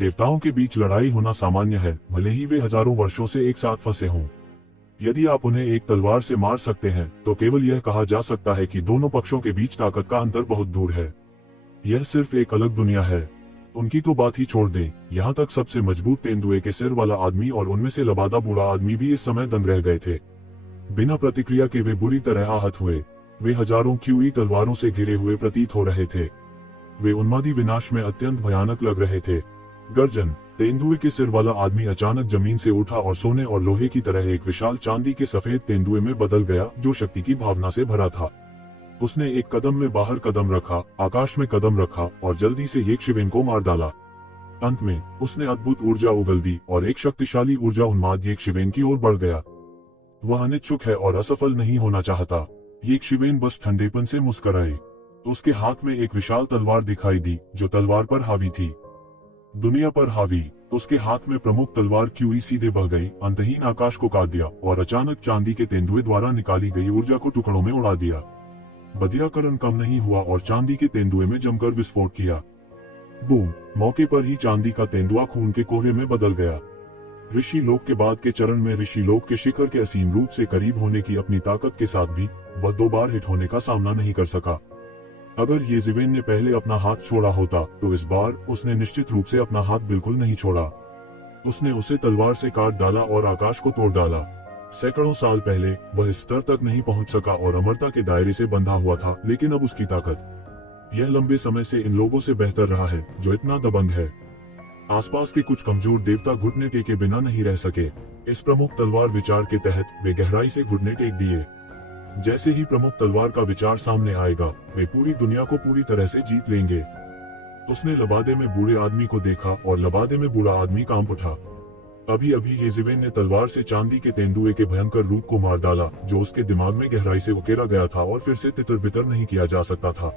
देवताओं के बीच लड़ाई होना सामान्य है, भले ही वे हजारों वर्षों से एक साथ फंसे हों। यदि आप उन्हें एक तलवार से मार सकते हैं तो केवल यह कहा जा सकता है कि दोनों पक्षों के बीच ताकत का अंतर बहुत दूर है। यह सिर्फ एक अलग दुनिया है। उनकी तो बात ही छोड़ दें, यहाँ तक सबसे मजबूत तेंदुए के सिर वाला आदमी और उनमें से लबादा बूढ़ा आदमी भी इस समय दंग रह गए थे। बिना प्रतिक्रिया के वे बुरी तरह आहत हुए। वे हजारों क्यूई तलवारों से घिरे हुए प्रतीत हो रहे थे। वे उन्मादी विनाश में अत्यंत भयानक लग रहे थे। गर्जन। तेंदुए के सिर वाला आदमी अचानक जमीन से उठा और सोने और लोहे की तरह एक विशाल चांदी के सफेद तेंदुए में बदल गया, जो शक्ति की भावना से भरा था। उसने एक कदम में बाहर कदम रखा, आकाश में कदम रखा और जल्दी से यक्षविन को मार डाला। अंत में उसने अद्भुत ऊर्जा उगल दी और एक शक्तिशाली ऊर्जा उन्माद यक्षविन की ओर बढ़ गया। वह अनिच्छुक है और असफल नहीं होना चाहता। यक्षविन बस ठंडेपन से मुस्कुराए। उसके हाथ में एक विशाल तलवार दिखाई दी, जो तलवार पर हावी थी, दुनिया पर हावी। उसके हाथ में प्रमुख तलवार क्यूई सीधे बह गई, अंतहीन आकाश को काट दिया और अचानक चांदी के तेंदुए द्वारा निकाली गई ऊर्जा को टुकड़ों में उड़ा दिया। बदियाकरण कम नहीं हुआ और चांदी के तेंदुए में जमकर विस्फोट किया। बूम! मौके पर ही चांदी का तेंदुआ खून के कोहरे में बदल गया। ऋषि लोक के बाद के चरण में ऋषि लोक के शिखर के असीम रूप से करीब होने की अपनी ताकत के साथ भी वह 2 बार हिट होने का सामना नहीं कर सका। अगर येज़िवेन ने पहले अपना हाथ छोड़ा होता तो इस बार उसने निश्चित रूप से अपना हाथ बिल्कुल नहीं छोड़ा। उसने उसे तलवार से काट डाला और आकाश को तोड़ डाला। सैकड़ों साल पहले वह इस स्तर तक नहीं पहुंच सका और अमरता के दायरे से बंधा हुआ था, लेकिन अब उसकी ताकत यह लंबे समय से इन लोगों से बेहतर रहा है जो इतना दबंग है। आसपास के कुछ कमजोर देवता घुटने टेके बिना नहीं रह सके। इस प्रमुख तलवार विचार के तहत वे गहराई से घुटने टेक दिए। जैसे ही प्रमुख तलवार का विचार सामने आएगा, वे पूरी दुनिया को पूरी तरह से जीत लेंगे। उसने लबादे में बूढ़े आदमी को देखा और लबादे में बूढ़ा आदमी कांप उठा। अभी अभी येज़िवेन ने तलवार से चांदी के तेंदुए के भयंकर रूप को मार डाला, जो उसके दिमाग में गहराई से उकेरा गया था और फिर से तितर बितर नहीं किया जा सकता था।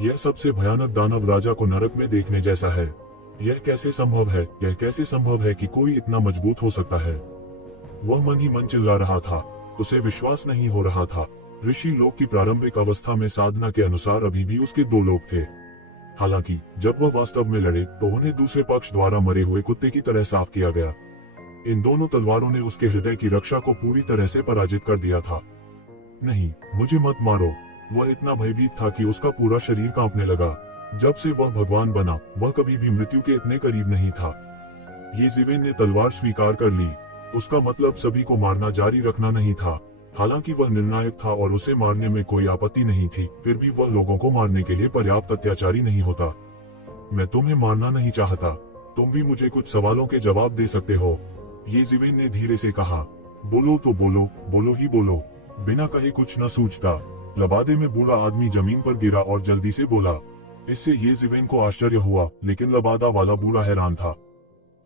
यह सबसे भयानक दानव राजा को नरक में देखने जैसा है। यह कैसे संभव है? यह कैसे संभव है कि कोई इतना मजबूत हो सकता है? वह मन ही मन चिल्ला रहा था। उसे विश्वास नहीं हो रहा था। ऋषि लोक की प्रारंभिक अवस्था में साधना के अनुसार अभी भी उसके 2 लोग थे। हालांकि जब वह वास्तव में लड़े तो उन्हें दूसरे पक्ष द्वारा मरे हुए कुत्ते की तरह साफ किया गया। इन दोनों तलवारों ने उसके हृदय की रक्षा को पूरी तरह से पराजित कर दिया था। नहीं, मुझे मत मारो। वह इतना भयभीत था कि उसका पूरा शरीर कांपने लगा। जब से वह भगवान बना, वह कभी भी मृत्यु के इतने करीब नहीं था। येज़िवेन ने तलवार स्वीकार कर ली। उसका मतलब सभी को मारना जारी रखना नहीं था। हालांकि वह निर्णायक था और उसे मारने में कोई आपत्ति नहीं थी, फिर भी वह लोगों को मारने के लिए पर्याप्त अत्याचारी नहीं होता। मैं तुम्हें मारना नहीं चाहता। तुम भी मुझे कुछ सवालों के जवाब दे सकते हो। येज़िवेन ने धीरे से कहा। बोलो तो बोलो, बोलो ही बोलो। बिना कहे कुछ न सूझता। लबादे में बूढ़ा आदमी जमीन पर गिरा और जल्दी से बोला। इससे येज़िवेन को आश्चर्य हुआ, लेकिन लबादा वाला बूढ़ा हैरान था।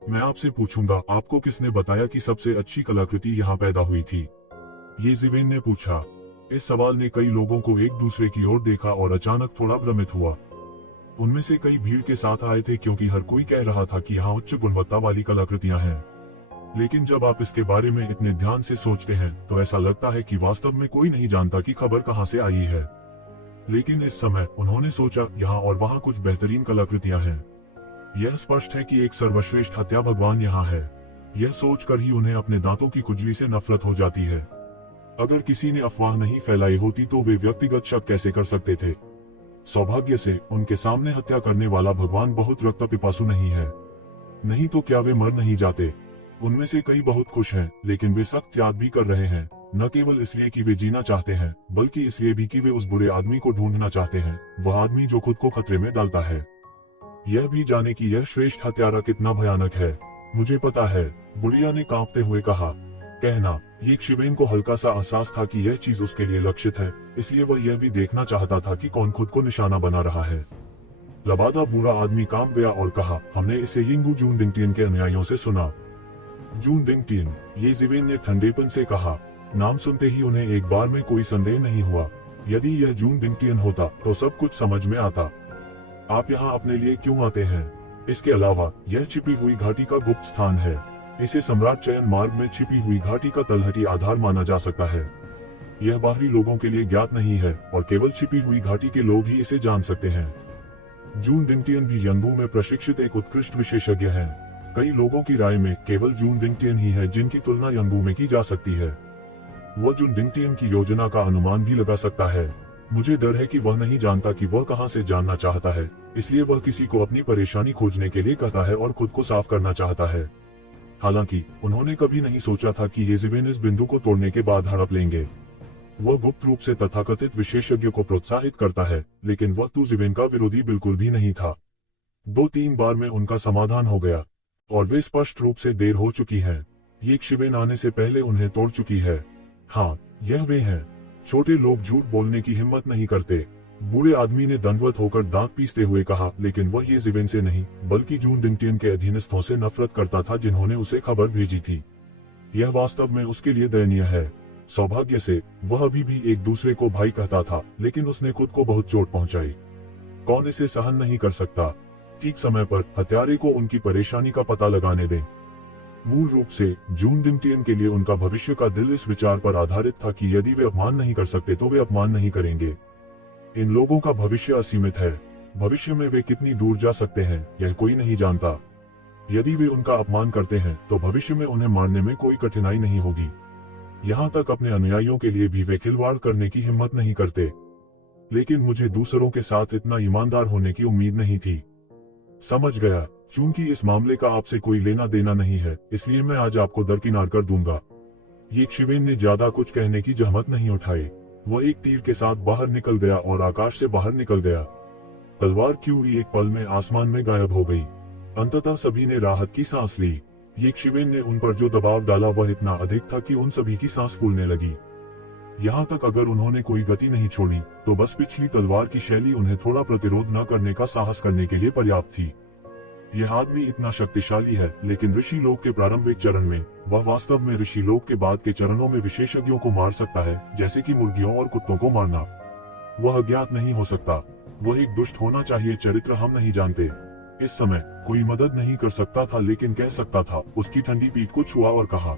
मैं आपसे पूछूंगा, आपको किसने बताया कि सबसे अच्छी कलाकृति यहाँ पैदा हुई थी? येज़िवेन ने पूछा। इस सवाल ने कई लोगों को एक दूसरे की ओर देखा और अचानक थोड़ा भ्रमित हुआ। उनमें से कई भीड़ के साथ आए थे क्योंकि हर कोई कह रहा था कि यहाँ उच्च गुणवत्ता वाली कलाकृतियां हैं। लेकिन जब आप इसके बारे में इतने ध्यान से सोचते हैं तो ऐसा लगता है कि वास्तव में कोई नहीं जानता कि खबर कहाँ से आई है। लेकिन इस समय उन्होंने सोचा, यहाँ और वहाँ कुछ बेहतरीन कलाकृतियां हैं। यह स्पष्ट है कि एक सर्वश्रेष्ठ हत्या भगवान यहाँ है। यह सोचकर ही उन्हें अपने दांतों की खुजली से नफरत हो जाती है। अगर किसी ने अफवाह नहीं फैलाई होती तो वे व्यक्तिगत शक कैसे कर सकते थे? सौभाग्य से उनके सामने हत्या करने वाला भगवान बहुत रक्त पिपासु नहीं है। नहीं तो क्या वे मर नहीं जाते? उनमें से कई बहुत खुश हैं, लेकिन वे सख्त याद भी कर रहे हैं, न केवल इसलिए कि वे जीना चाहते हैं, बल्कि इसलिए भी कि वे उस बुरे आदमी को ढूंढना चाहते हैं, वह आदमी जो खुद को खतरे में डालता है। यह भी जाने कि यह श्रेष्ठ हत्यारा कितना भयानक है। मुझे पता है, बुढ़िया ने कांपते हुए कहा। कहना, यक्षविन को हल्का सा एहसास था कि यह चीज उसके लिए लक्षित है, इसलिए वह यह भी देखना चाहता था कि कौन खुद को निशाना बना रहा है। लबादा बूढ़ा आदमी कांप गया और कहा, हमने इसे यिंगू जून डिंगटियन के अनुयायियों से सुना। जून डिंगटियन, येज़िवेन ने ठंडेपन से कहा। नाम सुनते ही उन्हें एक बार में कोई संदेह नहीं हुआ। यदि यह जून डिंगटियन होता तो सब कुछ समझ में आता। आप यहाँ अपने लिए क्यों आते हैं? इसके अलावा यह छिपी हुई घाटी का गुप्त स्थान है। इसे सम्राट चयन मार्ग में छिपी हुई घाटी का तलहटी आधार माना जा सकता है। यह बाहरी लोगों के लिए ज्ञात नहीं है और केवल छिपी हुई घाटी के लोग ही इसे जान सकते हैं। जून डिंगटियन भी यंगू में प्रशिक्षित एक उत्कृष्ट विशेषज्ञ हैं। कई लोगों की राय में केवल जून डिंगटियन ही है जिनकी तुलना यंगू में की जा सकती है। वह जून डिंगटियन की योजना का अनुमान भी लगा सकता है। मुझे डर है कि वह नहीं जानता कि वह कहां से जानना चाहता है, इसलिए वह किसी को अपनी परेशानी खोजने के लिए कहता है और खुद को साफ करना चाहता है। हालांकि उन्होंने कभी नहीं सोचा था कि येज़िवेन इस बिंदु को तोड़ने के बाद हड़प लेंगे। वह गुप्त रूप से तथाकथित विशेषज्ञ को प्रोत्साहित करता है, लेकिन वह येज़िवेन का विरोधी बिल्कुल भी नहीं था। 2-3 बार में उनका समाधान हो गया और वे स्पष्ट रूप से देर हो चुकी है। येज़िवेन आने से पहले उन्हें तोड़ चुकी है। हाँ, यह वे हैं। छोटे लोग झूठ बोलने की हिम्मत नहीं करते। बूढ़े आदमी ने दंडवत होकर दांत पीसते हुए कहा, लेकिन वह येज़िवेन से नहीं बल्कि जून डिंगटियन के अधीनस्थों से नफरत करता था जिन्होंने उसे खबर भेजी थी। यह वास्तव में उसके लिए दयनीय है। सौभाग्य से वह अभी भी एक दूसरे को भाई कहता था, लेकिन उसने खुद को बहुत चोट पहुंचाई। कौन इसे सहन नहीं कर सकता? ठीक समय पर हत्यारे को उनकी परेशानी का पता लगाने दें। मूल रूप से जून डिंगटियन के लिए उनका भविष्य का दिल इस विचार पर आधारित था कि यदि वे अपमान नहीं कर सकते तो वे अपमान नहीं करेंगे। इन लोगों का भविष्य असीमित है। भविष्य में वे कितनी दूर जा सकते हैं यह कोई नहीं जानता। यदि वे उनका अपमान करते हैं तो भविष्य में उन्हें मारने में कोई कठिनाई नहीं होगी। यहाँ तक अपने अनुयायियों के लिए भी वे खिलवाड़ करने की हिम्मत नहीं करते। लेकिन मुझे दूसरों के साथ इतना ईमानदार होने की उम्मीद नहीं थी। समझ गया, चूंकि इस मामले का आपसे कोई लेना देना नहीं है, इसलिए मैं आज आपको दरकिनार कर दूंगा। येज़िवेन ने ज्यादा कुछ कहने की जहमत नहीं उठाई। वह एक तीर के साथ बाहर निकल गया और आकाश से बाहर निकल गया। तलवार क्यूरी एक पल में आसमान में गायब हो गई। अंततः सभी ने राहत की सांस ली। येज़िवेन ने उन पर जो दबाव डाला वह इतना अधिक था कि उन सभी की सांस फूलने लगी। यहाँ तक अगर उन्होंने कोई गति नहीं छोड़ी तो बस पिछली तलवार की शैली उन्हें थोड़ा प्रतिरोध न करने का साहस करने के लिए पर्याप्त थी। यह आदमी इतना शक्तिशाली है, लेकिन ऋषि लोक के प्रारंभिक चरण में वह वास्तव में ऋषि लोक के बाद के चरणों में विशेषज्ञों को मार सकता है, जैसे कि मुर्गियों और कुत्तों को मारना। वह अज्ञात नहीं हो सकता। वह एक दुष्ट होना चाहिए, चरित्र हम नहीं जानते। इस समय कोई मदद नहीं कर सकता था, लेकिन कह सकता था। उसकी ठंडी पीठ को छुआ और कहा।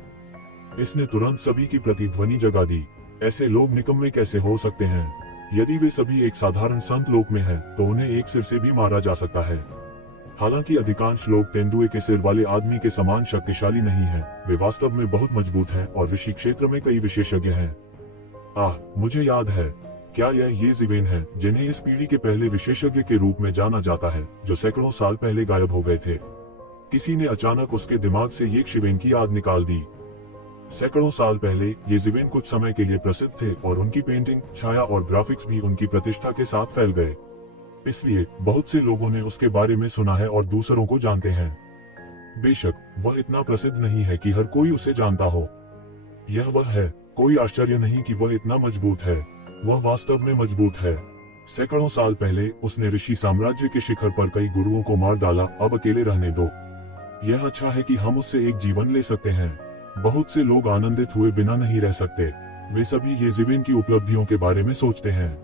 इसने तुरंत सभी की प्रतिध्वनि जगा दी। ऐसे लोग निकम्मे कैसे हो सकते हैं? यदि वे सभी एक साधारण संत लोक में हैं, तो उन्हें एक सिर से भी मारा जा सकता है। हालांकि अधिकांश लोग तेंदुए के सिर वाले आदमी के समान शक्तिशाली नहीं हैं, वे वास्तव में बहुत मजबूत हैं और ऋषि क्षेत्र में कई विशेषज्ञ हैं। मुझे याद है। क्या यह येज़िवेन है जिन्हें इस पीढ़ी के पहले विशेषज्ञ के रूप में जाना जाता है, जो सैकड़ों साल पहले गायब हो गए थे? किसी ने अचानक उसके दिमाग से येज़िवेन की याद निकाल दी। सैकड़ों साल पहले येज़िवेन कुछ समय के लिए प्रसिद्ध थे और उनकी पेंटिंग, छाया और ग्राफिक्स भी उनकी प्रतिष्ठा के साथ फैल गए। इसलिए बहुत से लोगों ने उसके बारे में सुना है और दूसरों को जानते हैं। बेशक वह इतना प्रसिद्ध नहीं है कि हर कोई उसे जानता हो। यह वह है। कोई आश्चर्य नहीं कि वह इतना मजबूत है। वह वास्तव में मजबूत है। सैकड़ों साल पहले उसने ऋषि साम्राज्य के शिखर पर कई गुरुओं को मार डाला। अब अकेले रहने दो। यह अच्छा है कि हम उससे एक जीवन ले सकते हैं। बहुत से लोग आनंदित हुए बिना नहीं रह सकते। वे सभी येज़िवेन की उपलब्धियों के बारे में सोचते हैं।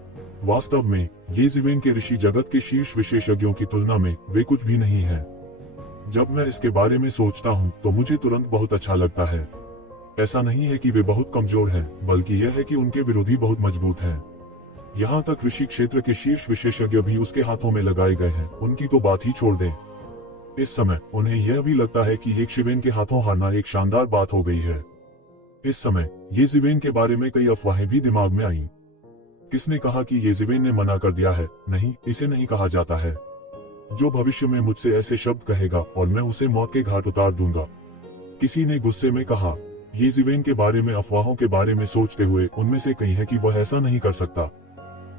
वास्तव में येज़िवेन के ऋषि जगत के शीर्ष विशेषज्ञों की तुलना में वे कुछ भी नहीं हैं। जब मैं इसके बारे में सोचता हूँ तो मुझे तुरंत बहुत अच्छा लगता है। ऐसा नहीं है कि वे बहुत कमजोर हैं, बल्कि यह है कि उनके विरोधी बहुत मजबूत हैं। यहाँ तक ऋषि क्षेत्र के शीर्ष विशेषज्ञ भी उसके हाथों में लगाए गए हैं। उनकी तो बात ही छोड़ दें। इस समय उन्हें यह भी लगता है कि येज़िवेन के हाथों हारना एक शानदार बात हो गई है। इस समय येज़िवेन के बारे में कई अफवाहें भी दिमाग में आईं। किसने कहा कि येज़िवेन ने मना कर दिया है? नहीं, इसे नहीं कहा जाता है। जो भविष्य में मुझसे ऐसे शब्द कहेगा और मैं उसे मौत के घाट उतार दूंगा। किसी ने गुस्से में कहा। येज़िवेन के बारे में अफवाहों के बारे में सोचते हुए उनमें से कई है कि वह ऐसा नहीं कर सकता।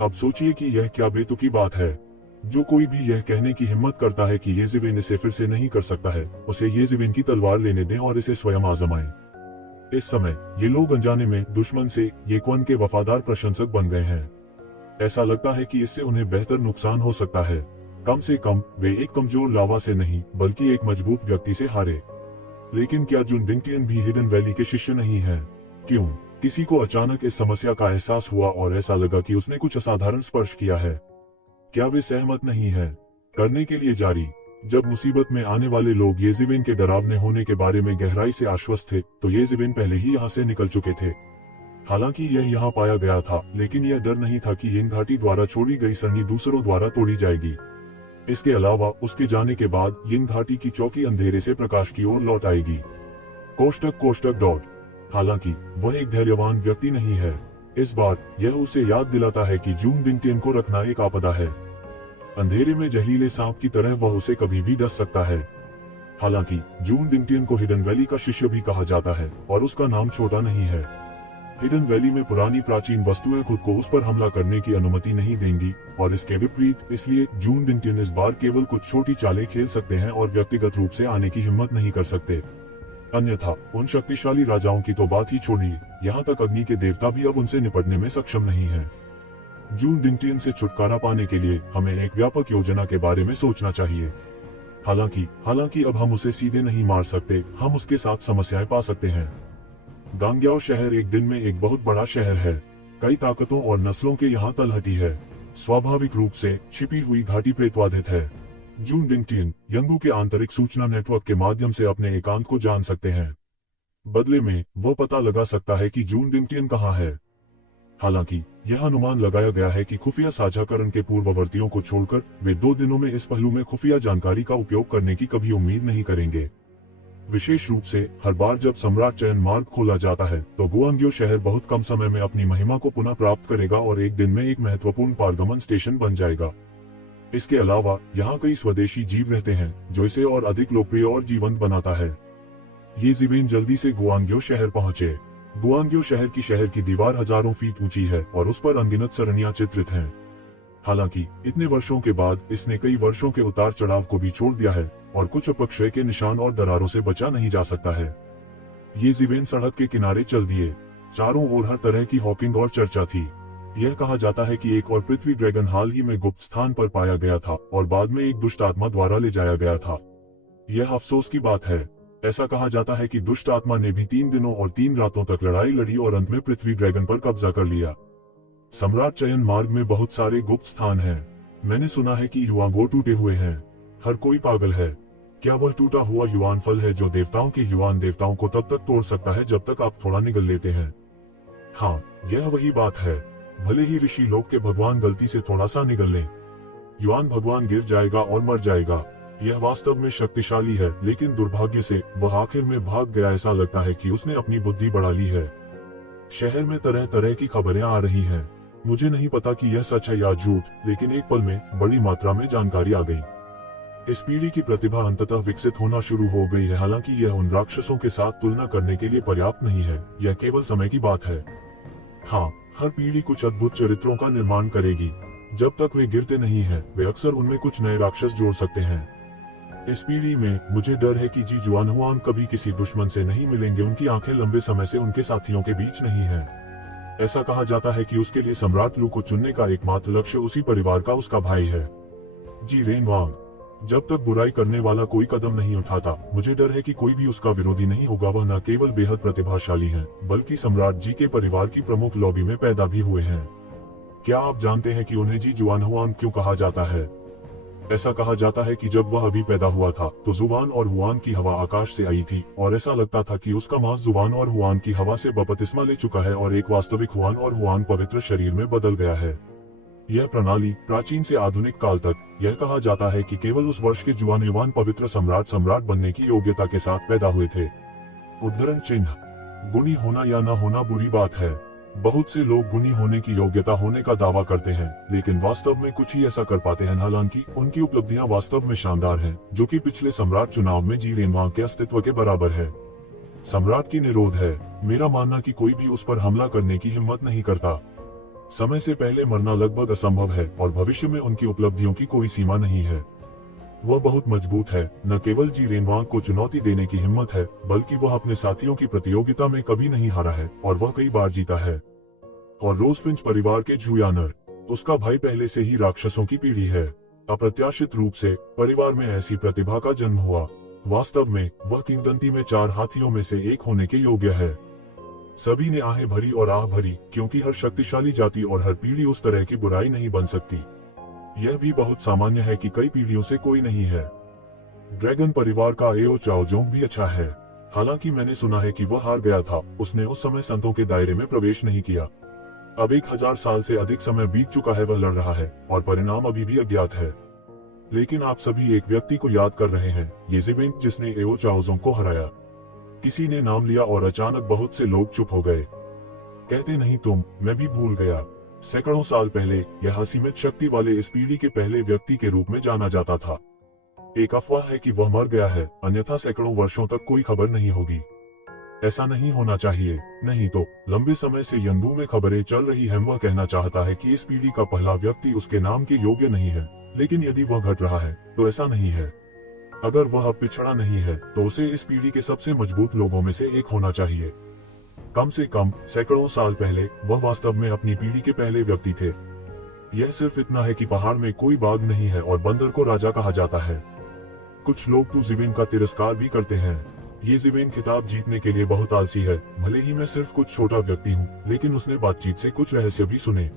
अब सोचिए कि यह क्या बेतुकी बात है। जो कोई भी यह कहने की हिम्मत करता है कि येज़िवेन इसे फिर से नहीं कर सकता है, उसे येज़िवेन की तलवार लेने दें और इसे स्वयं आजमाएं। इस समय ये लोग अनजाने में दुश्मन से येक्वन के वफादार प्रशंसक बन गए हैं। ऐसा लगता है कि इससे उन्हें बेहतर नुकसान हो सकता है। कम से कम वे एक कमजोर लावा से नहीं बल्कि एक मजबूत व्यक्ति से हारे। लेकिन क्या जून डिंगटियन भी हिडन वैली के शिष्य नहीं है? क्यों? किसी को अचानक इस समस्या का एहसास हुआ और ऐसा लगा कि उसने कुछ असाधारण स्पर्श किया है। क्या वे सहमत नहीं है? करने के लिए जारी। जब मुसीबत में आने वाले लोग येज़िवेन के डरावने होने के बारे में गहराई से आश्वस्त थे, तो येज़िवेन पहले ही यहाँ से निकल चुके थे। हालांकि यह यहाँ पाया गया था, लेकिन यह डर नहीं था कि येन घाटी द्वारा छोड़ी गई सरनी दूसरों द्वारा तोड़ी जाएगी। इसके अलावा उसके जाने के बाद यिंग घाटी की चौकी अंधेरे से प्रकाश की ओर लौट आएगी। कोष्टक कोष्टक डॉट। हालांकि वह एक धैर्यवान व्यक्ति नहीं है। इस बार यह उसे याद दिलाता है कि जून बिंगटियन को रखना एक आपदा है। अंधेरे में जहरीले सांप की तरह वह उसे कभी भी डस सकता है। हालांकि जून बिंगटियन को हिडन वैली का शिष्य भी कहा जाता है और उसका नाम छोटा नहीं है। हिडन वैली में पुरानी प्राचीन वस्तुएं खुद को उस पर हमला करने की अनुमति नहीं देंगी और इसके विपरीत इसलिए जून बिंगटियन इस बार केवल कुछ छोटी चालें खेल सकते हैं और व्यक्तिगत रूप से आने की हिम्मत नहीं कर सकते। अन्यथा उन शक्तिशाली राजाओं की तो बात ही छोड़िए, यहाँ तक अग्नि के देवता भी अब उनसे निपटने में सक्षम नहीं है। जून बिंगटियन से छुटकारा पाने के लिए हमें एक व्यापक योजना के बारे में सोचना चाहिए। हालांकि अब हम उसे सीधे नहीं मार सकते, हम उसके साथ समस्याएं पा सकते हैं। गांग्याओ शहर एक दिन में एक बहुत बड़ा शहर है। कई ताकतों और नस्लों के यहाँ तलहटी है। स्वाभाविक रूप से छिपी हुई घाटी प्रेतवाधित है। जून बिंगटियन यंगू के आंतरिक सूचना नेटवर्क के माध्यम से अपने एकांत को जान सकते हैं। बदले में वह पता लगा सकता है कि जून बिंगटियन कहाँ है। हालांकि यह अनुमान लगाया गया है कि खुफिया साझाकरण के पूर्ववर्तियों को छोड़कर वे 2 दिनों में इस पहलू में खुफिया जानकारी का उपयोग करने की कभी उम्मीद नहीं करेंगे। विशेष रूप से हर बार जब सम्राट चयन मार्ग खोला जाता है तो गुआंग्यो शहर बहुत कम समय में अपनी महिमा को पुनः प्राप्त करेगा और एक दिन में एक महत्वपूर्ण पारगमन स्टेशन बन जाएगा। इसके अलावा यहाँ कई स्वदेशी जीव रहते हैं जो इसे और अधिक लोकप्रिय और जीवंत बनाता है। ये जीवेन जल्दी से गुआंग्यो शहर पहुंचे। गुआंग्यो शहर की दीवार हजारों फीट ऊंची है और उस पर अनगिनत सरणियां चित्रित हैं। हालांकि इतने वर्षों के बाद इसने कई वर्षों के उतार चढ़ाव को भी छोड़ दिया है और कुछ अपक्षय के निशान और दरारों से बचा नहीं जा सकता है। ये जीवेन सड़क के किनारे चल दिए। चारों ओर हर तरह की हॉकिंग और चर्चा थी। यह कहा जाता है कि एक और पृथ्वी ड्रैगन हाल ही में गुप्त स्थान पर पाया गया था और बाद में एक दुष्ट आत्मा द्वारा ले जाया गया था। यह अफसोस की बात है। ऐसा कहा जाता है कि दुष्ट आत्मा ने भी 3 दिनों और 3 रातों तक लड़ाई लड़ी और अंत में पृथ्वी ड्रैगन पर कब्जा कर लिया। सम्राट चयन मार्ग में बहुत सारे गुप्त स्थान हैं। मैंने सुना है कि युवांगो टूटे हुए हैं। हर कोई पागल है। क्या वह टूटा हुआ युवान फल है जो देवताओं के युवान देवताओं को तब तक तोड़ सकता है जब तक आप थोड़ा निगल लेते हैं? हाँ, यह वही बात है। भले ही ऋषि लोक के भगवान गलती से थोड़ा सा निगल लें, युवान भगवान गिर जाएगा और मर जाएगा। यह वास्तव में शक्तिशाली है, लेकिन दुर्भाग्य से वह आखिर में भाग गया। ऐसा लगता है कि उसने अपनी बुद्धि बढ़ा ली है। शहर में तरह तरह की खबरें आ रही हैं। मुझे नहीं पता कि यह सच है या झूठ, लेकिन एक पल में बड़ी मात्रा में जानकारी आ गई। इस पीढ़ी की प्रतिभा अंततः विकसित होना शुरू हो गई है। हालांकि यह उन राक्षसों के साथ तुलना करने के लिए पर्याप्त नहीं है। यह केवल समय की बात है। हाँ, हर पीढ़ी कुछ अद्भुत चरित्रों का निर्माण करेगी। जब तक वे गिरते नहीं हैं, वे अक्सर उनमें कुछ नए राक्षस जोड़ सकते हैं। इस पीढ़ी में मुझे डर है कि जी जुआनहुआन कभी किसी दुश्मन से नहीं मिलेंगे। उनकी आंखें लंबे समय से उनके साथियों के बीच नहीं हैं। ऐसा कहा जाता है कि उसके लिए सम्राट लू को चुनने का एकमात्र लक्ष्य उसी परिवार का उसका भाई है, जी रेनवांग। जब तक बुराई करने वाला कोई कदम नहीं उठाता, मुझे डर है कि कोई भी उसका विरोधी नहीं होगा। वह न केवल बेहद प्रतिभाशाली हैं, बल्कि सम्राट जी के परिवार की प्रमुख लॉबी में पैदा भी हुए हैं। क्या आप जानते हैं कि उन्हें जी जुआनहुआन क्यों कहा जाता है? ऐसा कहा जाता है कि जब वह अभी पैदा हुआ था तो जुबान और हुआन की हवा आकाश से आई थी और ऐसा लगता था कि उसका मांस जुबान और हुआन की हवा से बपतिस्मा ले चुका है और एक वास्तविक हुआन और हुआन पवित्र शरीर में बदल गया है। यह प्रणाली प्राचीन से आधुनिक काल तक, यह कहा जाता है कि केवल उस वर्ष के जुआनयुआन पवित्र सम्राट बनने की योग्यता के साथ पैदा हुए थे। उद्धरण चिन्ह। गुणी होना या न होना बुरी बात है। बहुत से लोग गुणी होने की योग्यता होने का दावा करते हैं, लेकिन वास्तव में कुछ ही ऐसा कर पाते हैं। हालांकि उनकी उपलब्धियां वास्तव में शानदार हैं, जो कि पिछले सम्राट चुनाव में जी रेनवांग के अस्तित्व के बराबर है। सम्राट की निरोध है। मेरा मानना कि कोई भी उस पर हमला करने की हिम्मत नहीं करता। समय से पहले मरना लगभग असंभव है और भविष्य में उनकी उपलब्धियों की कोई सीमा नहीं है। वह बहुत मजबूत है। न केवल जी रेनवांग को चुनौती देने की हिम्मत है, बल्कि वह अपने साथियों की प्रतियोगिता में कभी नहीं हारा है और वह कई बार जीता है। और रोजफिंच परिवार के जुयानर, उसका भाई पहले से ही राक्षसों की पीढ़ी है। अप्रत्याशित रूप से परिवार में ऐसी प्रतिभा का जन्म हुआ। वास्तव में वह किंवदंती में 4 हाथियों में से एक होने के योग्य है। सभी ने आहें भरी और आह भरी, क्योंकि हर शक्तिशाली जाति और हर पीढ़ी उस तरह की बुराई नहीं बन सकती। यह भी बहुत सामान्य है कि कई पीढ़ियों से कोई नहीं है। ड्रैगन परिवार का एओ चाओजोंग भी अच्छा है। हालांकि मैंने सुना है कि वह हार गया था। उसने उस समय संतों के दायरे में प्रवेश नहीं किया। अब 1000 साल से अधिक समय बीत चुका है। वह लड़ रहा है और परिणाम अभी भी अज्ञात है। लेकिन आप सभी एक व्यक्ति को याद कर रहे हैं, ये जिवेन जिसने एओ चाओजोंग को हराया। किसी ने नाम लिया और अचानक बहुत से लोग चुप हो गए। कहते नहीं तुम, मैं भी भूल गया। सैकड़ों साल पहले यह असीमित शक्ति वाले इस पीढ़ी के पहले व्यक्ति के रूप में जाना जाता था। एक अफवाह है कि वह मर गया है, अन्यथा सैकड़ों वर्षों तक कोई खबर नहीं होगी। ऐसा नहीं होना चाहिए, नहीं तो लंबे समय से यंगू में खबरें चल रही हैं। वह कहना चाहता है कि इस पीढ़ी का पहला व्यक्ति उसके नाम के योग्य नहीं है, लेकिन यदि वह घट रहा है तो ऐसा नहीं है। अगर वह अब पिछड़ा नहीं है तो उसे इस पीढ़ी के सबसे मजबूत लोगों में से एक होना चाहिए। कम से कम सैकड़ों साल पहले वह वास्तव में अपनी पीढ़ी के पहले व्यक्ति थे। यह सिर्फ इतना है कि पहाड़ में कोई बाघ नहीं है और बंदर को राजा कहा जाता है। कुछ लोग तो जिवेन का तिरस्कार भी करते हैं। ये जिवेन खिताब जीतने के लिए बहुत आलसी है। भले ही मैं सिर्फ कुछ छोटा व्यक्ति हूँ, लेकिन उसने बातचीत से कुछ रहस्य भी सुने।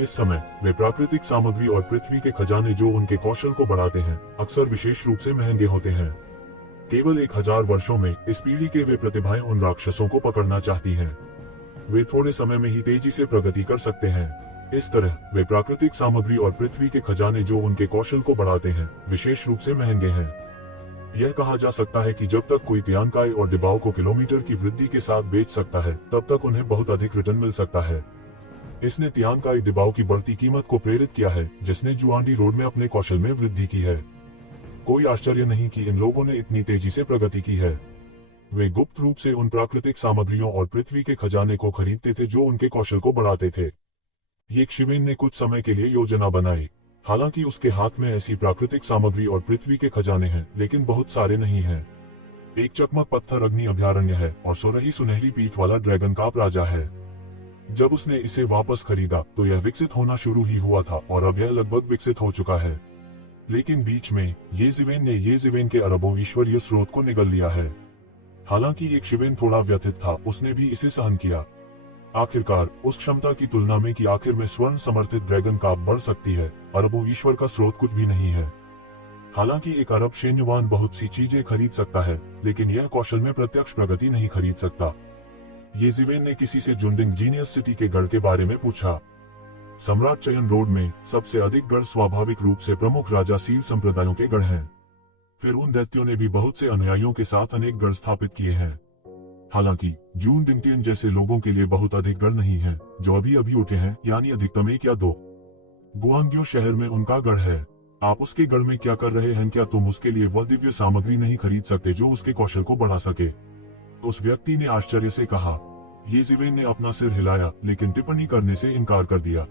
इस समय वे प्राकृतिक सामग्री और पृथ्वी के खजाने जो उनके कौशल को बढ़ाते हैं, अक्सर विशेष रूप से महंगे होते हैं। केवल 1000 वर्षों में इस पीढ़ी के वे प्रतिभाएं उन राक्षसों को पकड़ना चाहती हैं। वे थोड़े समय में ही तेजी से प्रगति कर सकते हैं। इस तरह वे प्राकृतिक सामग्री और पृथ्वी के खजाने जो उनके कौशल को बढ़ाते हैं, विशेष रूप से महंगे हैं। यह कहा जा सकता है कि जब तक कोई तियानकाई और दिबाओ को किलोमीटर की वृद्धि के साथ बेच सकता है, तब तक उन्हें बहुत अधिक रिटर्न मिल सकता है। इसने तियानकाई दिबाओ की बढ़ती कीमत को प्रेरित किया है, जिसने जुआंडी रोड में अपने कौशल में वृद्धि की है। कोई आश्चर्य नहीं कि इन लोगों ने इतनी तेजी से प्रगति की है। वे गुप्त रूप से उन प्राकृतिक सामग्रियों और पृथ्वी के खजाने को खरीदते थे जो उनके कौशल को बढ़ाते थे। ये शिवेन ने कुछ समय के लिए योजना बनाई। हालांकि उसके हाथ में ऐसी प्राकृतिक सामग्री और पृथ्वी के खजाने हैं, लेकिन बहुत सारे नहीं हैं। एक चकमक पत्थर अग्नि अभयारण्य है और सुरही सुनहरी पीठ वाला ड्रैगन काप राजा है। जब उसने इसे वापस खरीदा तो यह विकसित होना शुरू ही हुआ था और अब यह लगभग विकसित हो चुका है। लेकिन बीच में ये जिवेन के अरबों ईश्वरीय स्रोत को निगल लिया है। हालांकि एक शिवेन थोड़ा व्यथित था, उसने भी इसे सहन किया। आखिरकार उस क्षमता की तुलना में कि आखिर में स्वर्ण समर्थित ड्रैगन काप बढ़ सकती है, अरबों ईश्वर का स्रोत कुछ भी नहीं है। हालांकि एक अरब सैन्यवान बहुत सी चीजें खरीद सकता है, लेकिन यह कौशल में प्रत्यक्ष प्रगति नहीं खरीद सकता। ये जिवेन ने किसी से जुंडिंग जीनियस सिटी के गढ़ के बारे में पूछा। सम्राट चयन रोड में सबसे अधिक गढ़ स्वाभाविक रूप से प्रमुख राजा सील संप्रदायों के गढ़ हैं। फिर उन दैत्यों ने भी बहुत से अनुयायियों के साथ अनेक गढ़ स्थापित किए हैं। हालांकि जून डिंगटियन जैसे लोगों के लिए बहुत अधिक गढ़ नहीं है, जो अभी अभी उठे हैं, यानी अधिकतम 1 या 2। गुआंग्यो शहर में उनका गढ़ है। आप उसके गढ़ में क्या कर रहे हैं? क्या तुम उसके लिए वह दिव्य सामग्री नहीं खरीद सकते जो उसके कौशल को बढ़ा सके? उस व्यक्ति ने आश्चर्य से कहा। ये जिवेन ने अपना सिर हिलाया, लेकिन टिप्पणी करने से इनकार कर दिया।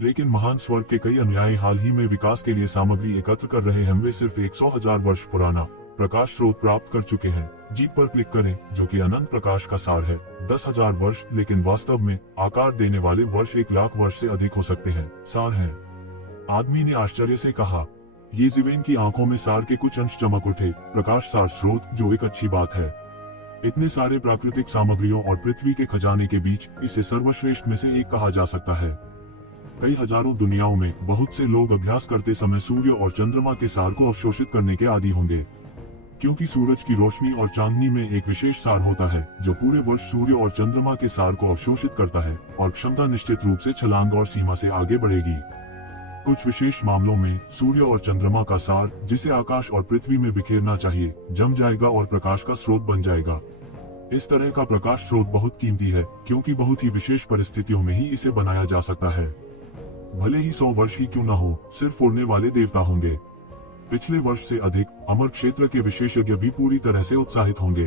लेकिन महान स्वर्ग के कई अनुयायी हाल ही में विकास के लिए सामग्री एकत्र कर रहे हैं। वे सिर्फ 100,000 वर्ष पुराना प्रकाश स्रोत प्राप्त कर चुके हैं। जीप पर क्लिक करें, जो कि अनंत प्रकाश का सार है। 10,000 वर्ष, लेकिन वास्तव में आकार देने वाले वर्ष 1 लाख वर्ष से अधिक हो सकते हैं। सार है। आदमी ने आश्चर्य से कहा। ये जिवेन की आंखों में सार के कुछ अंश चमक उठे। प्रकाश सार स्रोत, जो एक अच्छी बात है। इतने सारे प्राकृतिक सामग्रियों और पृथ्वी के खजाने के बीच इसे सर्वश्रेष्ठ में से एक कहा जा सकता है। कई हजारों दुनियाओं में बहुत से लोग अभ्यास करते समय सूर्य और चंद्रमा के सार को अवशोषित करने के आदी होंगे, क्योंकि सूरज की रोशनी और चांदनी में एक विशेष सार होता है जो पूरे वर्ष सूर्य और चंद्रमा के सार को अवशोषित करता है, और क्षमता निश्चित रूप से छलांग और सीमा से आगे बढ़ेगी। कुछ विशेष मामलों में सूर्य और चंद्रमा का सार, जिसे आकाश और पृथ्वी में बिखेरना चाहिए, जम जाएगा और प्रकाश का स्रोत बन जाएगा। इस तरह का प्रकाश स्रोत बहुत कीमती है, क्योंकि बहुत ही विशेष परिस्थितियों में ही इसे बनाया जा सकता है। भले ही 100 वर्ष ही क्यों न हो, सिर्फ उड़ने वाले देवता होंगे। पिछले वर्ष से अधिक अमर क्षेत्र के विशेषज्ञ भी पूरी तरह से उत्साहित होंगे।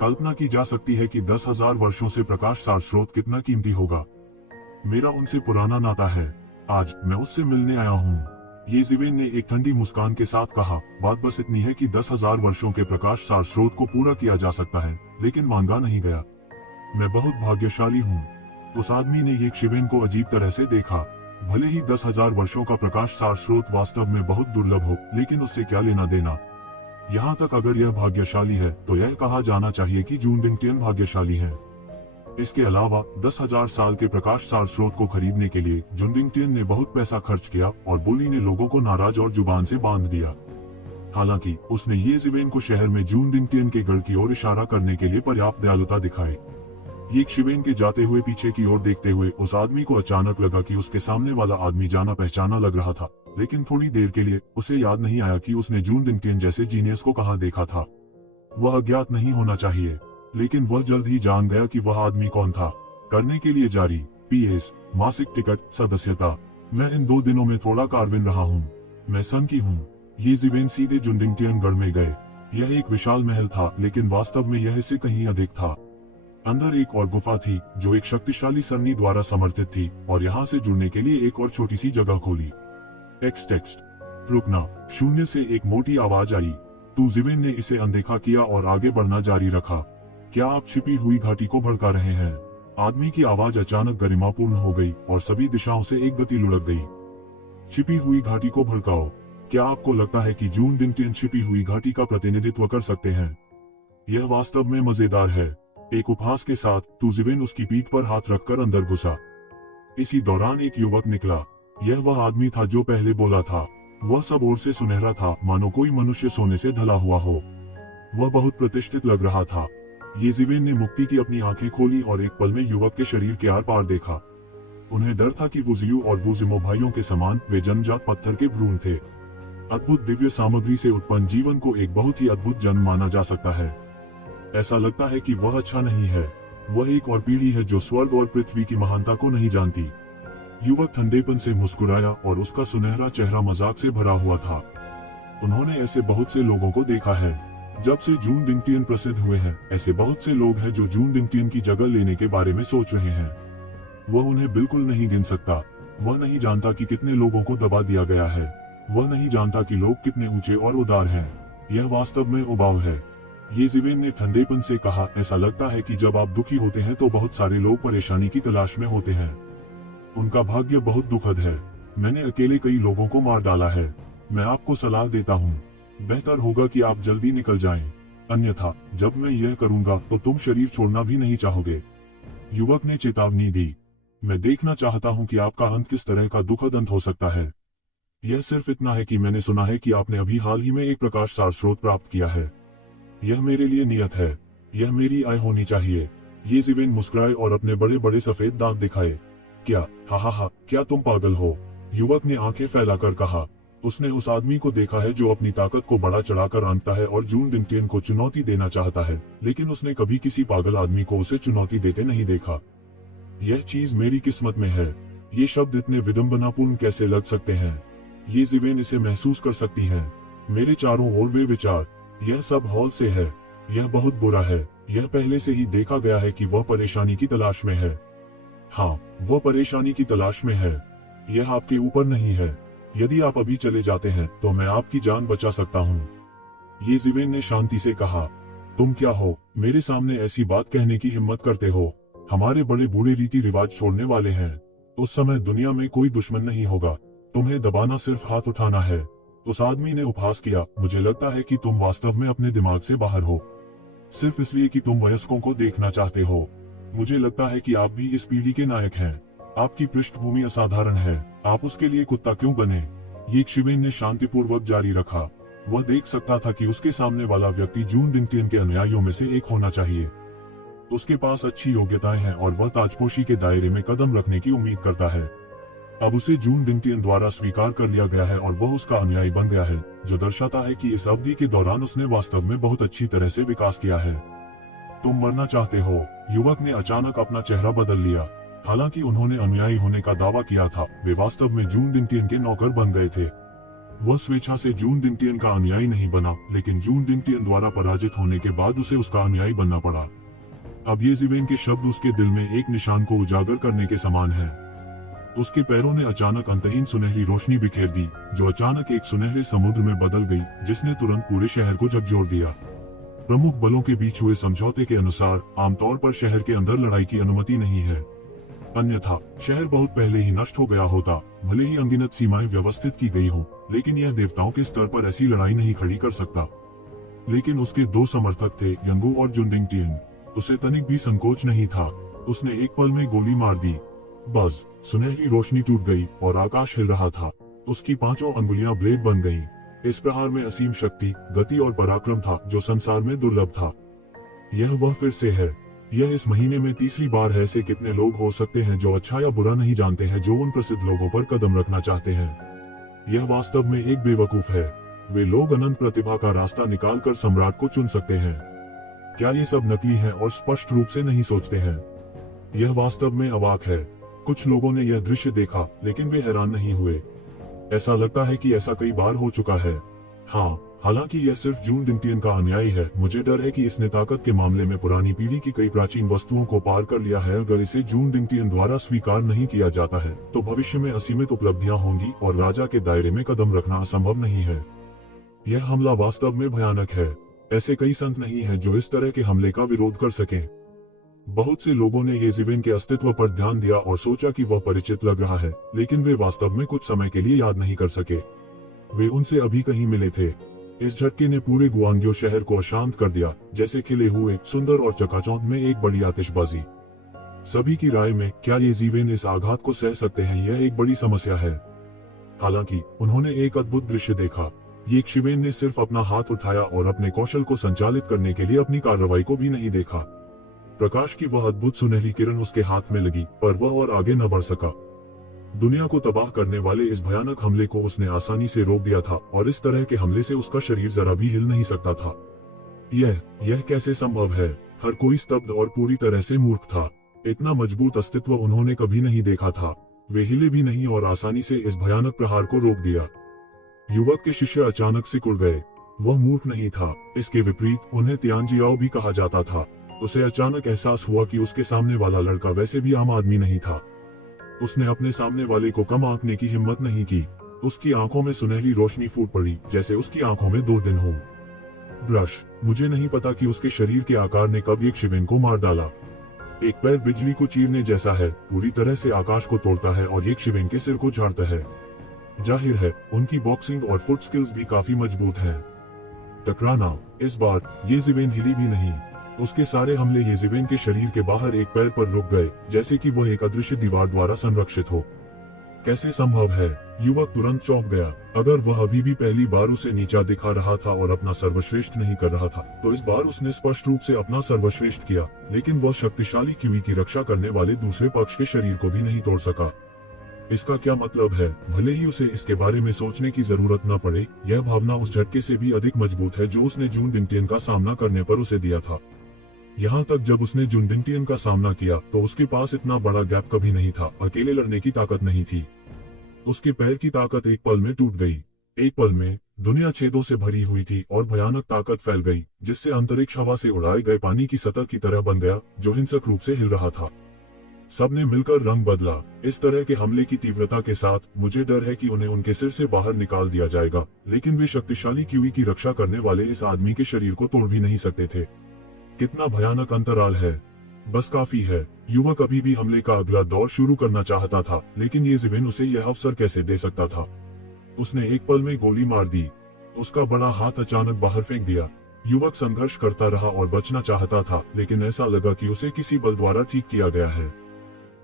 कल्पना की जा सकती है कि 10,000 वर्षों से प्रकाश सार स्रोत कितना कीमती होगा। मेरा उनसे पुराना नाता है। आज मैं उससे मिलने आया हूँ। ये जिवेन ने एक ठंडी मुस्कान के साथ कहा। बात बस इतनी है कि 10,000 वर्षों के प्रकाश सार स्रोत को पूरा किया जा सकता है, लेकिन मांगा नहीं गया। मैं बहुत भाग्यशाली हूँ। उस आदमी ने ये शिवेन को अजीब तरह से देखा। भले ही 10,000 वर्षों का प्रकाश सार स्रोत वास्तव में बहुत दुर्लभ हो, लेकिन उससे क्या लेना देना। यहाँ तक अगर यह भाग्यशाली है, तो यह कहा जाना चाहिए कि जून डिंगटियन भाग्यशाली है। इसके अलावा 10,000 साल के प्रकाश सार स्रोत को खरीदने के लिए जुंडिंगटियन ने बहुत पैसा खर्च किया, और बोली ने लोगों को नाराज और जुबान से बांध दिया। हालांकि उसने ये जिवेन को शहर में जुंडिंगटियन के गढ़ की ओर इशारा करने के लिए पर्याप्त दयालुता दिखाई। ये शिवेन के जाते हुए पीछे की ओर देखते हुए उस आदमी को अचानक लगा कि उसके सामने वाला आदमी जाना पहचाना लग रहा था, लेकिन थोड़ी देर के लिए उसे याद नहीं आया कि उसने जून डिंगटियन जैसे जीनियस को कहाँ देखा था। वह अज्ञात नहीं होना चाहिए, लेकिन वह जल्द ही जान गया कि वह आदमी कौन था। करने के लिए जारी PS मासिक टिकट सदस्यता। मैं इन 2 दिनों में थोड़ा कार्विन रहा हूँ। मैं सन की हूँ। ये जीवेन सीधे जुंडिंगटियन गढ़ में गए। यह एक विशाल महल था, लेकिन वास्तव में यह इससे कहीं अधिक था। अंदर एक और गुफा थी जो एक शक्तिशाली सरनी द्वारा समर्थित थी, और यहाँ से जुड़ने के लिए एक और छोटी सी जगह खोली। टेक्स्ट रुकना। शून्य से एक मोटी आवाज आई। तू जीवेन ने इसे अनदेखा किया और आगे बढ़ना जारी रखा। क्या आप छिपी हुई घाटी को भड़का रहे हैं? आदमी की आवाज अचानक गरिमापूर्ण हो गई और सभी दिशाओं से एक गति लुढ़क गई। छिपी हुई घाटी को भड़काओ? क्या आपको लगता है कि जून डिंगटियन छिपी हुई घाटी का प्रतिनिधित्व कर सकते हैं? यह वास्तव में मजेदार है। एक उपहास के साथ तुजिवेन उसकी पीठ पर हाथ रखकर अंदर घुसा। इसी दौरान एक युवक निकला। यह वह आदमी था जो पहले बोला था। वह सब ओर से सुनहरा था, मानो कोई मनुष्य सोने से ढला हुआ हो। वह बहुत प्रतिष्ठित लग रहा था। ये जीवेन ने मुक्ति की अपनी आंखें खोली और एक पल में युवक के शरीर के आर पार देखा। उन्हें डर था कि वुजियू और वुजिमो भाइयों के समान वे जन्मजात पत्थर के भ्रूण थे। अद्भुत दिव्य सामग्री से उत्पन्न जीवन को एक बहुत ही अद्भुत जन्म माना जा सकता है। ऐसा लगता है कि वह अच्छा नहीं है। वह एक और पीढ़ी है जो स्वर्ग और पृथ्वी की महानता को नहीं जानती। युवक ठंडेपन से मुस्कुराया और उसका सुनहरा चेहरा मजाक से भरा हुआ था। उन्होंने ऐसे बहुत से लोगों को देखा है। जब से जून डिंगटियन प्रसिद्ध हुए हैं, ऐसे बहुत से लोग हैं जो जून डिंगटियन की जगह लेने के बारे में सोच रहे हैं। वह उन्हें बिल्कुल नहीं गिन सकता। वह नहीं जानता कि कितने लोगों को दबा दिया गया है। वह नहीं जानता कि लोग कितने ऊंचे और उदार हैं। यह वास्तव में उबाऊ है। ये जीवेन ने ठंडेपन से कहा, ऐसा लगता है कि जब आप दुखी होते हैं तो बहुत सारे लोग परेशानी की तलाश में होते हैं। उनका भाग्य बहुत दुखद है। मैंने अकेले कई लोगों को मार डाला है। मैं आपको सलाह देता हूँ, बेहतर होगा कि आप जल्दी निकल जाएं। अन्यथा जब मैं यह करूंगा तो तुम शरीर छोड़ना भी नहीं चाहोगे। युवक ने चेतावनी दी। मैं देखना चाहता हूं कि आपका अंत किस तरह का दुखद अंत हो सकता है। यह सिर्फ इतना है कि मैंने सुना है कि आपने अभी हाल ही में एक प्रकाश सार स्रोत प्राप्त किया है। यह मेरे लिए नियत है। यह मेरी आय होनी चाहिए। ये जीवेन मुस्कुराए और अपने बड़े बड़े सफेद दांत दिखाए। क्या? हा, क्या तुम पागल हो? युवक ने आंखें फैलाकर कहा। उसने उस आदमी को देखा है जो अपनी ताकत को बड़ा चढ़ाकर आंकता है और जून डिंगटियन को चुनौती देना चाहता है, लेकिन उसने कभी किसी पागल आदमी को उसे चुनौती देते नहीं देखा। यह चीज मेरी किस्मत में है। ये शब्द इतने विडंबनापूर्ण कैसे लग सकते हैं? ये जीवेन इसे महसूस कर सकती हैं। मेरे चारों ओर वे विचार। यह सब हॉल से है। यह बहुत बुरा है। यह पहले से ही देखा गया है कि वह परेशानी की तलाश में है। हाँ, वह परेशानी की तलाश में है। यह आपके ऊपर नहीं है। यदि आप अभी चले जाते हैं तो मैं आपकी जान बचा सकता हूँ। ये जीवेन ने शांति से कहा। तुम क्या हो, मेरे सामने ऐसी बात कहने की हिम्मत करते हो? हमारे बड़े बूढ़े रीति रिवाज छोड़ने वाले हैं। उस समय दुनिया में कोई दुश्मन नहीं होगा। तुम्हें दबाना सिर्फ हाथ उठाना है। उस आदमी ने उपहास किया। मुझे लगता है कि तुम वास्तव में अपने दिमाग से बाहर हो, सिर्फ इसलिए कि तुम वयस्कों को देखना चाहते हो। मुझे लगता है कि आप भी इस पीढ़ी के नायक हैं। आपकी पृष्ठभूमि असाधारण है। आप उसके लिए कुत्ता क्यों बने? ये शिवेन ने शांतिपूर्वक जारी रखा। वह देख सकता था कि उसके सामने वाला व्यक्ति जून डिंगटियन के अनुयायियों में से एक होना चाहिए। उसके पास अच्छी योग्यताएं हैं और वह ताजपोशी के दायरे में कदम रखने की उम्मीद करता है। अब उसे जून डिंगटियन द्वारा स्वीकार कर लिया गया है और वह उसका अनुयायी बन गया है, जो दर्शाता है कि इस अवधि के दौरान उसने वास्तव में बहुत अच्छी तरह से विकास किया है। तुम मरना चाहते हो? युवक ने अचानक अपना चेहरा बदल लिया। हालांकि उन्होंने अनुयायी होने का दावा किया था, वे वास्तव में जून डिंगटियन के नौकर बन गए थे। वह स्वेच्छा से जून डिंगटियन का अनुयायी नहीं बना, लेकिन जून डिंगटियन द्वारा पराजित होने के बाद उसे उसका अनुयायी बनना पड़ा। अब ये जीवेन के शब्द उसके दिल में एक निशान को उजागर करने के समान है। उसके पैरों ने अचानक अंतहीन सुनहरी रोशनी बिखेर दी, जो अचानक एक सुनहरे समुद्र में बदल गई, जिसने तुरंत पूरे शहर को झकझोर दिया। प्रमुख बलों के बीच हुए समझौते के अनुसार आमतौर पर शहर के अंदर लड़ाई की अनुमति नहीं है, अन्यथा शहर बहुत पहले ही नष्ट हो गया होता। भले ही अनगिनत सीमाएं व्यवस्थित की गई हो, लेकिन यह देवताओं के स्तर पर ऐसी लड़ाई नहीं खड़ी कर सकता। लेकिन उसके 2 समर्थक थे, यंगू और जून डिंगटियन। उसे तनिक भी संकोच नहीं था। उसने एक पल में गोली मार दी। बस सुनहरी रोशनी टूट गई और आकाश हिल रहा था। उसकी 5 अंगुलियां ब्लेड बन गईं। इस प्रहार में असीम शक्ति, गति और पराक्रम था जो संसार में दुर्लभ था। यह वह फिर से है। यह इस महीने में तीसरी बार है। ऐसे कितने लोग हो सकते हैं जो अच्छा या बुरा नहीं जानते हैं, जो उन प्रसिद्ध लोगों पर कदम रखना चाहते हैं। यह वास्तव में एक बेवकूफ है। वे लोग अनंत प्रतिभा का रास्ता निकालकर सम्राट को चुन सकते हैं। क्या ये सब नकली है और स्पष्ट रूप से नहीं सोचते हैं? यह वास्तव में अवाक है। कुछ लोगों ने यह दृश्य देखा, लेकिन वे हैरान नहीं हुए। ऐसा लगता है कि ऐसा कई बार हो चुका है। हाँ, हालांकि यह सिर्फ जून दिंगटियन का अन्याय है। मुझे डर है कि इसने ताकत के मामले में पुरानी पीढ़ी की कई प्राचीन वस्तुओं को पार कर लिया है। अगर इसे जून दिंगटियन द्वारा स्वीकार नहीं किया जाता है, तो भविष्य में असीमित उपलब्धियां होंगी और राजा के दायरे में कदम रखना असंभव नहीं है। यह हमला वास्तव में भयानक है। ऐसे कई संत नहीं हैं जो इस तरह के हमले का विरोध कर सकें। बहुत से लोगों ने येज़ेबेल के अस्तित्व पर ध्यान दिया और सोचा कि वह परिचित लग रहा है, लेकिन वे वास्तव में कुछ समय के लिए याद नहीं कर सके। वे उनसे अभी कहीं मिले थे। इस झटके ने पूरे गुआंग्यो शहर को अशांत कर दिया, जैसे खिले हुए, सुंदर और चकाचौंध में एक बड़ी आतिशबाजी। सभी की राय में क्या येज़ेबेल इस आघात को सह सकते हैं, यह एक बड़ी समस्या है। हालांकि उन्होंने एक अद्भुत दृश्य देखा। येज़ेबेल ने सिर्फ अपना हाथ उठाया और अपने कौशल को संचालित करने के लिए अपनी कार्रवाई को भी नहीं देखा। प्रकाश की वह अद्भुत सुनहरी किरण उसके हाथ में लगी, पर वह और आगे न बढ़ सका। दुनिया को तबाह करने वाले इस भयानक हमले को उसने आसानी से रोक दिया था, और इस तरह के हमले से उसका शरीर जरा भी हिल नहीं सकता था। यह कैसे संभव है? हर कोई स्तब्ध और पूरी तरह से मूर्ख था। इतना मजबूत अस्तित्व उन्होंने कभी नहीं देखा था। वे हिले भी नहीं और आसानी से इस भयानक प्रहार को रोक दिया। युवक के शिष्य अचानक सिकुड़ गए। वह मूर्ख नहीं था, इसके विपरीत उन्हें तियानजियाओ भी कहा जाता था। उसे अचानक एहसास हुआ कि उसके सामने वाला लड़का वैसे भी आम आदमी नहीं था। उसने अपने सामने वाले को कम आंकने की हिम्मत नहीं की। उसकी आंखों में सुनहरी रोशनी फूट पड़ी, जैसे उसकी आंखों में 2 दिन हो। ब्रश, मुझे नहीं पता कि उसके शरीर के आकार ने कब येज़ेबेल को मार डाला। एक पैर बिजली को चीरने जैसा है, पूरी तरह से आकाश को तोड़ता है और येज़ेबेल के सिर को झाड़ता है। जाहिर है, उनकी बॉक्सिंग और फुट स्किल्स भी काफी मजबूत हैं। टकराना। इस बार येज़ेबेल हिली भी नहीं। उसके सारे हमले येज़ेबेल के शरीर के बाहर एक पैर पर रुक गए, जैसे कि वह एक अदृश्य दीवार द्वारा संरक्षित हो। कैसे संभव है? युवक तुरंत चौंक गया। अगर वह अभी भी पहली बार उसे नीचा दिखा रहा था और अपना सर्वश्रेष्ठ नहीं कर रहा था, तो इस बार उसने स्पष्ट रूप से अपना सर्वश्रेष्ठ किया। लेकिन वह शक्तिशाली क्यूई की रक्षा करने वाले दूसरे पक्ष के शरीर को भी नहीं तोड़ सका। इसका क्या मतलब है? भले ही उसे इसके बारे में सोचने की जरूरत न पड़े, यह भावना उस झटके से भी अधिक मजबूत है जो उसने जून दिंगटियन का सामना करने पर उसे दिया था। यहाँ तक जब उसने जून दिंगटियन का सामना किया, तो उसके पास इतना बड़ा गैप कभी नहीं था। अकेले लड़ने की ताकत नहीं थी। उसके पैर की ताकत एक पल में टूट गई। एक पल में दुनिया छेदों से भरी हुई थी और भयानक ताकत फैल गई, जिससे अंतरिक्ष हवा से उड़ाए गए पानी की सतह की तरह बन गया, जो हिंसक रूप से हिल रहा था। सबने मिलकर रंग बदला। इस तरह के हमले की तीव्रता के साथ मुझे डर है कि उन्हें उनके सिर से बाहर निकाल दिया जाएगा, लेकिन वे शक्तिशाली क्यूई की रक्षा करने वाले इस आदमी के शरीर को तोड़ भी नहीं सकते थे। कितना भयानक अंतराल है। बस काफी है। युवक अभी भी हमले का अगला दौर शुरू करना चाहता था, लेकिन येज़ेबेल उसे यह अवसर कैसे दे सकता था? उसने एक पल में गोली मार दी। उसका बड़ा हाथ अचानक बाहर फेंक दिया। युवक संघर्ष करता रहा और बचना चाहता था, लेकिन ऐसा लगा कि उसे किसी बल द्वारा ठीक किया गया है।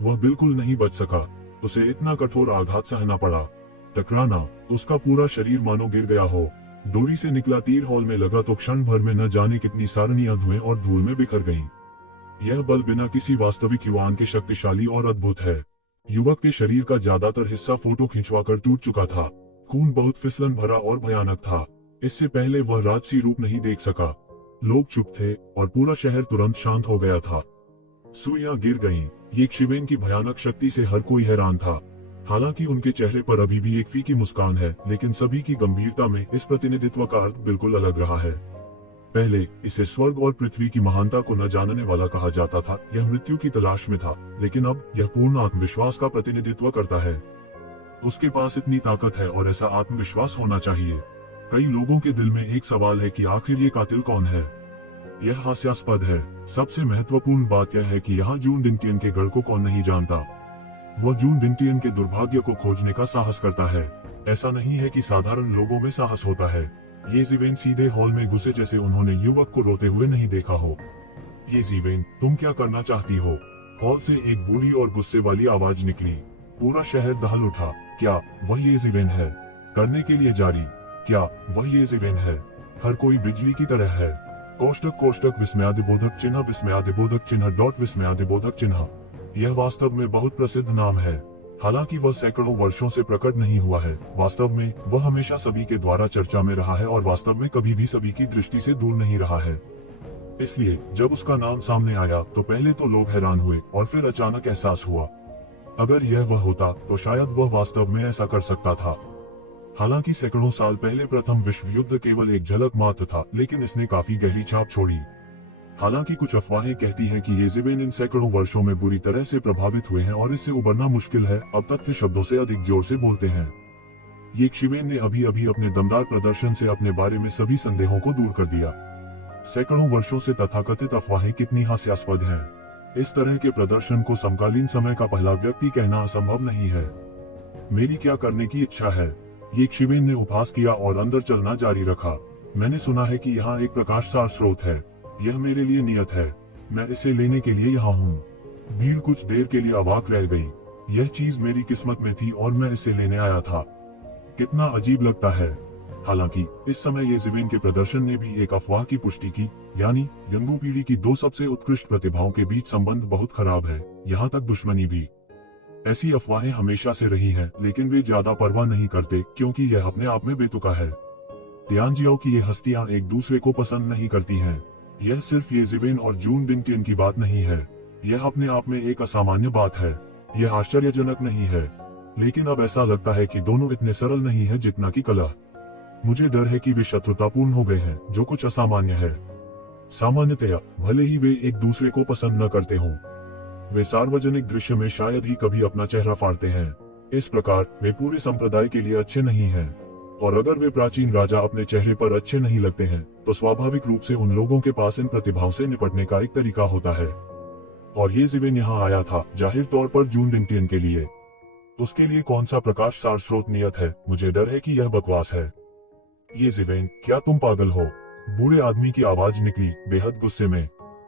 वह बिल्कुल नहीं बच सका। उसे इतना कठोर आघात सहना पड़ा। टकराना। उसका पूरा शरीर मानो गिर गया हो। डोरी से निकला तीर हॉल में लगा तो क्षण भर में न जाने कितनी सारणियां धुएं और धूल में बिखर गईं। यह बल बिना किसी वास्तविक युवान के शक्तिशाली और अद्भुत है। युवक के शरीर का ज्यादातर हिस्सा फोटो खिंचवाकर टूट चुका था। खून बहुत फिसलन भरा और भयानक था। इससे पहले वह राजसी रूप नहीं देख सका। लोग चुप थे और पूरा शहर तुरंत शांत हो गया था। सुइयां गिर गईं। येज़ेबेल की भयानक शक्ति से हर कोई हैरान था। हालांकि उनके चेहरे पर अभी भी एक फीकी मुस्कान है, लेकिन सभी की गंभीरता में इस प्रतिनिधित्व का अर्थ बिल्कुल अलग रहा है। पहले इसे स्वर्ग और पृथ्वी की महानता को न जानने वाला कहा जाता था। यह मृत्यु की तलाश में था, लेकिन अब यह पूर्ण आत्मविश्वास का प्रतिनिधित्व करता है। उसके पास इतनी ताकत है और ऐसा आत्मविश्वास होना चाहिए। कई लोगों के दिल में एक सवाल है कि आखिर ये कातिल कौन है? यह हास्यास्पद है। सबसे महत्वपूर्ण बात यह है कि यहाँ जून दिंगटियन के गढ़ को कौन नहीं जानता। वह जून दिंगटियन के दुर्भाग्य को खोजने का साहस करता है। ऐसा नहीं है कि साधारण लोगों में साहस होता है। येज़ेबेल सीधे हॉल में घुसे जैसे उन्होंने युवक को रोते हुए नहीं देखा हो। येज़ेबेल, तुम क्या करना चाहती हो? हॉल से एक बूढ़ी और गुस्से वाली आवाज निकली। पूरा शहर दहल उठा। क्या वह येज़ेबेल है? करने के लिए जारी। क्या वह येज़ेबेल है? हर कोई बिजली की तरह है। कोष्टक कोष्टक विस्मयादिबोधक चिन्ह डॉट विस्मयादिबोधक चिन्ह। यह वास्तव में बहुत प्रसिद्ध नाम है। हालांकि वह सैकड़ों वर्षों से प्रकट नहीं हुआ है, वास्तव में वह हमेशा सभी के द्वारा चर्चा में रहा है और वास्तव में कभी भी सभी की दृष्टि से दूर नहीं रहा है। इसलिए जब उसका नाम सामने आया तो पहले तो लोग हैरान हुए और फिर अचानक एहसास हुआ, अगर यह वह होता तो शायद वह वास्तव में ऐसा कर सकता था। हालांकि सैकड़ों साल पहले प्रथम विश्व युद्ध केवल एक झलक मात्र था, लेकिन इसने काफी गहरी छाप छोड़ी। हालांकि कुछ अफवाहें कहती हैं कि येज़िवेन इन सैकड़ों वर्षों में बुरी तरह से प्रभावित हुए हैं और इससे उबरना मुश्किल है। अब तथ्य शब्दों से अधिक जोर से बोलते हैं। येज़िवेन ने अभी अभी अपने दमदार प्रदर्शन से अपने बारे में सभी संदेहों को दूर कर दिया। सैकड़ों वर्षों से तथाकथित अफवाहें कितनी हास्यास्पद हैं। इस तरह के प्रदर्शन को समकालीन समय का पहला व्यक्ति कहना असंभव नहीं है। मेरी क्या करने की इच्छा है? येज़िवेन ने उपहास किया और अंदर चलना जारी रखा। मैंने सुना है कि यहाँ एक प्रकाशसार स्रोत है। यह मेरे लिए नियत है। मैं इसे लेने के लिए यहाँ हूँ। भीड़ कुछ देर के लिए अवाक रह गई। यह चीज मेरी किस्मत में थी और मैं इसे लेने आया था। कितना अजीब लगता है। हालांकि इस समय येज़िवेन के प्रदर्शन ने भी एक अफवाह की पुष्टि की, यानी यंगू पीढ़ी की दो सबसे उत्कृष्ट प्रतिभाओं के बीच संबंध बहुत खराब है, यहाँ तक दुश्मनी भी। ऐसी अफवाहें हमेशा से रही हैं, लेकिन वे ज्यादा परवाह नहीं करते क्योंकि यह अपने आप में बेतुका है। तियानजियाओ की ये हस्तियां एक दूसरे को पसंद नहीं करती हैं। यह सिर्फ येज़िवेन और जून डिंगटियन की बात नहीं है। यह अपने आप में एक असामान्य बात है। यह आश्चर्यजनक नहीं है, लेकिन अब ऐसा लगता है कि दोनों इतने सरल नहीं है जितना कि कलह। मुझे डर है कि वे शत्रुतापूर्ण हो गए हैं, जो कुछ असामान्य है। सामान्यतया भले ही वे एक दूसरे को पसंद न करते हों, वे सार्वजनिक दृश्य में शायद ही कभी अपना चेहरा फाड़ते हैं। इस प्रकार वे पूरे संप्रदाय के लिए अच्छे नहीं हैं। और अगर वे प्राचीन राजा अपने चेहरे पर अच्छे नहीं लगते हैं, तो स्वाभाविक रूप से उन लोगों के पास इन प्रतिभाओं से निपटने का एक तरीका होता है। और येज़िवेन यहाँ आया था जाहिर तौर पर जून डिंगटियन के लिए। उसके लिए कौन सा प्रकाशसार स्रोत नियत है? मुझे डर है कि यह बकवास है। येज़िवेन, क्या तुम पागल हो? बूढ़े आदमी की आवाज निकली, बेहद गुस्से में।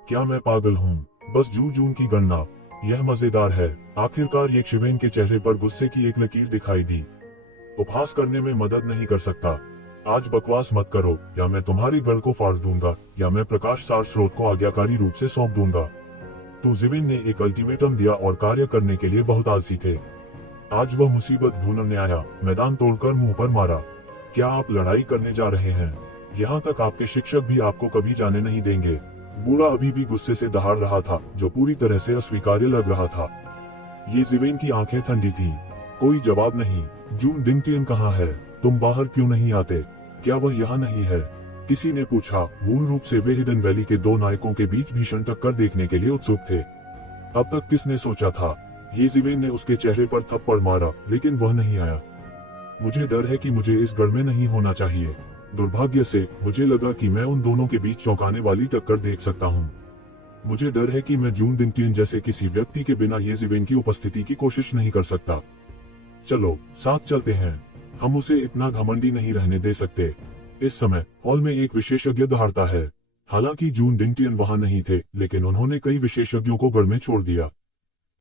क्या मैं पागल हूँ? बस जून की गणना। यह मजेदार है। आखिरकार येज़िवेन के चेहरे पर गुस्से की एक लकीर दिखाई दी। उपहास करने में मदद नहीं कर सकता। आज बकवास मत करो, या मैं तुम्हारे गल को फाड़ दूंगा, या मैं प्रकाशसार स्रोत को आज्ञाकारी रूप से सौंप दूंगा। तो येज़िवेन ने एक अल्टीमेटम दिया और कार्य करने के लिए बहुत आलसी थे। आज वह मुसीबत ढूंढने आया, मैदान तोड़कर मुंह पर मारा। क्या आप लड़ाई करने जा रहे हैं? यहाँ तक आपके शिक्षक भी आपको कभी जाने नहीं देंगे। बूढ़ा अभी भी गुस्से से दहाड़ रहा था, जो पूरी तरह से अस्वीकार्य लग रहा था। येज़िवेन की आंखें ठंडी थीं। कोई जवाब नहीं। जून डिंगटियन कहाँ है? तुम बाहर क्यों नहीं आते? क्या वह यहाँ नहीं है? किसी ने पूछा। मूल रूप से वे हिडन वैली के दो नायकों के बीच भीषण टक्कर देखने के लिए उत्सुक थे। अब तक किसने सोचा था? येज़िवेन ने उसके चेहरे पर थप्पड़ मारा, लेकिन वह नहीं आया। मुझे डर है कि मुझे इस गढ़ में नहीं होना चाहिए। दुर्भाग्य से मुझे लगा कि मैं उन दोनों के बीच चौंकाने वाली टक्कर देख सकता हूँ। मुझे डर है कि मैं जून डिंगटियन जैसे किसी व्यक्ति के बिना येज़िवेन की उपस्थिति की कोशिश नहीं कर सकता। चलो साथ चलते हैं। हम उसे इतना घमंडी नहीं रहने दे सकते। इस समय हॉल में एक विशेषज्ञ दहाड़ता है। हालांकि जून डिंगटियन वहां नहीं थे, लेकिन उन्होंने कई विशेषज्ञों को गढ़ में छोड़ दिया।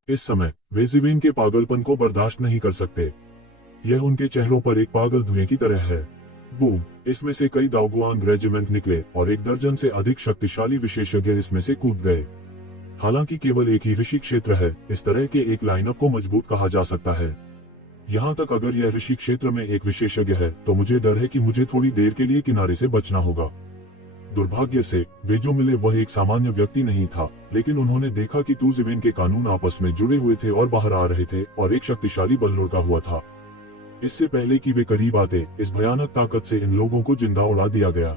इस समय वे येज़िवेन के पागलपन को बर्दाश्त नहीं कर सकते। यह उनके चेहरों पर एक पागल धुएं की तरह है। बूम! इसमें से कई दाओगुआंग रेजिमेंट निकले और एक दर्जन से अधिक शक्तिशाली विशेषज्ञ इसमें से कूद गए। हालांकि केवल एक ही ऋषि क्षेत्र है, इस तरह के एक लाइनअप को मजबूत कहा जा सकता है। यहाँ तक अगर यह ऋषि क्षेत्र में एक विशेषज्ञ है, तो मुझे डर है कि मुझे थोड़ी देर के लिए किनारे से बचना होगा। दुर्भाग्य से वे जो मिले वह एक सामान्य व्यक्ति नहीं था, लेकिन उन्होंने देखा कि येज़िवेन के कानून आपस में जुड़े हुए थे और बाहर आ रहे थे, और एक शक्तिशाली बल लुढ़का हुआ था। इससे पहले कि वे करीब आते, इस भयानक ताकत से इन लोगों को जिंदा उड़ा दिया गया।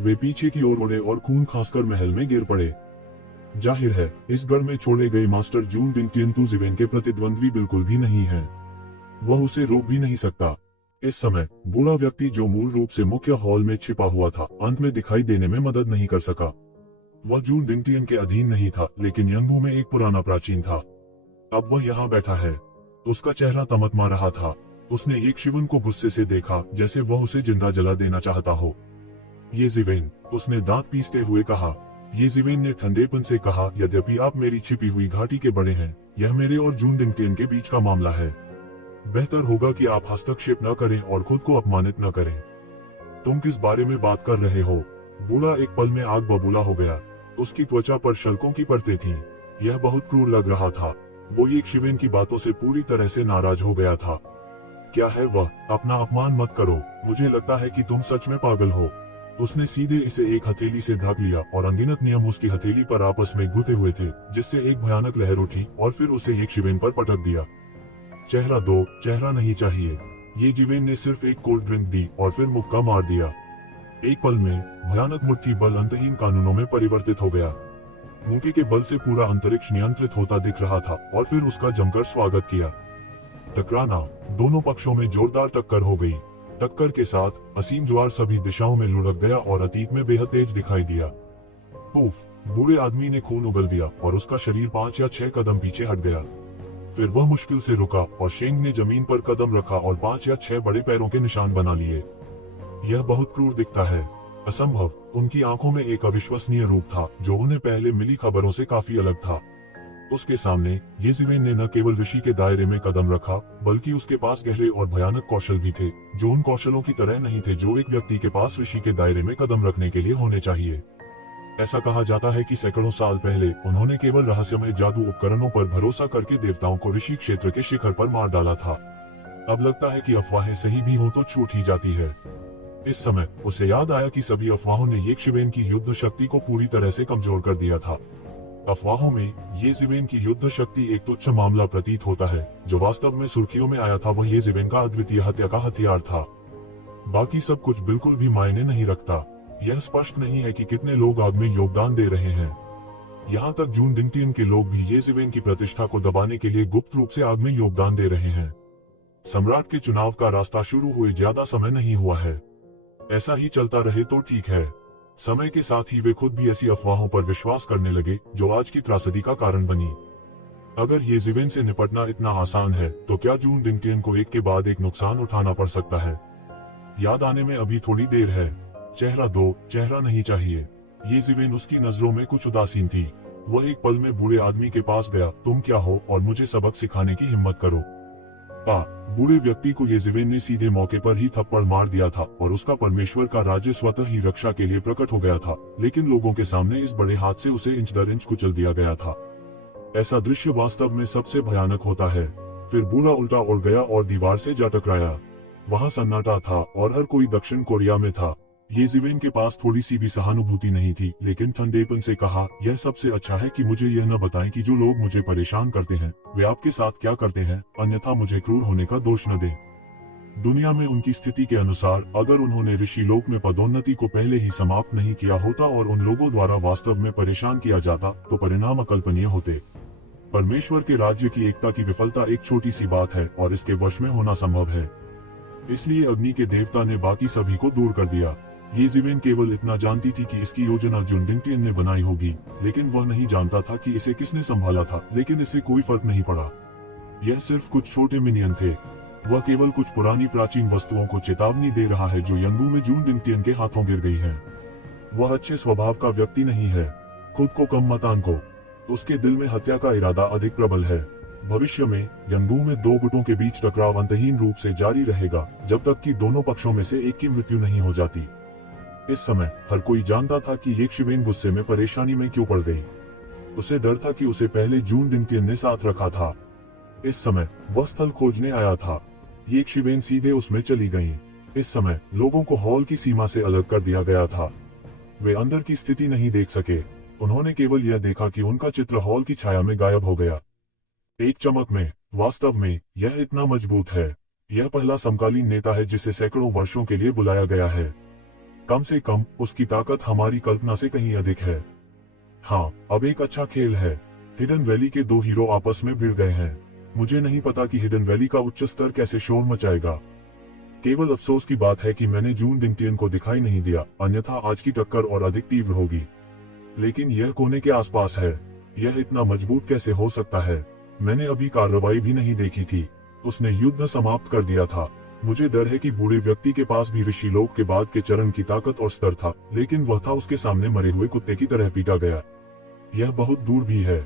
वे पीछे की ओर उड़े और खून खांसकर महल में गिर पड़े। जाहिर है इस गढ़ में छोड़े गए मास्टर जून डिंगटियन येज़िवेन के प्रतिद्वंद्वी बिल्कुल भी नहीं है। वह उसे रोक भी नहीं सकता। इस समय बूढ़ा व्यक्ति जो मूल रूप से मुख्य हॉल में छिपा हुआ था, अंत में दिखाई देने में मदद नहीं कर सका। वह जून डिंगटियन के अधीन नहीं था, लेकिन यंगू में एक पुराना प्राचीन था। अब वह यहाँ बैठा है। उसका चेहरा तमतमा रहा था। उसने येज़िवेन को गुस्से से देखा, जैसे वह उसे जिंदा जला देना चाहता हो। येज़िवेन, उसने दांत पीसते हुए कहा। येज़िवेन ने ठंडेपन से कहा, यद्यपि आप मेरी छिपी हुई घाटी के बड़े हैं, यह मेरे और जून डिंगटियन के बीच का मामला है। बेहतर होगा कि आप हस्तक्षेप न करें और खुद को अपमानित न करें। तुम किस बारे में बात कर रहे हो? बूढ़ा एक पल में आग बबूला हो गया। उसकी त्वचा पर शल्कों की परतें थीं। यह बहुत क्रूर लग रहा था। वो यक्षविन की बातों से पूरी तरह से नाराज हो गया था। क्या है वह? अपना अपमान मत करो, मुझे लगता है कि तुम सच में पागल हो। उसने सीधे इसे एक हथेली से ढक लिया और अनगिनत नियम उसकी हथेली पर आपस में घुटे हुए थे, जिससे एक भयानक लहर उठी और फिर उसे यक्षविन पर पटक दिया। चेहरा दो, चेहरा नहीं चाहिए। ये जीवेन ने सिर्फ एक कोल्ड ड्रिंक दी और फिर मुक्का मार दिया। एक पल में भयानक मुट्ठी बल अंतहीन कानूनों में परिवर्तित हो गया। मुक्के के बल से पूरा अंतरिक्ष नियंत्रित होता दिख रहा था और फिर उसका जमकर स्वागत किया। टकराना, दोनों पक्षों में जोरदार टक्कर हो गई। टक्कर के साथ असीम ज्वार सभी दिशाओं में लुढ़क गया और अतीत में बेहद तेज दिखाई दिया। उफ! बूढ़े आदमी ने खून उगल दिया और उसका शरीर 5 या 6 कदम पीछे हट गया। फिर वह मुश्किल से रुका और शेंग ने जमीन पर कदम रखा और 5 या 6 बड़े पैरों के निशान बना लिए। यह बहुत क्रूर दिखता है। असंभव। उनकी आंखों में एक अविश्वसनीय रूप था जो उन्हें पहले मिली खबरों से काफी अलग था। उसके सामने येज़िवेन ने न केवल ऋषि के दायरे में कदम रखा, बल्कि उसके पास गहरे और भयानक कौशल भी थे, जो उन कौशलों की तरह नहीं थे जो एक व्यक्ति के पास ऋषि के दायरे में कदम रखने के लिए होने चाहिए। ऐसा कहा जाता है कि सैकड़ों साल पहले उन्होंने केवल रहस्यमय जादू उपकरणों पर भरोसा करके देवताओं को ऋषि क्षेत्र के शिखर पर मार डाला था। अब लगता है कि अफवाहें सही भी हो तो छूट ही जाती है। इस समय उसे याद आया कि सभी अफवाहों ने यक्षविन की युद्ध शक्ति को पूरी तरह से कमजोर कर दिया था। अफवाहों में येज़िवेन की युद्ध शक्ति एक तुच्छ मामला प्रतीत होता है। जो वास्तव में सुर्खियों में आया था वह येज़िवेन का अद्वितीय हत्या का हथियार था। बाकी सब कुछ बिल्कुल भी मायने नहीं रखता। यह स्पष्ट नहीं है कि कितने लोग आग में योगदान दे रहे हैं। यहाँ तक जून डिंगटियन के लोग भी येज़िवेन की प्रतिष्ठा को दबाने के लिए गुप्त रूप से आग में योगदान दे रहे हैं। सम्राट के चुनाव का रास्ता शुरू हुए ज्यादा समय नहीं हुआ है। ऐसा ही चलता रहे तो ठीक है। समय के साथ ही वे खुद भी ऐसी अफवाहों पर विश्वास करने लगे जो आज की त्रासदी का कारण बनी। अगर येज़िवेन से निपटना इतना आसान है तो क्या जून डिंगटियन को एक के बाद एक नुकसान उठाना पड़ सकता है? याद आने में अभी थोड़ी देर है। चेहरा दो, चेहरा नहीं चाहिए। येज़िवेन उसकी नजरों में कुछ उदासीन थी। वह एक पल में बूढ़े आदमी के पास गया। तुम क्या हो और मुझे सबक सिखाने की हिम्मत करो। बूढ़े व्यक्ति को येज़िवेन ने सीधे मौके पर ही थप्पड़ मार दिया था और उसका परमेश्वर का राज्य स्वतः ही रक्षा के लिए प्रकट हो गया था, लेकिन लोगों के सामने इस बड़े हाथ से उसे इंच दर इंच कुचल दिया गया था। ऐसा दृश्य वास्तव में सबसे भयानक होता है। फिर बूढ़ा उल्टा उड़ गया और दीवार से जा टकराया। वहाँ सन्नाटा था और हर कोई दक्षिण कोरिया में था। येज़िवेन के पास थोड़ी सी भी सहानुभूति नहीं थी, लेकिन ठंडेपन से कहा, यह सबसे अच्छा है कि मुझे यह न बताएं कि जो लोग मुझे परेशान करते हैं वे आपके साथ क्या करते हैं, अन्यथा मुझे क्रूर होने का दोष न दें। दुनिया में उनकी स्थिति के अनुसार अगर उन्होंने ऋषि लोक में पदोन्नति को पहले ही समाप्त नहीं किया होता और उन लोगों द्वारा वास्तव में परेशान किया जाता तो परिणाम अकल्पनीय होते। परमेश्वर के राज्य की एकता की विफलता एक छोटी सी बात है और इसके वश में होना संभव है। इसलिए अग्नि के देवता ने बाकी सभी को दूर कर दिया। येज़िवेन केवल इतना जानती थी कि इसकी योजना जून डिंगटियन ने बनाई होगी, लेकिन वह नहीं जानता था कि इसे किसने संभाला था। लेकिन इससे कोई फर्क नहीं पड़ा। यह सिर्फ कुछ छोटे मिनियन थे। वह केवल कुछ पुरानी प्राचीन वस्तुओं को चेतावनी दे रहा है जो यंगू में जून डिंगटियन के हाथों गिर गई हैं। वह अच्छे स्वभाव का व्यक्ति नहीं है। खुद को कम मत आंको। उसके दिल में हत्या का इरादा अधिक प्रबल है। भविष्य में यंगू में दो गुटों के बीच टकराव अंतहीन रूप से जारी रहेगा जब तक कि दोनों पक्षों में से एक की मृत्यु नहीं हो जाती। इस समय हर कोई जानता था कि यक्षविन गुस्से में परेशानी में क्यों पड़ गई। उसे डर था कि उसे पहले जून डिंगटियन ने साथ रखा था। इस समय वह स्थल खोजने आया था। यक्षविन सीधे उसमें चली गईं। इस समय लोगों को हॉल की सीमा से अलग कर दिया गया था। वे अंदर की स्थिति नहीं देख सके। उन्होंने केवल यह देखा कि उनका चित्र हॉल की छाया में गायब हो गया। एक चमक में, वास्तव में यह इतना मजबूत है। यह पहला समकालीन नेता है जिसे सैकड़ों वर्षों के लिए बुलाया गया है। कम से कम उसकी ताकत हमारी कल्पना से कहीं अधिक है। हाँ, अब एक अच्छा खेल है। हिडन वैली के दो हीरो आपस में भिड़ गए हैं। मुझे नहीं पता कि हिडन वैली का उच्च स्तर कैसे शोर मचाएगा। केवल अफसोस की बात है कि मैंने जून डिंगटियन को दिखाई नहीं दिया, अन्यथा आज की टक्कर और अधिक तीव्र होगी। लेकिन यह कोने के आसपास है। यह इतना मजबूत कैसे हो सकता है? मैंने अभी कार्रवाई भी नहीं देखी थी। उसने युद्ध समाप्त कर दिया था। मुझे डर है कि बूढ़े व्यक्ति के पास भी ऋषि लोक के बाद के चरण की ताकत और स्तर था, लेकिन वह था उसके सामने मरे हुए कुत्ते की तरह पीटा गया। यह बहुत दूर भी है।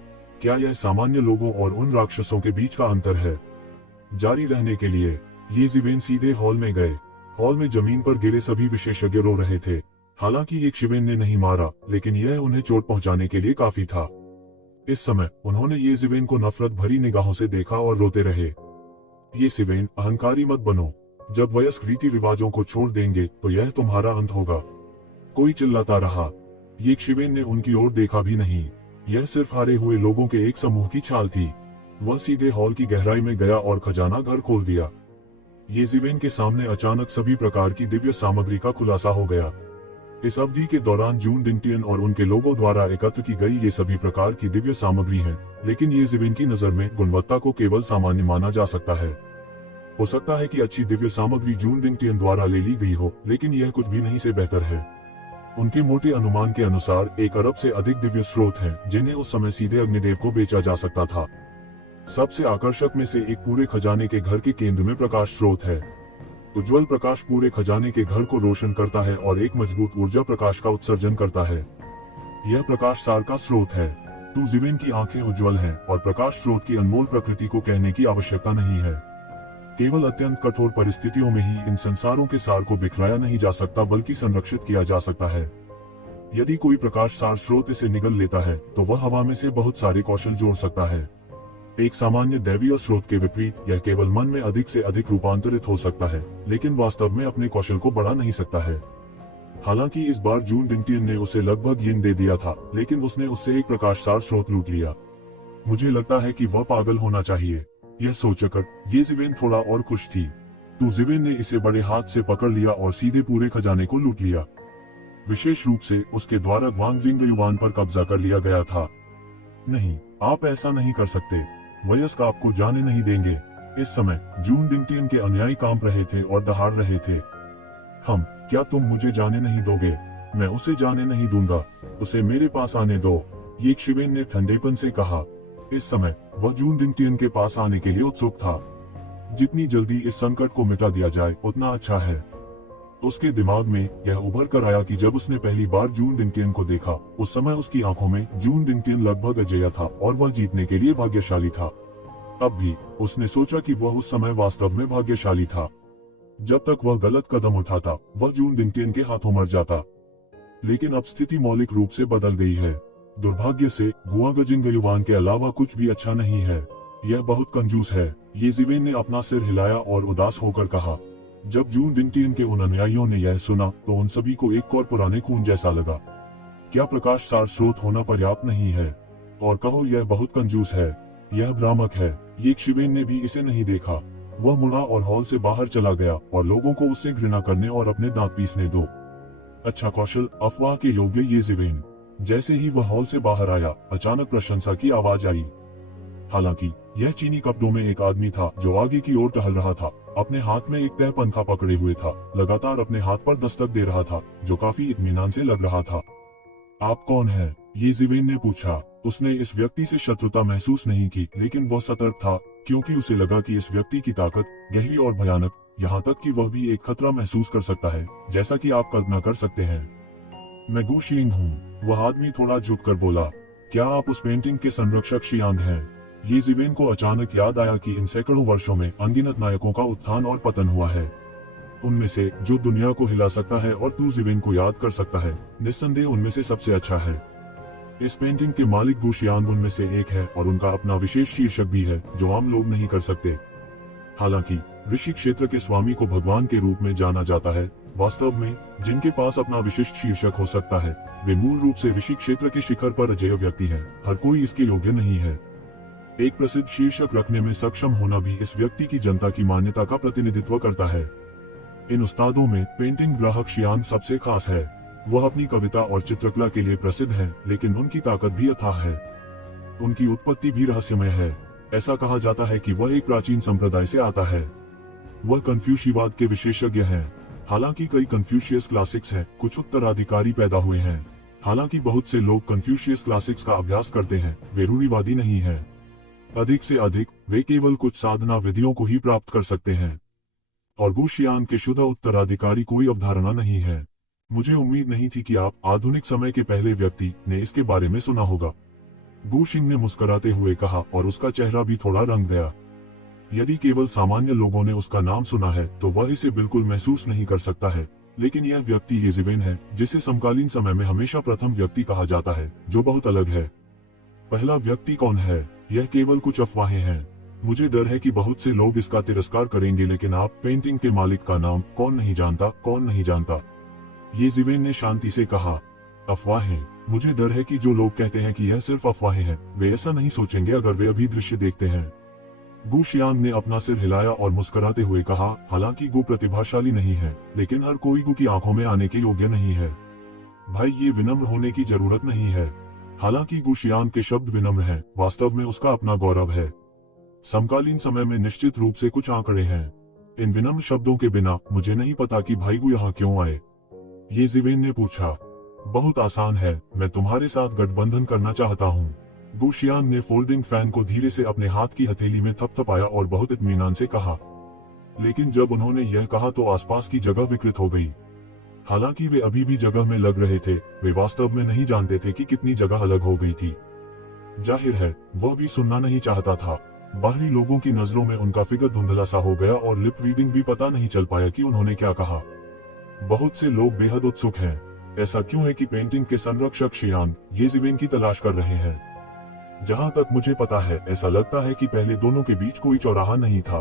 क्या यह सामान्य लोगों और उन राक्षसों के बीच का अंतर है? जारी रहने के लिए येज़िवेन सीधे हॉल में गए। हॉल में जमीन पर गिरे सभी विशेषज्ञ रो रहे थे। हालांकि एक शिवेन ने नहीं मारा, लेकिन यह उन्हें चोट पहुंचाने के लिए काफी था। इस समय उन्होंने ये जिवेन को नफरत भरी निगाहों से देखा और रोते रहे। ये सिवेन, अहंकारी मत बनो। जब वयस्क रीति रिवाजों को छोड़ देंगे तो यह तुम्हारा अंत होगा। कोई चिल्लाता रहा। ये शिवेन ने उनकी ओर देखा भी नहीं। यह सिर्फ हारे हुए लोगों के एक समूह की चाल थी। वह सीधे हॉल की गहराई में गया और खजाना घर खोल दिया। ये जिवेन के सामने अचानक सभी प्रकार की दिव्य सामग्री का खुलासा हो गया। इस अवधि के दौरान जून डिंगटियन और उनके लोगों द्वारा एकत्र की गई ये सभी प्रकार की दिव्य सामग्री हैं, लेकिन ये जिवेन की नजर में गुणवत्ता को केवल सामान्य माना जा सकता है। हो सकता है कि अच्छी दिव्य सामग्री जून डिंगटियन द्वारा ले ली गई हो, लेकिन यह कुछ भी नहीं से बेहतर है। उनके मोटे अनुमान के अनुसार 1 अरब से अधिक दिव्य स्रोत हैं, जिन्हें उस समय सीधे अग्निदेव को बेचा जा सकता था। सबसे आकर्षक में से एक पूरे खजाने के घर के केंद्र में प्रकाश स्रोत है। उज्ज्वल प्रकाश पूरे खजाने के घर को रोशन करता है और एक मजबूत ऊर्जा प्रकाश का उत्सर्जन करता है। यह प्रकाश सार का स्रोत है। तो जिवेन की आंखें उज्ज्वल हैं और प्रकाश स्रोत की अनमोल प्रकृति को कहने की आवश्यकता नहीं है। केवल अत्यंत कठोर परिस्थितियों में ही इन संसारों के सार को बिखराया नहीं जा सकता, बल्कि संरक्षित किया जा सकता है। यदि कोई प्रकाश सार स्रोत इसे निगल लेता है तो वह हवा में से बहुत सारे कौशल जोड़ सकता है। एक सामान्य दैवीय स्रोत के विपरीत यह केवल मन में अधिक से अधिक रूपांतरित हो सकता है, लेकिन वास्तव में अपने कौशल को बढ़ा नहीं सकता है। हालांकि इस बार जून डिंगटियन ने उसे लगभग यिन दे दिया था, लेकिन उसने उससे एक प्रकाश सार स्रोत लूट लिया। मुझे लगता है कि वह पागल होना चाहिए। यह सोचकर ये जिवेन थोड़ा और खुश थी। तो जिवेन ने इसे बड़े हाथ से पकड़ लिया और सीधे पूरे खजाने को लूट लिया। विशेष रूप से उसके द्वारा ग्वांगजिंग युवान पर कब्जा कर लिया गया था। नहीं, आप ऐसा नहीं कर सकते। वयस्क आपको जाने नहीं देंगे। इस समय जून डिंगटियन के अनुयायी कांप रहे थे और दहाड़ रहे थे। क्या तुम मुझे जाने नहीं दोगे? मैं उसे जाने नहीं दूंगा। उसे मेरे पास आने दो, ये शिवेन ने ठंडेपन से कहा। इस समय वह जून डिंगटियन के पास आने के लिए उत्सुक था। जितनी जल्दी इस संकट को मिटा दिया जाए उतना अच्छा है। उसके दिमाग में यह उभर कर आया कि जब उसने पहली बार जून डिंगटियन को देखा, उस समय उसकी आंखों में जून डिंगटियन लगभग अजेय था और वह जीतने के लिए भाग्यशाली था। अब भी उसने सोचा कि वह उस समय वास्तव में भाग्यशाली था। जब तक वह गलत कदम उठाता, वह जून डिंगटियन के हाथों मर जाता। लेकिन अब स्थिति मौलिक रूप से बदल गई है। दुर्भाग्य से गुआंगजिंग युवान के अलावा कुछ भी अच्छा नहीं है। यह बहुत कंजूस है। ये जिवेन ने अपना सिर हिलाया और उदास होकर कहा। जब जून डिंगटियन के उन अनुयायियों ने यह सुना तो उन सभी को एक और पुराने खून जैसा लगा। क्या प्रकाश सार स्रोत होना पर्याप्त नहीं है? और कहो यह बहुत कंजूस है, यह भ्रामक है। ये शिवेन ने भी इसे नहीं देखा। वह मुड़ा और हॉल से बाहर चला गया और लोगों को उससे घृणा करने और अपने दांत पीसने दो। अच्छा कौशल, अफवाह के योग्य ये जिवेन। जैसे ही वह हॉल से बाहर आया, अचानक प्रशंसा की आवाज आई। हालांकि यह चीनी कपड़ों में एक आदमी था जो आगे की ओर टहल रहा था। अपने हाथ में एक तय पंखा पकड़े हुए था, लगातार अपने हाथ पर दस्तक दे रहा था, जो काफी इत्मीनान से लग रहा था। आप कौन है? ये जिवेन ने पूछा। उसने इस व्यक्ति से शत्रुता महसूस नहीं की, लेकिन वह सतर्क था, क्योंकि उसे लगा कि इस व्यक्ति की ताकत गहरी और भयानक, यहाँ तक कि वह भी एक खतरा महसूस कर सकता है, जैसा कि आप कल्पना कर सकते हैं। मैं गु शिंग हूँ। वह आदमी थोड़ा झुककर बोला। क्या आप उस पेंटिंग के संरक्षक शियांग हैं? ये जिवेन को अचानक याद आया कि इन सैकड़ों वर्षों में अनगिनत नायकों का उत्थान और पतन हुआ है। उनमें से जो दुनिया को हिला सकता है और तू जिवेन को याद कर सकता है, निस्संदेह उनमें से सबसे अच्छा है। इस पेंटिंग के मालिक गु शियांग उनमें से एक है और उनका अपना विशेष शीर्षक भी है जो आम लोग नहीं कर सकते। हालांकि ऋषि क्षेत्र के स्वामी को भगवान के रूप में जाना जाता है। वास्तव में जिनके पास अपना विशिष्ट शीर्षक हो सकता है, वे मूल रूप से ऋषि क्षेत्र के शिखर पर अजेय व्यक्ति हैं। हर कोई इसके योग्य नहीं है। एक प्रसिद्ध शीर्षक रखने में सक्षम होना भी इस व्यक्ति की जनता की मान्यता का प्रतिनिधित्व करता है। इन उस्तादों में पेंटिंग ग्राहक शियांग सबसे खास है। वह अपनी कविता और चित्रकला के लिए प्रसिद्ध है, लेकिन उनकी ताकत भी अथाह है। उनकी उत्पत्ति भी रहस्यमय है। ऐसा कहा जाता है कि वह एक प्राचीन संप्रदाय से आता है। वह कन्फ्यूशियवाद के विशेषज्ञ हैं। हालांकि कई कन्फ्यूशियस क्लासिक्स हैं, कुछ उत्तराधिकारी पैदा हुए हैं। हालांकि बहुत से लोग कन्फ्यूशियस क्लासिक्स का अभ्यास करते हैं, वे रूढ़िवादी नहीं हैं। अधिक से अधिक वे केवल कुछ साधना विधियों को ही प्राप्त कर सकते हैं। और गु शियांग के शुद्ध उत्तराधिकारी कोई अवधारणा नहीं है। मुझे उम्मीद नहीं थी कि आप आधुनिक समय के पहले व्यक्ति ने इसके बारे में सुना होगा। गु शिंग ने मुस्कुराते हुए कहा और उसका चेहरा भी थोड़ा रंग गया। यदि केवल सामान्य लोगों ने उसका नाम सुना है तो वह इसे बिल्कुल महसूस नहीं कर सकता है। लेकिन यह व्यक्ति येज़िवेन है, जिसे समकालीन समय में हमेशा प्रथम व्यक्ति कहा जाता है, जो बहुत अलग है। पहला व्यक्ति कौन है? यह केवल कुछ अफवाहें हैं। मुझे डर है कि बहुत से लोग इसका तिरस्कार करेंगे, लेकिन आप पेंटिंग के मालिक का नाम कौन नहीं जानता। येज़िवेन ने शांति से कहा, अफवाहें। मुझे डर है कि जो लोग कहते हैं कि यह सिर्फ अफवाहें हैं, वे ऐसा नहीं सोचेंगे अगर वे अभी दृश्य देखते हैं। गु शियांग ने अपना सिर हिलाया और मुस्कुराते हुए कहा, हालांकि गु प्रतिभाशाली नहीं है, लेकिन हर कोई गु की आंखों में आने के योग्य नहीं है। भाई, ये विनम्र होने की जरूरत नहीं है। हालांकि गु शियांग के शब्द विनम्र हैं, वास्तव में उसका अपना गौरव है। समकालीन समय में निश्चित रूप से कुछ आंकड़े हैं। इन विनम्र शब्दों के बिना मुझे नहीं पता कि भाई गु यहाँ क्यों आए। येज़िवेन ने पूछा। बहुत आसान है, मैं तुम्हारे साथ गठबंधन करना चाहता हूँ। गु शियांग ने फोल्डिंग फैन को धीरे से अपने हाथ की हथेली में थपथपाया और बहुत इत्मीनान से कहा। लेकिन जब उन्होंने यह कहा तो आसपास की जगह विकृत हो गई। हालांकि वे अभी भी जगह में लग रहे थे, वे वास्तव में नहीं जानते थे कि कितनी जगह अलग हो गई थी। जाहिर है, वह भी सुनना नहीं चाहता था। बाहरी लोगों की नजरों में उनका फिगर धुंधला सा हो गया और लिप रीडिंग भी पता नहीं चल पाया कि उन्होंने क्या कहा। बहुत से लोग बेहद उत्सुक हैं। ऐसा क्यों है कि पेंटिंग के संरक्षक शियांग येज़िवेन की तलाश कर रहे हैं? जहां तक मुझे पता है, ऐसा लगता है कि पहले दोनों के बीच कोई चौराहा नहीं था।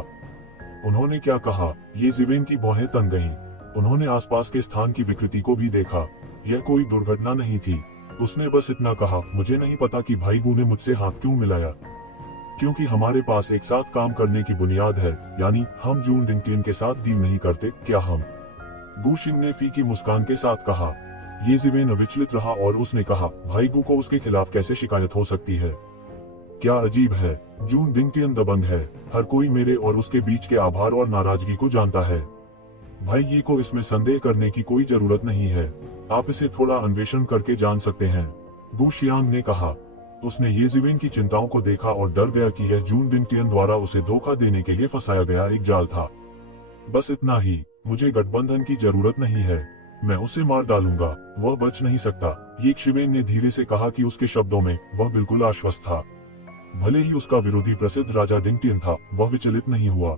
उन्होंने क्या कहा? येज़िवेन की भौहें तन गईं। उन्होंने आसपास के स्थान की विकृति को भी देखा। यह कोई दुर्घटना नहीं थी। उसने बस इतना कहा, मुझे नहीं पता कि भाई गु ने मुझसे हाथ क्यों मिलाया। क्योंकि हमारे पास एक साथ काम करने की बुनियाद है, यानी हम जून डिंगटियन के साथ डील नहीं करते, क्या हम? गु शिंग ने फीकी मुस्कान के साथ कहा। येज़िवेन अविचलित रहा और उसने कहा, भाई गु को उसके खिलाफ कैसे शिकायत हो सकती है? क्या अजीब है, जून डिंगटियन दबंग है। हर कोई मेरे और उसके बीच के आभार और नाराजगी को जानता है। भाई ये को इसमें संदेह करने की कोई जरूरत नहीं है। आप इसे थोड़ा अन्वेषण करके जान सकते हैं, गु शियांग ने कहा। उसने येज़िवेन की चिंताओं को देखा और डर गया कि यह जून डिंगटियन द्वारा उसे धोखा देने के लिए फंसाया गया एक जाल था। बस इतना ही, मुझे गठबंधन की जरूरत नहीं है। मैं उसे मार डालूंगा, वह बच नहीं सकता। येज़िवेन ने धीरे से कहा कि उसके शब्दों में वह बिल्कुल आश्वस्त था। भले ही उसका विरोधी प्रसिद्ध राजा डिंगटियन था, वह विचलित नहीं हुआ।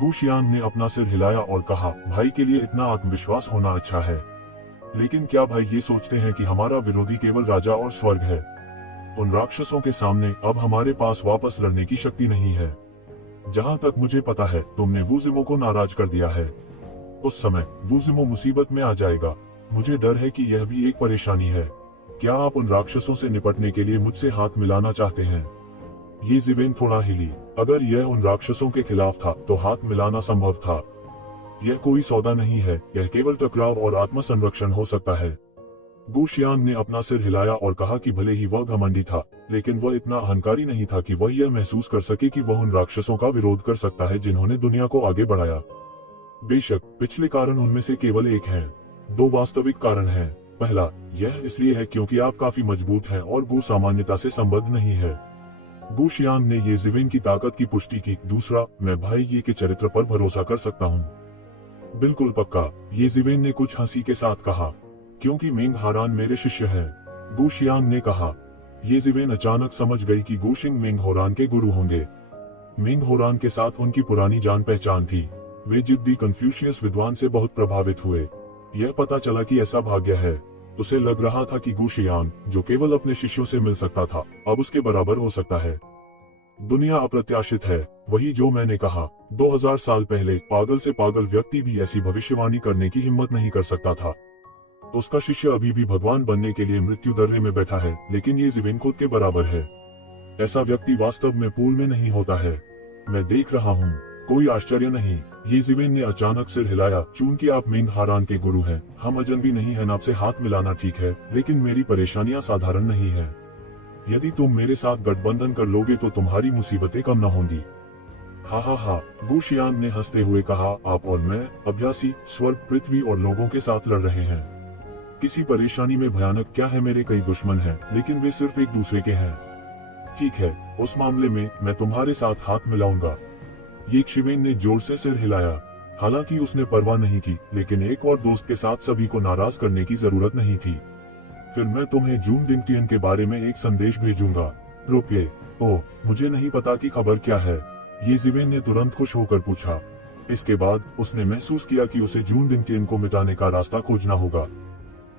गु शियांग ने अपना सिर हिलाया और कहा, भाई के लिए इतना आत्मविश्वास होना अच्छा है। लेकिन क्या भाई ये सोचते हैं कि हमारा विरोधी केवल राजा और स्वर्ग है? उन राक्षसों के सामने अब हमारे पास वापस लड़ने की शक्ति नहीं है। जहां तक मुझे पता है, तुमने वुज़िमो को नाराज कर दिया है। उस समय वुज़िमो मुसीबत में आ जाएगा। मुझे डर है कि यह भी एक परेशानी है। क्या आप उन राक्षसों से निपटने के लिए मुझसे हाथ मिलाना चाहते हैं? येज़िवेन थोड़ा हिली। अगर यह उन राक्षसों के खिलाफ था तो हाथ मिलाना संभव था। यह कोई सौदा नहीं है, यह केवल टकराव और आत्मसंरक्षण हो सकता है। गु शियांग ने अपना सिर हिलाया और कहा कि भले ही वह घमंडी था, लेकिन वह इतना अहंकारी नहीं था कि वह यह महसूस कर सके कि वह उन राक्षसों का विरोध कर सकता है जिन्होंने दुनिया को आगे बढ़ाया। बेशक पिछले कारण उनमें से केवल एक है। दो वास्तविक कारण हैं। पहला, यह इसलिए है क्योंकि आप काफी मजबूत हैं और गु सामान्यता से संबद्ध नहीं है। गु शियांग ने येज़िवेन की ताकत की पुष्टि की। दूसरा, मैं भाई ये के चरित्र पर भरोसा कर सकता हूँ। बिल्कुल पक्का, येज़िवेन ने कुछ हंसी के साथ कहा। क्योंकि मेंग हारान मेरे शिष्य हैं, गु शियांग ने कहा। येज़िवेन अचानक समझ गई कि गु शिंग मेंग होरान के गुरु होंगे। मेंग होरान के साथ उनकी पुरानी जान पहचान थी। वे जिद्दी कन्फ्यूशियस विद्वान से बहुत प्रभावित हुए। यह पता चला कि ऐसा भाग्य है। उसे लग रहा था कि गु शियांग, जो केवल अपने शिष्यों से मिल सकता था, अब उसके बराबर हो सकता है। दुनिया अप्रत्याशित है, वही जो मैंने कहा। 2000 साल पहले पागल से पागल व्यक्ति भी ऐसी भविष्यवाणी करने की हिम्मत नहीं कर सकता था। उसका शिष्य अभी भी भगवान बनने के लिए मृत्यु दर्रे में बैठा है, लेकिन येज़िवेन खुद के बराबर है। ऐसा व्यक्ति वास्तव में पूल में नहीं होता है। मैं देख रहा हूँ, कोई आश्चर्य नहीं। येज़िवेन ने अचानक सिर हिलाया। चूंकि आप मेंग हारान के गुरु हैं, हम अजनबी नहीं हैं। आपसे हाथ मिलाना ठीक है, लेकिन मेरी परेशानियां साधारण नहीं है। यदि तुम मेरे साथ गठबंधन कर लोगे तो तुम्हारी मुसीबतें कम न होंगी। हा, गु शियांग ने हंसते हुए कहा, आप और मैं अभ्यासी स्वर्ग, पृथ्वी और लोगों के साथ लड़ रहे हैं। किसी परेशानी में भयानक क्या है? मेरे कई दुश्मन हैं, लेकिन वे सिर्फ एक दूसरे के हैं। ठीक है, उस मामले में मैं तुम्हारे साथ हाथ मिलाऊंगा। येज़िवेन ने जोर से सिर हिलाया। हालांकि उसने परवाह नहीं की, लेकिन एक और दोस्त के साथ सभी को नाराज करने की जरूरत नहीं थी। फिर मैं तुम्हें जून डिंगटियन के बारे में एक संदेश भेजूंगा। रुकिए, ओह, मुझे नहीं पता कि खबर क्या है। येज़िवेन ने तुरंत खुश होकर पूछा। इसके बाद उसने महसूस किया कि उसे जून डिंगटियन को मिटाने का रास्ता खोजना होगा।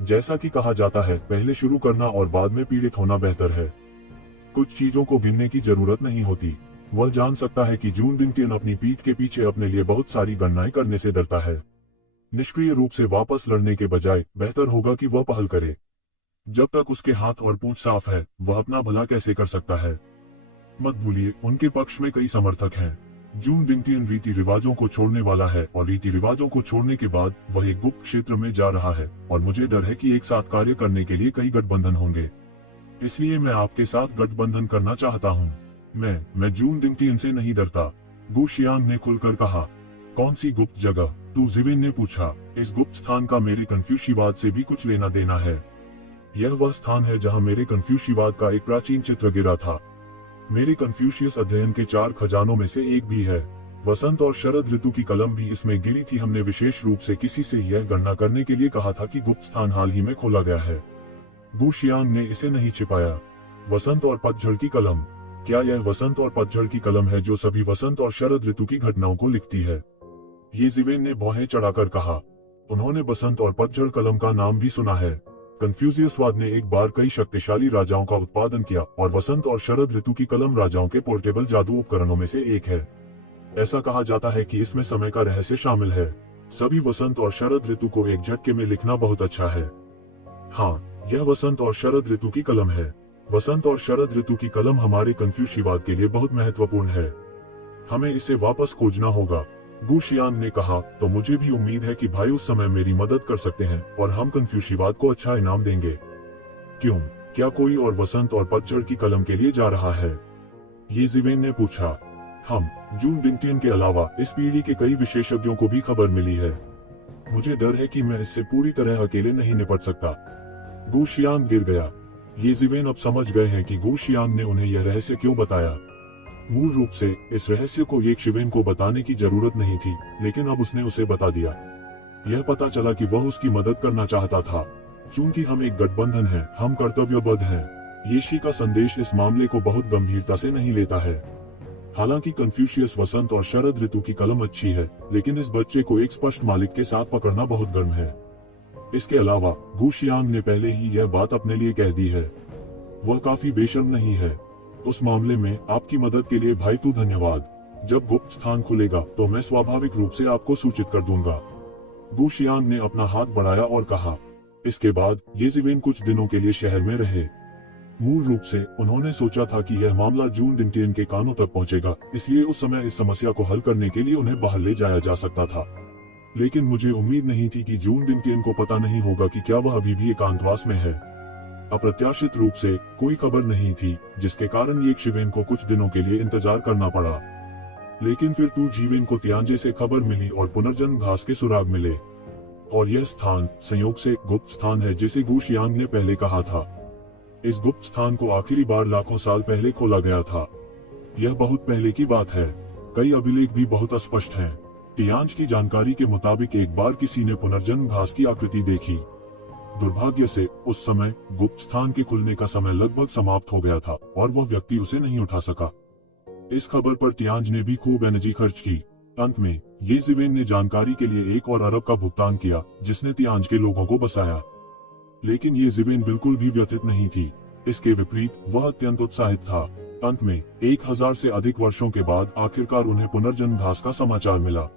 जैसा कि कहा जाता है, पहले शुरू करना और बाद में पीड़ित होना बेहतर है। कुछ चीजों को गिनने की जरूरत नहीं होती। वह जान सकता है कि जून डिंगटियन अपनी पीठ के पीछे अपने लिए बहुत सारी गणनाएं करने से डरता है। निष्क्रिय रूप से वापस लड़ने के बजाय बेहतर होगा कि वह पहल करे। जब तक उसके हाथ और पूंछ साफ है, वह अपना भला कैसे कर सकता है? मत भूलिए, उनके पक्ष में कई समर्थक हैं। जून डिंगटियन रीति रिवाजों को छोड़ने वाला है और रीति रिवाजों को छोड़ने के बाद वह एक गुप्त क्षेत्र में जा रहा है और मुझे डर है कि एक साथ कार्य करने के लिए कई गठबंधन होंगे। इसलिए मैं आपके साथ गठबंधन करना चाहता हूँ। मैं जून डिंगटियन से नहीं डरता, गु शियांग ने खुलकर कहा। कौन सी गुप्त जगह? तू जिवेन ने पूछा। इस गुप्त स्थान का मेरे कन्फ्यूशिवाद से भी कुछ लेना देना है। यह वह स्थान है जहाँ मेरे कन्फ्यूशिवाद का एक प्राचीन चित्र गिरा था। मेरे कन्फ्यूशियस अध्ययन के 4 खजानों में से एक भी है। वसंत और शरद ऋतु की कलम भी इसमें गिरी थी। हमने विशेष रूप से किसी से यह गणना करने के लिए कहा था कि गुप्त स्थान हाल ही में खोला गया है। गु शियांग ने इसे नहीं छिपाया। वसंत और पतझड़ की कलम? क्या यह वसंत और पतझड़ की कलम है जो सभी वसंत और शरद ऋतु की घटनाओं को लिखती है? ये जिवेन ने भौहें चढ़ाकर कहा। उन्होंने बसंत और पतझड़ कलम का नाम भी सुना है। कन्फ्यूजियसवाद ने एक बार कई शक्तिशाली राजाओं का उत्पादन किया और वसंत और शरद ऋतु की कलम राजाओं के पोर्टेबल जादू उपकरणों में से एक है। ऐसा कहा जाता है कि इसमें समय का रहस्य शामिल है। सभी वसंत और शरद ऋतु को एक झटके में लिखना बहुत अच्छा है। हाँ, यह वसंत और शरद ऋतु की कलम है। वसंत और शरद ऋतु की कलम हमारे कन्फ्यूशिवाद के लिए बहुत महत्वपूर्ण है। हमें इसे वापस खोजना होगा, गु शियांग ने कहा। तो मुझे भी उम्मीद है कि भाई उस समय मेरी मदद कर सकते हैं और हम कन्फ्यूशिवाद को अच्छा इनाम देंगे। क्यों? क्या कोई और वसंत और पतझड़ की कलम के लिए जा रहा है? ये जिवेन ने पूछा। हम, जून डिंगटियन के अलावा इस पीढ़ी के कई विशेषज्ञों को भी खबर मिली है। मुझे डर है कि मैं इससे पूरी तरह अकेले नहीं निपट सकता। गु शियांग गिर गया। ये जिवेन अब समझ गए हैं कि गु शियांग ने उन्हें यह रहस्य क्यों बताया। मूल रूप से इस रहस्य को ये शिवेन को बताने की जरूरत नहीं थी, लेकिन अब उसने उसे बता दिया। यह पता चला कि वह उसकी मदद करना चाहता था। चूंकि हम एक गठबंधन हैं, हम कर्तव्यबद्ध हैं। येशी का संदेश इस मामले को बहुत गंभीरता से नहीं लेता है। हालांकि कन्फ्यूशियस वसंत और शरद ऋतु की कलम अच्छी है, लेकिन इस बच्चे को एक स्पष्ट मालिक के साथ पकड़ना बहुत गर्म है। इसके अलावा गु शियांग ने पहले ही यह बात अपने लिए कह दी है। वह काफी बेशर्म नहीं है। उस मामले में आपकी मदद के लिए भाई तू धन्यवाद। जब गुप्त स्थान खुलेगा तो मैं स्वाभाविक रूप से आपको सूचित कर दूंगा। गु शियांग ने अपना हाथ बढ़ाया और कहा। इसके बाद ये जिवेन कुछ दिनों के लिए शहर में रहे। मूल रूप से उन्होंने सोचा था कि यह मामला जून डिंगटियन के कानों तक पहुंचेगा, इसलिए उस समय इस समस्या को हल करने के लिए उन्हें बाहर ले जाया जा सकता था। लेकिन मुझे उम्मीद नहीं थी कि जून डिंगटियन को पता नहीं होगा कि क्या वह अभी भी एकांतवास में है। अप्रत्याशित रूप से कोई खबर नहीं थी, जिसके कारण ये शिवेन को कुछ दिनों के लिए इंतजार करना पड़ा। लेकिन फिर तू जीवेन को तियांजे से खबर मिली और पुनर्जन्म घास के सुराग मिले। और यह स्थान संयोग से गुप्त स्थान है जिसे गु शियांग ने पहले कहा था। इस गुप्त स्थान को आखिरी बार लाखों साल पहले खोला गया था। यह बहुत पहले की बात है। कई अभिलेख भी बहुत अस्पष्ट हैं। तियांज की जानकारी के मुताबिक एक बार किसी ने पुनर्जन्म घास की आकृति देखी। दुर्भाग्य से उस समय गुप्त स्थान के खुलने का समय लगभग समाप्त हो गया था और वह व्यक्ति उसे नहीं उठा सका। इस खबर पर तियांज ने भी खूब एनर्जी खर्च की। अंत में ये जिवेन ने जानकारी के लिए 1 और अरब का भुगतान किया, जिसने तियांज के लोगों को बसाया। लेकिन ये जिवेन बिल्कुल भी व्यथित नहीं थी। इसके विपरीत वह अत्यंत उत्साहित था। अंत में 1000 से अधिक वर्षों के बाद आखिरकार उन्हें पुनर्जन्म घास का समाचार मिला।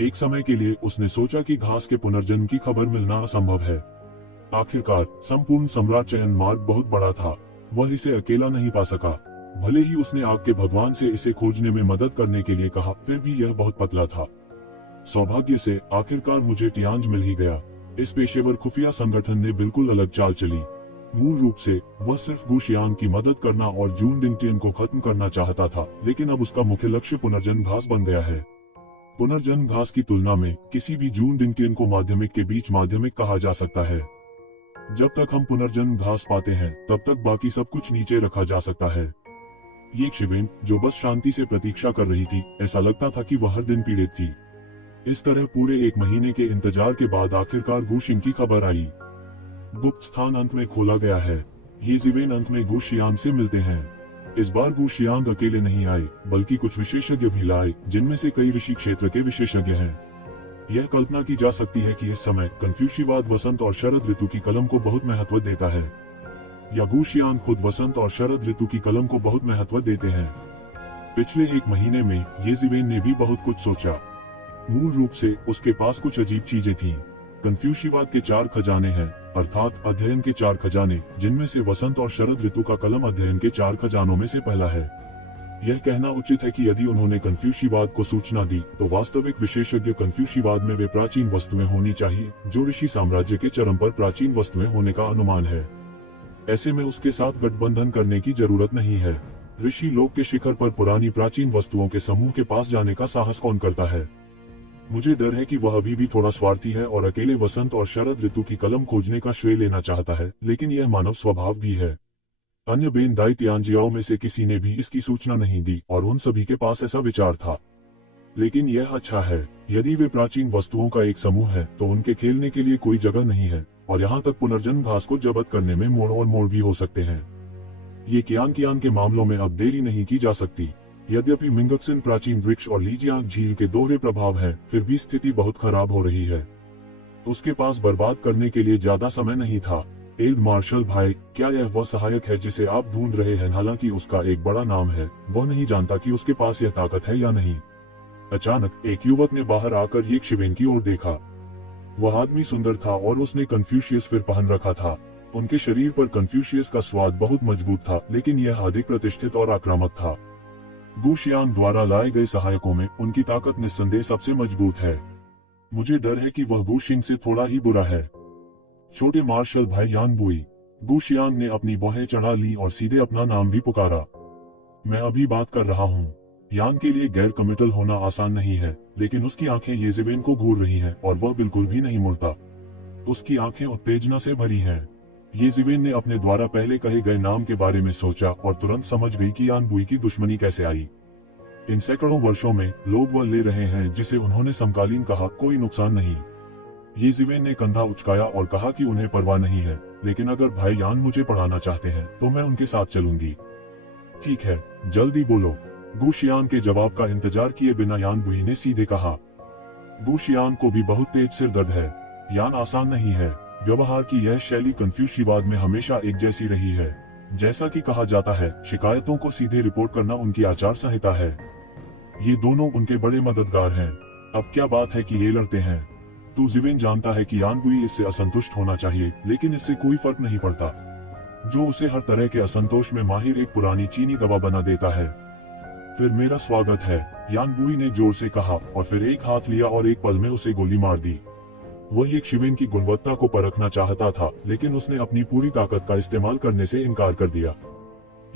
एक समय के लिए उसने सोचा कि घास के पुनर्जन्म की खबर मिलना असंभव है। आखिरकार संपूर्ण सम्राट चयन मार्ग बहुत बड़ा था। वह इसे अकेला नहीं पा सका। भले ही उसने आग के भगवान से इसे खोजने में मदद करने के लिए कहा, फिर भी यह बहुत पतला था। सौभाग्य से आखिरकार मुझे तियांज मिल ही गया। इस पेशेवर खुफिया संगठन ने बिल्कुल अलग चाल चली। मूल रूप से वह सिर्फ गु शियांग की मदद करना और जून डिंगटियन को खत्म करना चाहता था, लेकिन अब उसका मुख्य लक्ष्य पुनर्जन्म घास बन गया है। पुनर्जन्म घास की तुलना में किसी भी जून डिंगटियन को माध्यमिक के बीच माध्यमिक कहा जा सकता है। जब तक हम पुनर्जन्म घास पाते हैं, तब तक बाकी सब कुछ नीचे रखा जा सकता है। ये शिवेन, जो बस शांति से प्रतीक्षा कर रही थी, ऐसा लगता था कि वह हर दिन पीड़ित थी। इस तरह पूरे 1 महीने के इंतजार के बाद आखिरकार गु शिंग की खबर आई। गुप्त स्थान अंत में खोला गया है। ये जिवेन अंत में गु शियांग से मिलते हैं। इस बार गु शियांग अकेले नहीं आए, बल्कि कुछ विशेषज्ञ भी लाए, जिनमें से कई ऋषि क्षेत्र के विशेषज्ञ हैं। यह कल्पना की जा सकती है कि इस समय कन्फ्यूशियवाद वसंत और शरद ऋतु की कलम को बहुत महत्व देता है, या गु शियांग खुद वसंत और शरद ऋतु की कलम को बहुत महत्व देते हैं। पिछले एक महीने में ये जिवेन ने भी बहुत कुछ सोचा। मूल रूप से उसके पास कुछ अजीब चीजें थीं। कन्फ्यूशियवाद के 4 खजाने हैं, अर्थात अध्ययन के 4 खजाने, जिनमें से वसंत और शरद ऋतु का कलम अध्ययन के 4 खजानों में से पहला है। यह कहना उचित है कि यदि उन्होंने कन्फ्यूशियवाद को सूचना दी, तो वास्तविक विशेषज्ञ कन्फ्यूशियवाद में वे प्राचीन वस्तुएं होनी चाहिए, जो ऋषि साम्राज्य के चरम पर प्राचीन वस्तुएं होने का अनुमान है। ऐसे में उसके साथ गठबंधन करने की जरूरत नहीं है। ऋषि लोक के शिखर पर पुरानी प्राचीन वस्तुओं के समूह के पास जाने का साहस कौन करता है? मुझे डर है कि वह अभी भी थोड़ा स्वार्थी है और अकेले वसंत और शरद ऋतु की कलम खोजने का श्रेय लेना चाहता है, लेकिन यह मानव स्वभाव भी है। अन्य बेनदाई तियांजियाओं में से किसी ने भी इसकी सूचना नहीं दी और उन सभी के पास ऐसा विचार था। लेकिन यह अच्छा है, यदि वे प्राचीन वस्तुओं का एक समूह है, तो उनके खेलने के लिए कोई जगह नहीं है, और यहाँ तक पुनर्जन्म घास को जब्त करने में मोड़ और मोड़ भी हो सकते हैं। ये कियान के मामलों में अब देरी नहीं की जा सकती। यद्यपि मिंगक्सिन प्राचीन वृक्ष और लीजियांग झील के दोहरे प्रभाव है, फिर भी स्थिति बहुत खराब हो रही है। उसके पास बर्बाद करने के लिए ज्यादा समय नहीं था। एल्ड मार्शल भाई, क्या यह वह सहायक है जिसे आप ढूंढ रहे हैं? हालांकि उसका एक बड़ा नाम है, वह नहीं जानता कि उसके पास यह ताकत है या नहीं। अचानक एक युवक ने बाहर आकर ये शिवेन की ओर देखा। वह आदमी सुंदर था और उसने कन्फ्यूशियस फिर पहन रखा था। उनके शरीर पर कन्फ्यूशियस का स्वाद बहुत मजबूत था, लेकिन यह अधिक प्रतिष्ठित और आक्रामक था। गु शियांग द्वारा लाए गए सहायकों में उनकी ताकत निस्संदेह सबसे मजबूत है। मुझे डर है कि वह गु शिंग से थोड़ा ही बुरा है। छोटे मार्शल भाई यान बुई। गु शियांग ने अपनी बाहें चढ़ा ली और सीधे अपना नाम भी पुकारा। मैं अभी बात कर रहा हूँ। यान के लिए गैर कमिटल होना आसान नहीं है, लेकिन उसकी आंखें ये जिवेन को घूर रही हैं और वह बिल्कुल भी नहीं मुड़ता। उसकी आंखें उत्तेजना से भरी हैं। ये जिवेन ने अपने द्वारा पहले कहे गए नाम के बारे में सोचा और तुरंत समझ गई कि यान बुई की दुश्मनी कैसे आई। इन सैकड़ों वर्षों में लोग वह ले रहे हैं जिसे उन्होंने समकालीन कहा, कोई नुकसान नहीं। ये जिवेन ने कंधा उचकाया और कहा कि उन्हें परवाह नहीं है, लेकिन अगर भाई यान मुझे पढ़ाना चाहते हैं तो मैं उनके साथ चलूंगी। ठीक है, जल्दी बोलो। गु शियांग के जवाब का इंतजार किए बिना यान बुई ने सीधे कहा। गु शियांग को भी बहुत तेज सिर दर्द है। यान आसान नहीं है। व्यवहार की यह शैली कन्फ्यूशियवाद में हमेशा एक जैसी रही है। जैसा कि कहा जाता है, शिकायतों को सीधे रिपोर्ट करना उनकी आचार संहिता है। ये दोनों उनके बड़े मददगार हैं। अब क्या बात है कि ये लड़ते हैं। तू जिवेन जानता है कि यान बुई इससे असंतुष्ट होना चाहिए, लेकिन इससे कोई फर्क नहीं पड़ता। जो उसे हर तरह के असंतोष में माहिर एक पुरानी चीनी दवा बना देता है। फिर मेरा स्वागत है, यान बुई ने जोर से कहा और फिर एक हाथ लिया और एक पल में उसे गोली मार दी। वह एक शिवेन की गुणवत्ता को परखना चाहता था, लेकिन उसने अपनी पूरी ताकत का इस्तेमाल करने से इनकार कर दिया।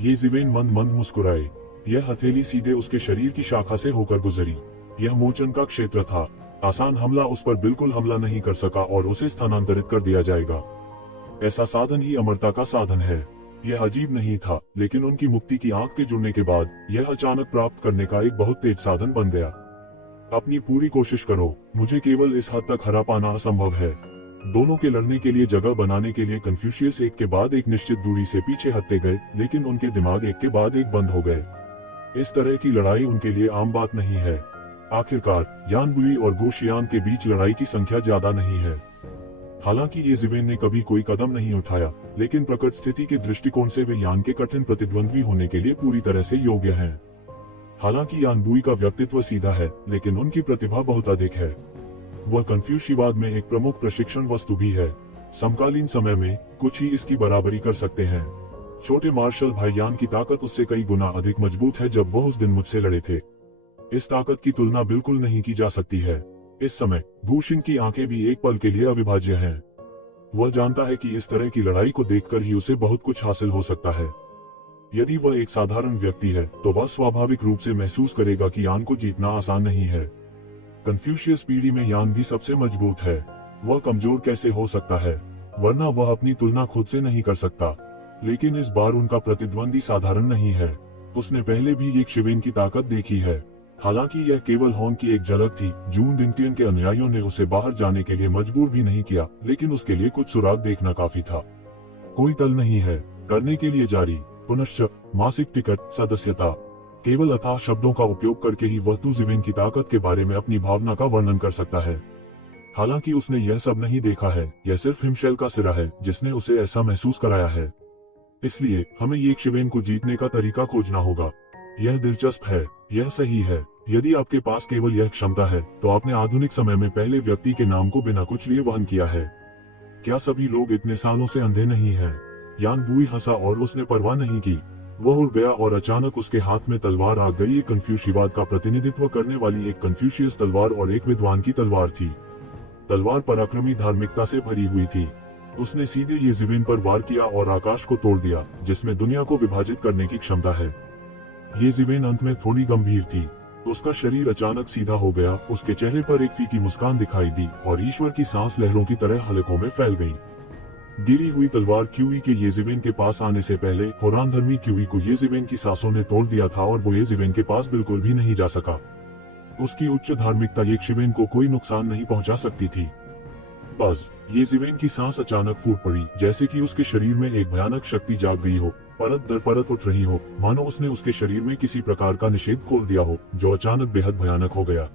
ये जिवेन मंद मंद मुस्कुराए। यह हथेली सीधे उसके शरीर की शाखा से होकर गुजरी। यह मोचन का क्षेत्र था। आसान हमला उस पर बिल्कुल हमला नहीं कर सका और उसे स्थानांतरित कर दिया जाएगा। ऐसा साधन ही अमरता का साधन है। यह अजीब नहीं था, लेकिन उनकी मुक्ति की आंख के जुड़ने के बाद यह अचानक प्राप्त करने का एक बहुत तेज साधन बन गया। अपनी पूरी कोशिश करो, मुझे केवल इस हद तक हरा पाना असंभव है। दोनों के लड़ने के लिए जगह बनाने के लिए कन्फ्यूशियस एक के बाद एक निश्चित दूरी से पीछे हटते गए, लेकिन उनके दिमाग एक के बाद एक बंद हो गए। इस तरह की लड़ाई उनके लिए आम बात नहीं है। आखिरकार यान बुई और गु शियांग के बीच लड़ाई की संख्या ज्यादा नहीं है। हालांकि ये जिवेन ने कभी कोई कदम नहीं उठाया, लेकिन प्रकट स्थिति के दृष्टिकोण से वे यान के कठिन प्रतिद्वंद्वी होने के लिए पूरी तरह से योग्य हैं। हालांकि यान बुई का व्यक्तित्व सीधा है, लेकिन उनकी प्रतिभा बहुत अधिक है। वह कन्फ्यूशियवाद में एक प्रमुख प्रशिक्षण वस्तु भी है। समकालीन समय में कुछ ही इसकी बराबरी कर सकते हैं। छोटे मार्शल भाई यान की ताकत उससे कई गुना अधिक मजबूत है जब वह उस दिन मुझसे लड़े थे। इस ताकत की तुलना बिल्कुल नहीं की जा सकती है। इस समय गु शिंग की आंखें भी एक पल के लिए अविभाज्य हैं। वह जानता है कि इस तरह की लड़ाई को देखकर ही उसे बहुत कुछ हासिल हो सकता है। यदि वह एक साधारण व्यक्ति है, तो वह स्वाभाविक रूप से महसूस करेगा कि यान को जीतना आसान नहीं है। कन्फ्यूशियस पीढ़ी में यान भी सबसे मजबूत है। वह कमजोर कैसे हो सकता है, वरना वह अपनी तुलना खुद से नहीं कर सकता। लेकिन इस बार उनका प्रतिद्वंदी साधारण नहीं है। उसने पहले भी एक शिवेन की ताकत देखी है। हालांकि यह केवल होंग की एक झलक थी। जून दिंटियन के अनुयायियों ने उसे बाहर जाने के लिए मजबूर भी नहीं किया, लेकिन उसके लिए कुछ सुराग देखना काफी था। कोई तल नहीं है, करने के लिए जारी। पुनश्च मासिक टिकट सदस्यता। केवल अथाह शब्दों का उपयोग करके ही वह तुजिवेन की ताकत के बारे में अपनी भावना का वर्णन कर सकता है। हालांकि उसने यह सब नहीं देखा है, यह सिर्फ हिमशैल का सिरा है जिसने उसे ऐसा महसूस कराया है। इसलिए हमें ये शिवेन को जीतने का तरीका खोजना होगा। यह दिलचस्प है, यह सही है। यदि आपके पास केवल यह क्षमता है तो आपने आधुनिक समय में पहले व्यक्ति के नाम को बिना कुछ लिए वहन किया है। क्या सभी लोग इतने सालों से अंधे नहीं हैं? यान बुई हंसा और उसने परवाह नहीं की। वह उड़ गया और अचानक उसके हाथ में तलवार आ गई। एक कन्फ्यूशियवाद का प्रतिनिधित्व करने वाली एक कन्फ्यूशियस तलवार और एक विद्वान की तलवार थी। तलवार पराक्रमी धार्मिकता से भरी हुई थी। उसने सीधे येजिवेन पर वार किया और आकाश को तोड़ दिया, जिसमें दुनिया को विभाजित करने की क्षमता है। येजिवेन अंत में थोड़ी गंभीर थी। उसका शरीर अचानक सीधा हो गया, उसके चेहरे पर एक फीकी मुस्कान दिखाई दी और ईश्वर की सांस लहरों की तरह हलकों में फैल गई। गिरी हुई तलवार क्यूई के येजिवेन के पास आने से पहले होरान धर्मी क्यूई को येजिवेन की सांसों ने तोड़ दिया था और वो येजिवेन के पास बिल्कुल भी नहीं जा सका। उसकी उच्च धार्मिकता येजिवेन को कोई नुकसान नहीं पहुंचा सकती थी। बस येजिवेन की सांस अचानक फूट पड़ी, जैसे कि उसके शरीर में एक भयानक शक्ति जाग गई हो, परत दर परत उठ रही हो, मानो उसने उसके शरीर में किसी प्रकार का निषेध खोल दिया हो जो अचानक बेहद भयानक हो गया।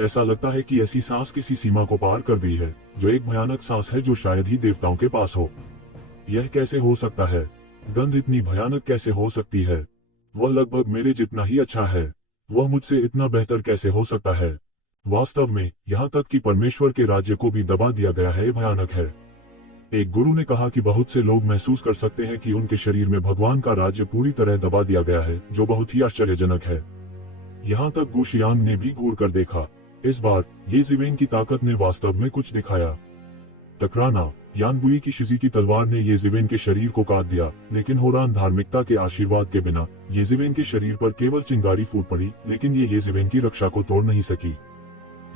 ऐसा लगता है कि ऐसी सांस किसी सीमा को पार कर गई है, जो एक भयानक सांस है जो शायद ही देवताओं के पास हो। यह कैसे हो सकता है? गंध इतनी भयानक कैसे हो सकती है? वह लगभग मेरे जितना ही अच्छा है। वह मुझसे इतना बेहतर कैसे हो सकता है? वास्तव में यहाँ तक कि परमेश्वर के राज्य को भी दबा दिया गया है। भयानक है। एक गुरु ने कहा कि बहुत से लोग महसूस कर सकते हैं कि उनके शरीर में भगवान का राज्य पूरी तरह दबा दिया गया है, जो बहुत ही आश्चर्यजनक है। यहाँ तक गुशियांग ने भी घूर कर देखा। इस बार येजिवेन की ताकत ने वास्तव में कुछ दिखाया। टकराना। यानबुई की शिजी की तलवार ने येजिवेन के शरीर को काट दिया, लेकिन होरान धार्मिकता के आशीर्वाद के बिना येजिवेन के शरीर पर केवल चिंगारी फूट पड़ी, लेकिन ये येजिवेन की रक्षा को तोड़ नहीं सकी।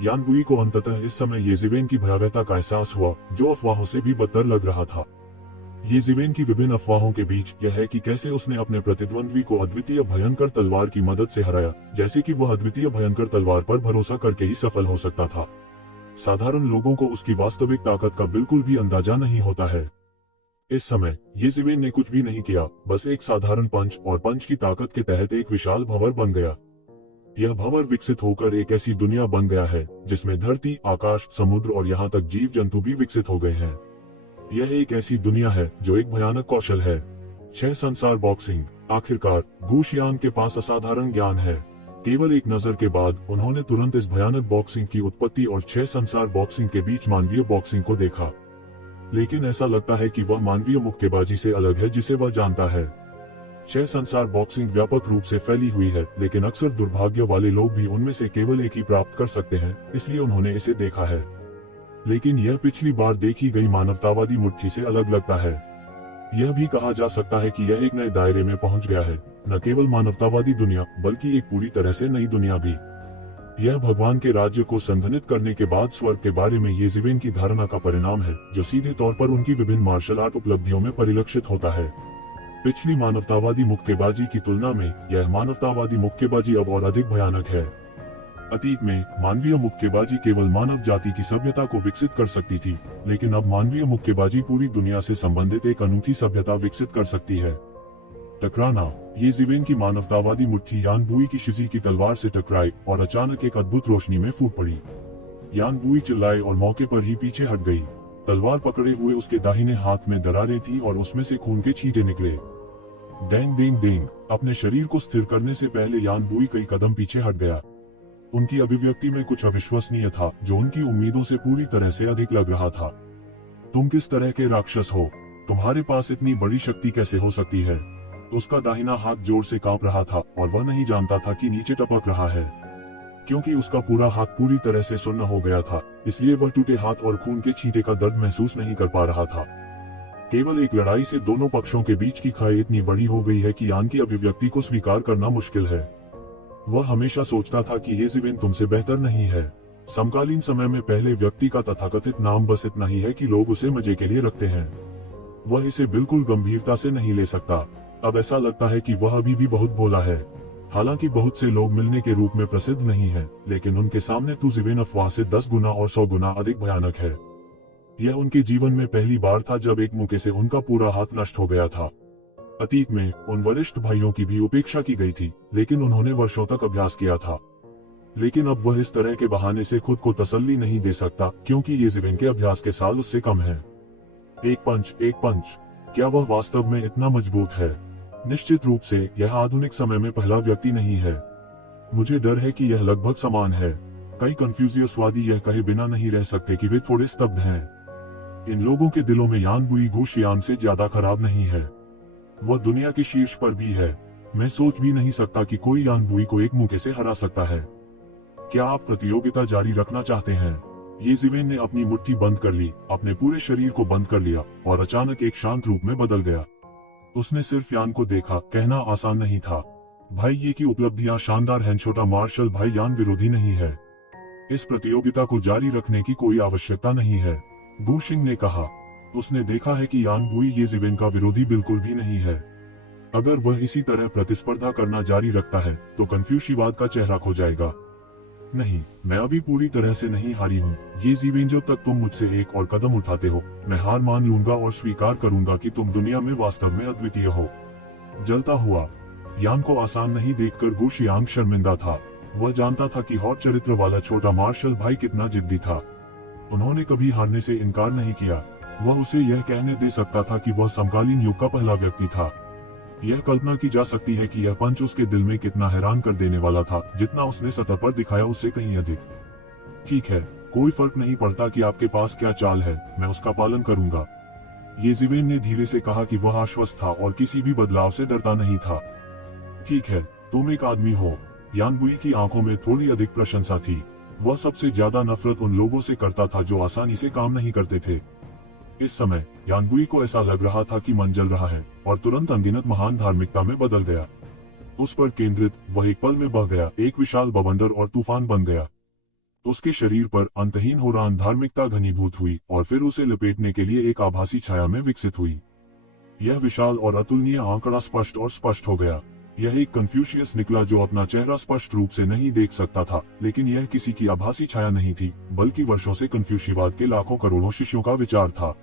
यानबुई को अंततः इस समय येजिवेन की भयावहता का एहसास हुआ, जो अफवाहों से भी बदतर लग रहा था। येजिवेन की विभिन्न अफवाहों के बीच यह है कि कैसे उसने अपने प्रतिद्वंद्वी को अद्वितीय भयंकर तलवार की मदद से हराया, जैसे कि वह अद्वितीय भयंकर तलवार पर भरोसा करके ही सफल हो सकता था। साधारण लोगों को उसकी वास्तविक ताकत का बिल्कुल भी अंदाजा नहीं होता है। इस समय येजिवेन ने कुछ भी नहीं किया, बस एक साधारण पंच और पंच की ताकत के तहत एक विशाल भंवर बन गया। यह भंवर विकसित होकर एक ऐसी दुनिया बन गया है जिसमें धरती, आकाश, समुद्र और यहाँ तक जीव जंतु भी विकसित हो गए हैं। यह एक ऐसी दुनिया है जो एक भयानक कौशल है। 6 संसार बॉक्सिंग। आखिरकार गुशियांग के पास असाधारण ज्ञान है। केवल एक नजर के बाद उन्होंने तुरंत इस भयानक बॉक्सिंग की उत्पत्ति और 6 संसार बॉक्सिंग के बीच मानवीय बॉक्सिंग को देखा। लेकिन ऐसा लगता है कि वह मानवीय मुक्केबाजी से अलग है जिसे वह जानता है। 6 संसार बॉक्सिंग व्यापक रूप से फैली हुई है, लेकिन अक्सर दुर्भाग्य वाले लोग भी उनमें से केवल एक ही प्राप्त कर सकते हैं, इसलिए उन्होंने इसे देखा है। लेकिन यह पिछली बार देखी गई मानवतावादी मुट्ठी से अलग लगता है। यह भी कहा जा सकता है कि यह एक नए दायरे में पहुंच गया है, न केवल मानवतावादी दुनिया बल्कि एक पूरी तरह से नई दुनिया भी। यह भगवान के राज्य को संघनित करने के बाद स्वर्ग के बारे में येजिवेन की धारणा का परिणाम है, जो सीधे तौर पर उनकी विभिन्न मार्शल आर्ट उपलब्धियों में परिलक्षित होता है। पिछली मानवतावादी मुक्केबाजी की तुलना में यह मानवतावादी मुक्केबाजी अब और अधिक भयानक है। अतीत में मानवीय मुक्केबाजी केवल मानव जाति की सभ्यता को विकसित कर सकती थी, लेकिन अब मानवीय मुक्केबाजी पूरी दुनिया से संबंधित एक अनूठी सभ्यता विकसित कर सकती है। टकराना। येजिवेन की मानवतावादी मुट्ठी यानबुई की शिजी की तलवार से टकराई और अचानक एक अद्भुत रोशनी में फूट पड़ी। यानबुई चिल्लाए और मौके पर ही पीछे हट गई। तलवार पकड़े हुए उसके दाहिने हाथ में दरारें थी और उसमें से खून के छींटे निकले। डेंग डेंग डेंग। अपने शरीर को स्थिर करने से पहले यानबुई कई कदम पीछे हट गया। उनकी अभिव्यक्ति में कुछ अविश्वसनीय था, जो उनकी उम्मीदों से पूरी तरह से अधिक लग रहा था। तुम किस तरह के राक्षस हो? तुम्हारे पास इतनी बड़ी शक्ति कैसे हो सकती है? उसका दाहिना हाथ जोर से कांप रहा था और वह नहीं जानता था कि नीचे टपक रहा है। क्योंकि उसका पूरा हाथ पूरी तरह से सुन्न हो गया था, इसलिए वह टूटे हाथ और खून के छींटे का दर्द महसूस नहीं कर पा रहा था। केवल एक लड़ाई से दोनों पक्षों के बीच की खाई इतनी बड़ी हो गई है कि यान की अभिव्यक्ति को स्वीकार करना मुश्किल है। वह हमेशा सोचता था कि येजिवेन तुमसे बेहतर नहीं है। समकालीन समय में पहले व्यक्ति का तथाकथित नाम बस इतना ही है कि लोग उसे मजे के लिए रखते हैं। वह इसे बिल्कुल गंभीरता से नहीं ले सकता। अब ऐसा लगता है कि वह अभी भी बहुत भोला है। हालांकि बहुत से लोग मिलने के रूप में प्रसिद्ध नहीं हैं, लेकिन उनके सामने तुजिवेन अफवाह से 10 गुना और 100 गुना अधिक भयानक है। यह उनके जीवन में पहली बार था जब एक मौके से उनका पूरा हाथ नष्ट हो गया था। अतीत में उन वरिष्ठ भाइयों की भी उपेक्षा की गई थी, लेकिन उन्होंने वर्षों तक अभ्यास किया था। लेकिन अब वह इस तरह के बहाने से खुद को तसल्ली नहीं दे सकता, क्योंकि ये ज़िवेन के अभ्यास के साल उससे कम है। एक पंच, क्या वह वास्तव में इतना मजबूत है? निश्चित रूप से यह आधुनिक समय में पहला व्यक्ति नहीं है। मुझे डर है कि यह लगभग समान है। कई कन्फ्यूजियसवादी यह कहे बिना नहीं रह सकते कि वे थोड़े स्तब्ध हैं। इन लोगों के दिलों में यान बुई गुशियान से ज्यादा खराब नहीं है। वह दुनिया के शीर्ष पर भी है। मैं सोच भी नहीं सकता कि कोई यान बुई को एक मौके से हरा सकता है। क्या आप प्रतियोगिता जारी रखना चाहते हैं? ये ज़िवेन ने अपनी मुट्ठी बंद कर ली, अपने पूरे शरीर को बंद कर लिया और अचानक एक शांत रूप में बदल गया। उसने सिर्फ यान को देखा। कहना आसान नहीं था, भाई ये की उपलब्धियां शानदार हैं। छोटा मार्शल भाई यान विरोधी नहीं है। इस प्रतियोगिता को जारी रखने की कोई आवश्यकता नहीं है, गु शिंग ने कहा। उसने देखा है कि यान बुई ये ज़िवेन का विरोधी बिल्कुल भी नहीं है। अगर वह इसी तरह प्रतिस्पर्धा करना जारी रखता है तो कन्फ्यूशिवाद का चेहरा खो जाएगा। नहीं, मैं अभी पूरी तरह से नहीं हारी हूँ। ये ज़िवेन, जब तक तुम मुझसे एक और कदम उठाते हो, मैं हार मान लूंगा और स्वीकार करूंगा कि तुम दुनिया में वास्तव में अद्वितीय हो। जलता हुआ यान को आसान नहीं देखकर गु शियांग शर्मिंदा था। वह जानता था कि हॉट चरित्र वाला छोटा मार्शल भाई कितना जिद्दी था। उन्होंने कभी हारने से इनकार नहीं किया। वह उसे यह कहने दे सकता था कि वह समकालीन युग का पहला व्यक्ति था। यह कल्पना की जा सकती है कि यह पंच उसके दिल में कितना हैरान कर देने वाला था, जितना उसने सतह पर दिखाया उससे कहीं अधिक। ठीक है, कोई फर्क नहीं पड़ता कि आपके पास क्या चाल है, मैं उसका पालन करूंगा। ये ज़िवेन ने धीरे से कहा कि वह आश्वस्त था और किसी भी बदलाव से डरता नहीं था। ठीक है, तुम एक आदमी हो। यान बुई की आंखों में थोड़ी अधिक प्रशंसा थी। वह सबसे ज्यादा नफरत उन लोगों से करता था जो आसानी से काम नहीं करते थे। इस समय यान बुई को ऐसा लग रहा था कि मन जल रहा है और तुरंत अनगिनत महान धार्मिकता में बदल गया। उस पर केंद्रित वह एक पल में बह गया, एक विशाल बवंडर और तूफान बन गया। उसके शरीर पर अंतहीन हो रहा धार्मिकता घनीभूत हुई और फिर उसे लपेटने के लिए एक आभासी छाया में विकसित हुई। यह विशाल और अतुलनीय आंकड़ा स्पष्ट और स्पष्ट हो गया। यह एक कन्फ्यूशियस निकला जो अपना चेहरा स्पष्ट रूप से नहीं देख सकता था, लेकिन यह किसी की आभासी छाया नहीं थी, बल्कि वर्षों से कन्फ्यूशिवाद के लाखों करोड़ों शिष्यों का विचार था।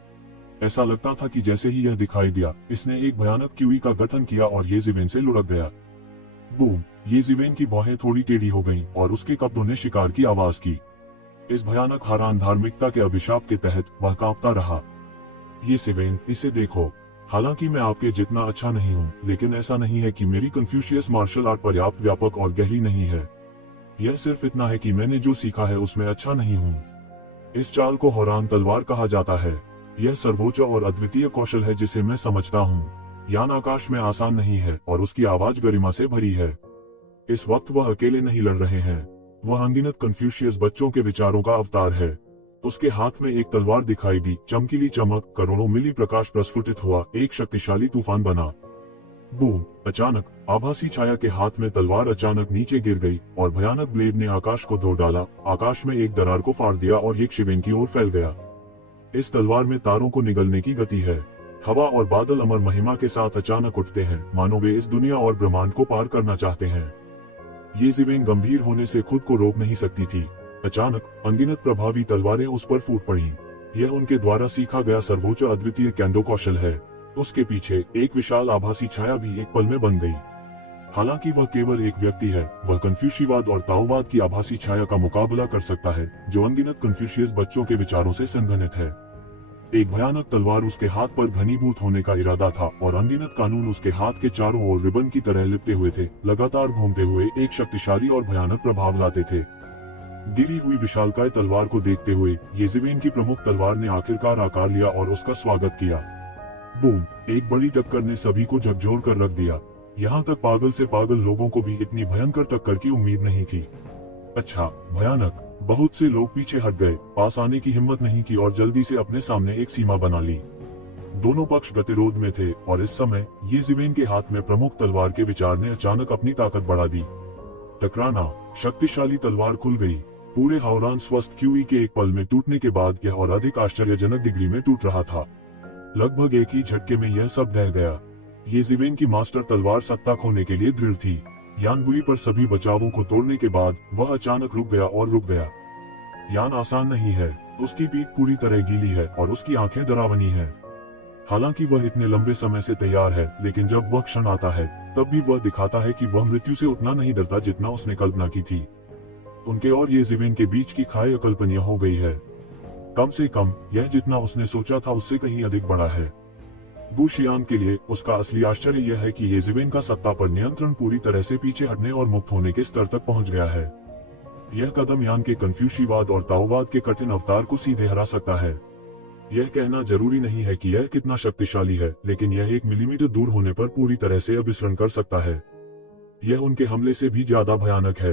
ऐसा लगता था कि जैसे ही यह दिखाई दिया, इसने एक भयानक क्यूई का गठन किया और ये ज़िवेन से लुढ़क गया। बूम! ये ज़िवेन की भौहें थोड़ी टेढ़ी हो गईं और उसके कब्धों ने शिकार की आवाज की। इस भयानक हारान धार्मिकता के अभिशाप के तहत वह कांपता रहा। ये ज़िवेन, इसे देखो। हालांकि मैं आपके जितना अच्छा नहीं हूँ, लेकिन ऐसा नहीं है कि मेरी कन्फ्यूशियस मार्शल आर्ट पर्याप्त व्यापक और गहरी नहीं है। यह सिर्फ इतना है कि मैंने जो सीखा है उसमें अच्छा नहीं हूँ। इस चाल को होरान तलवार कहा जाता है। यह सर्वोच्च और अद्वितीय कौशल है जिसे मैं समझता हूँ। यान आकाश में आसान नहीं है और उसकी आवाज गरिमा से भरी है। इस वक्त वह अकेले नहीं लड़ रहे हैं। वह अनगिनत कन्फ्यूशियस बच्चों के विचारों का अवतार है। उसके हाथ में एक तलवार दिखाई दी, चमकीली चमक, करोड़ों मिली प्रकाश प्रस्फुटित हुआ, एक शक्तिशाली तूफान बना। बूम! अचानक आभासी छाया के हाथ में तलवार अचानक नीचे गिर गई और भयानक ब्लेड ने आकाश को धो डाला। आकाश में एक दरार को फाड़ दिया और एक ज़िवेन की ओर फैल गया। इस तलवार में तारों को निगलने की गति है। हवा और बादल अमर महिमा के साथ अचानक उठते हैं, मानो वे इस दुनिया और ब्रह्मांड को पार करना चाहते हैं। ये ज़िवेन गंभीर होने से खुद को रोक नहीं सकती थी। अचानक अनगिनत प्रभावी तलवारें उस पर फूट पड़ी। यह उनके द्वारा सीखा गया सर्वोच्च अद्वितीय कैंडो कौशल है। उसके पीछे एक विशाल आभासी छाया भी एक पल में बन गई। हालांकि वह केवल एक व्यक्ति है, वह कन्फ्यूशिवाद और ताओवाद की आभासी छाया का मुकाबला कर सकता है, जो अनगिनत कन्फ्यूशियस बच्चों के विचारों से संघनित है। एक भयानक तलवार उसके हाथ पर घनीभूत होने का इरादा था और अनगिनत कानून उसके हाथ के चारों ओर रिबन की तरह लिपटे हुए थे, लगातार घूमते हुए एक शक्तिशाली और भयानक प्रभाव लाते थे। गिरी हुई विशालकाय तलवार को देखते हुए ये ज़िवेन की प्रमुख तलवार ने आखिरकार आकार लिया और उसका स्वागत किया। बूम! एक बड़ी टक्कर ने सभी को झकझोर कर रख दिया। यहाँ तक पागल से पागल लोगों को भी इतनी भयंकर टक्कर की उम्मीद नहीं थी। अच्छा, भयानक। बहुत से लोग पीछे हट गए, पास आने की हिम्मत नहीं की और जल्दी से अपने सामने एक सीमा बना ली। दोनों पक्ष गतिरोध में थे और इस समय ये ज़िवेन के हाथ में प्रमुख तलवार के विचार ने अचानक अपनी ताकत बढ़ा दी। टकराना! शक्तिशाली तलवार खुल गई। पूरे हावरान स्वस्थ क्यूई के एक पल में टूटने के बाद यह और अधिक आश्चर्यजनक डिग्री में टूट रहा था। लगभग एक ही झटके में यह सब ढह गया। ये ज़िवेन की मास्टर तलवार सत्ता खोने के लिए दृढ़ थी। यान बुई पर सभी बचावों को तोड़ने के बाद वह अचानक रुक गया। यान आसान नहीं है। उसकी पीठ पूरी तरह गीली है और उसकी आंखें डरावनी है। हालांकि वह इतने लंबे समय से तैयार है, लेकिन जब वह क्षण आता है तब भी वह दिखाता है कि वह मृत्यु से उतना नहीं डरता जितना उसने कल्पना की थी। उनके और येज़िवेन के बीच की खाई अकल्पनीय हो गई है। कम से कम यह जितना उसने सोचा था उससे कहीं अधिक बड़ा है। वू शियान के लिए उसका असली आश्चर्य यह है कि येज़िवेन का सत्ता पर नियंत्रण पूरी तरह से पीछे हटने और मुक्त होने के स्तर तक पहुंच गया है। यह कदम यान के कन्फ्यूशिवाद और ताओवाद के कठिन अवतार को सीधे हरा सकता है। यह कहना जरूरी नहीं है कि यह कितना शक्तिशाली है, लेकिन यह 1 मिलीमीटर दूर होने पर पूरी तरह से अभिसरण कर सकता है। यह उनके हमले से भी ज्यादा भयानक है।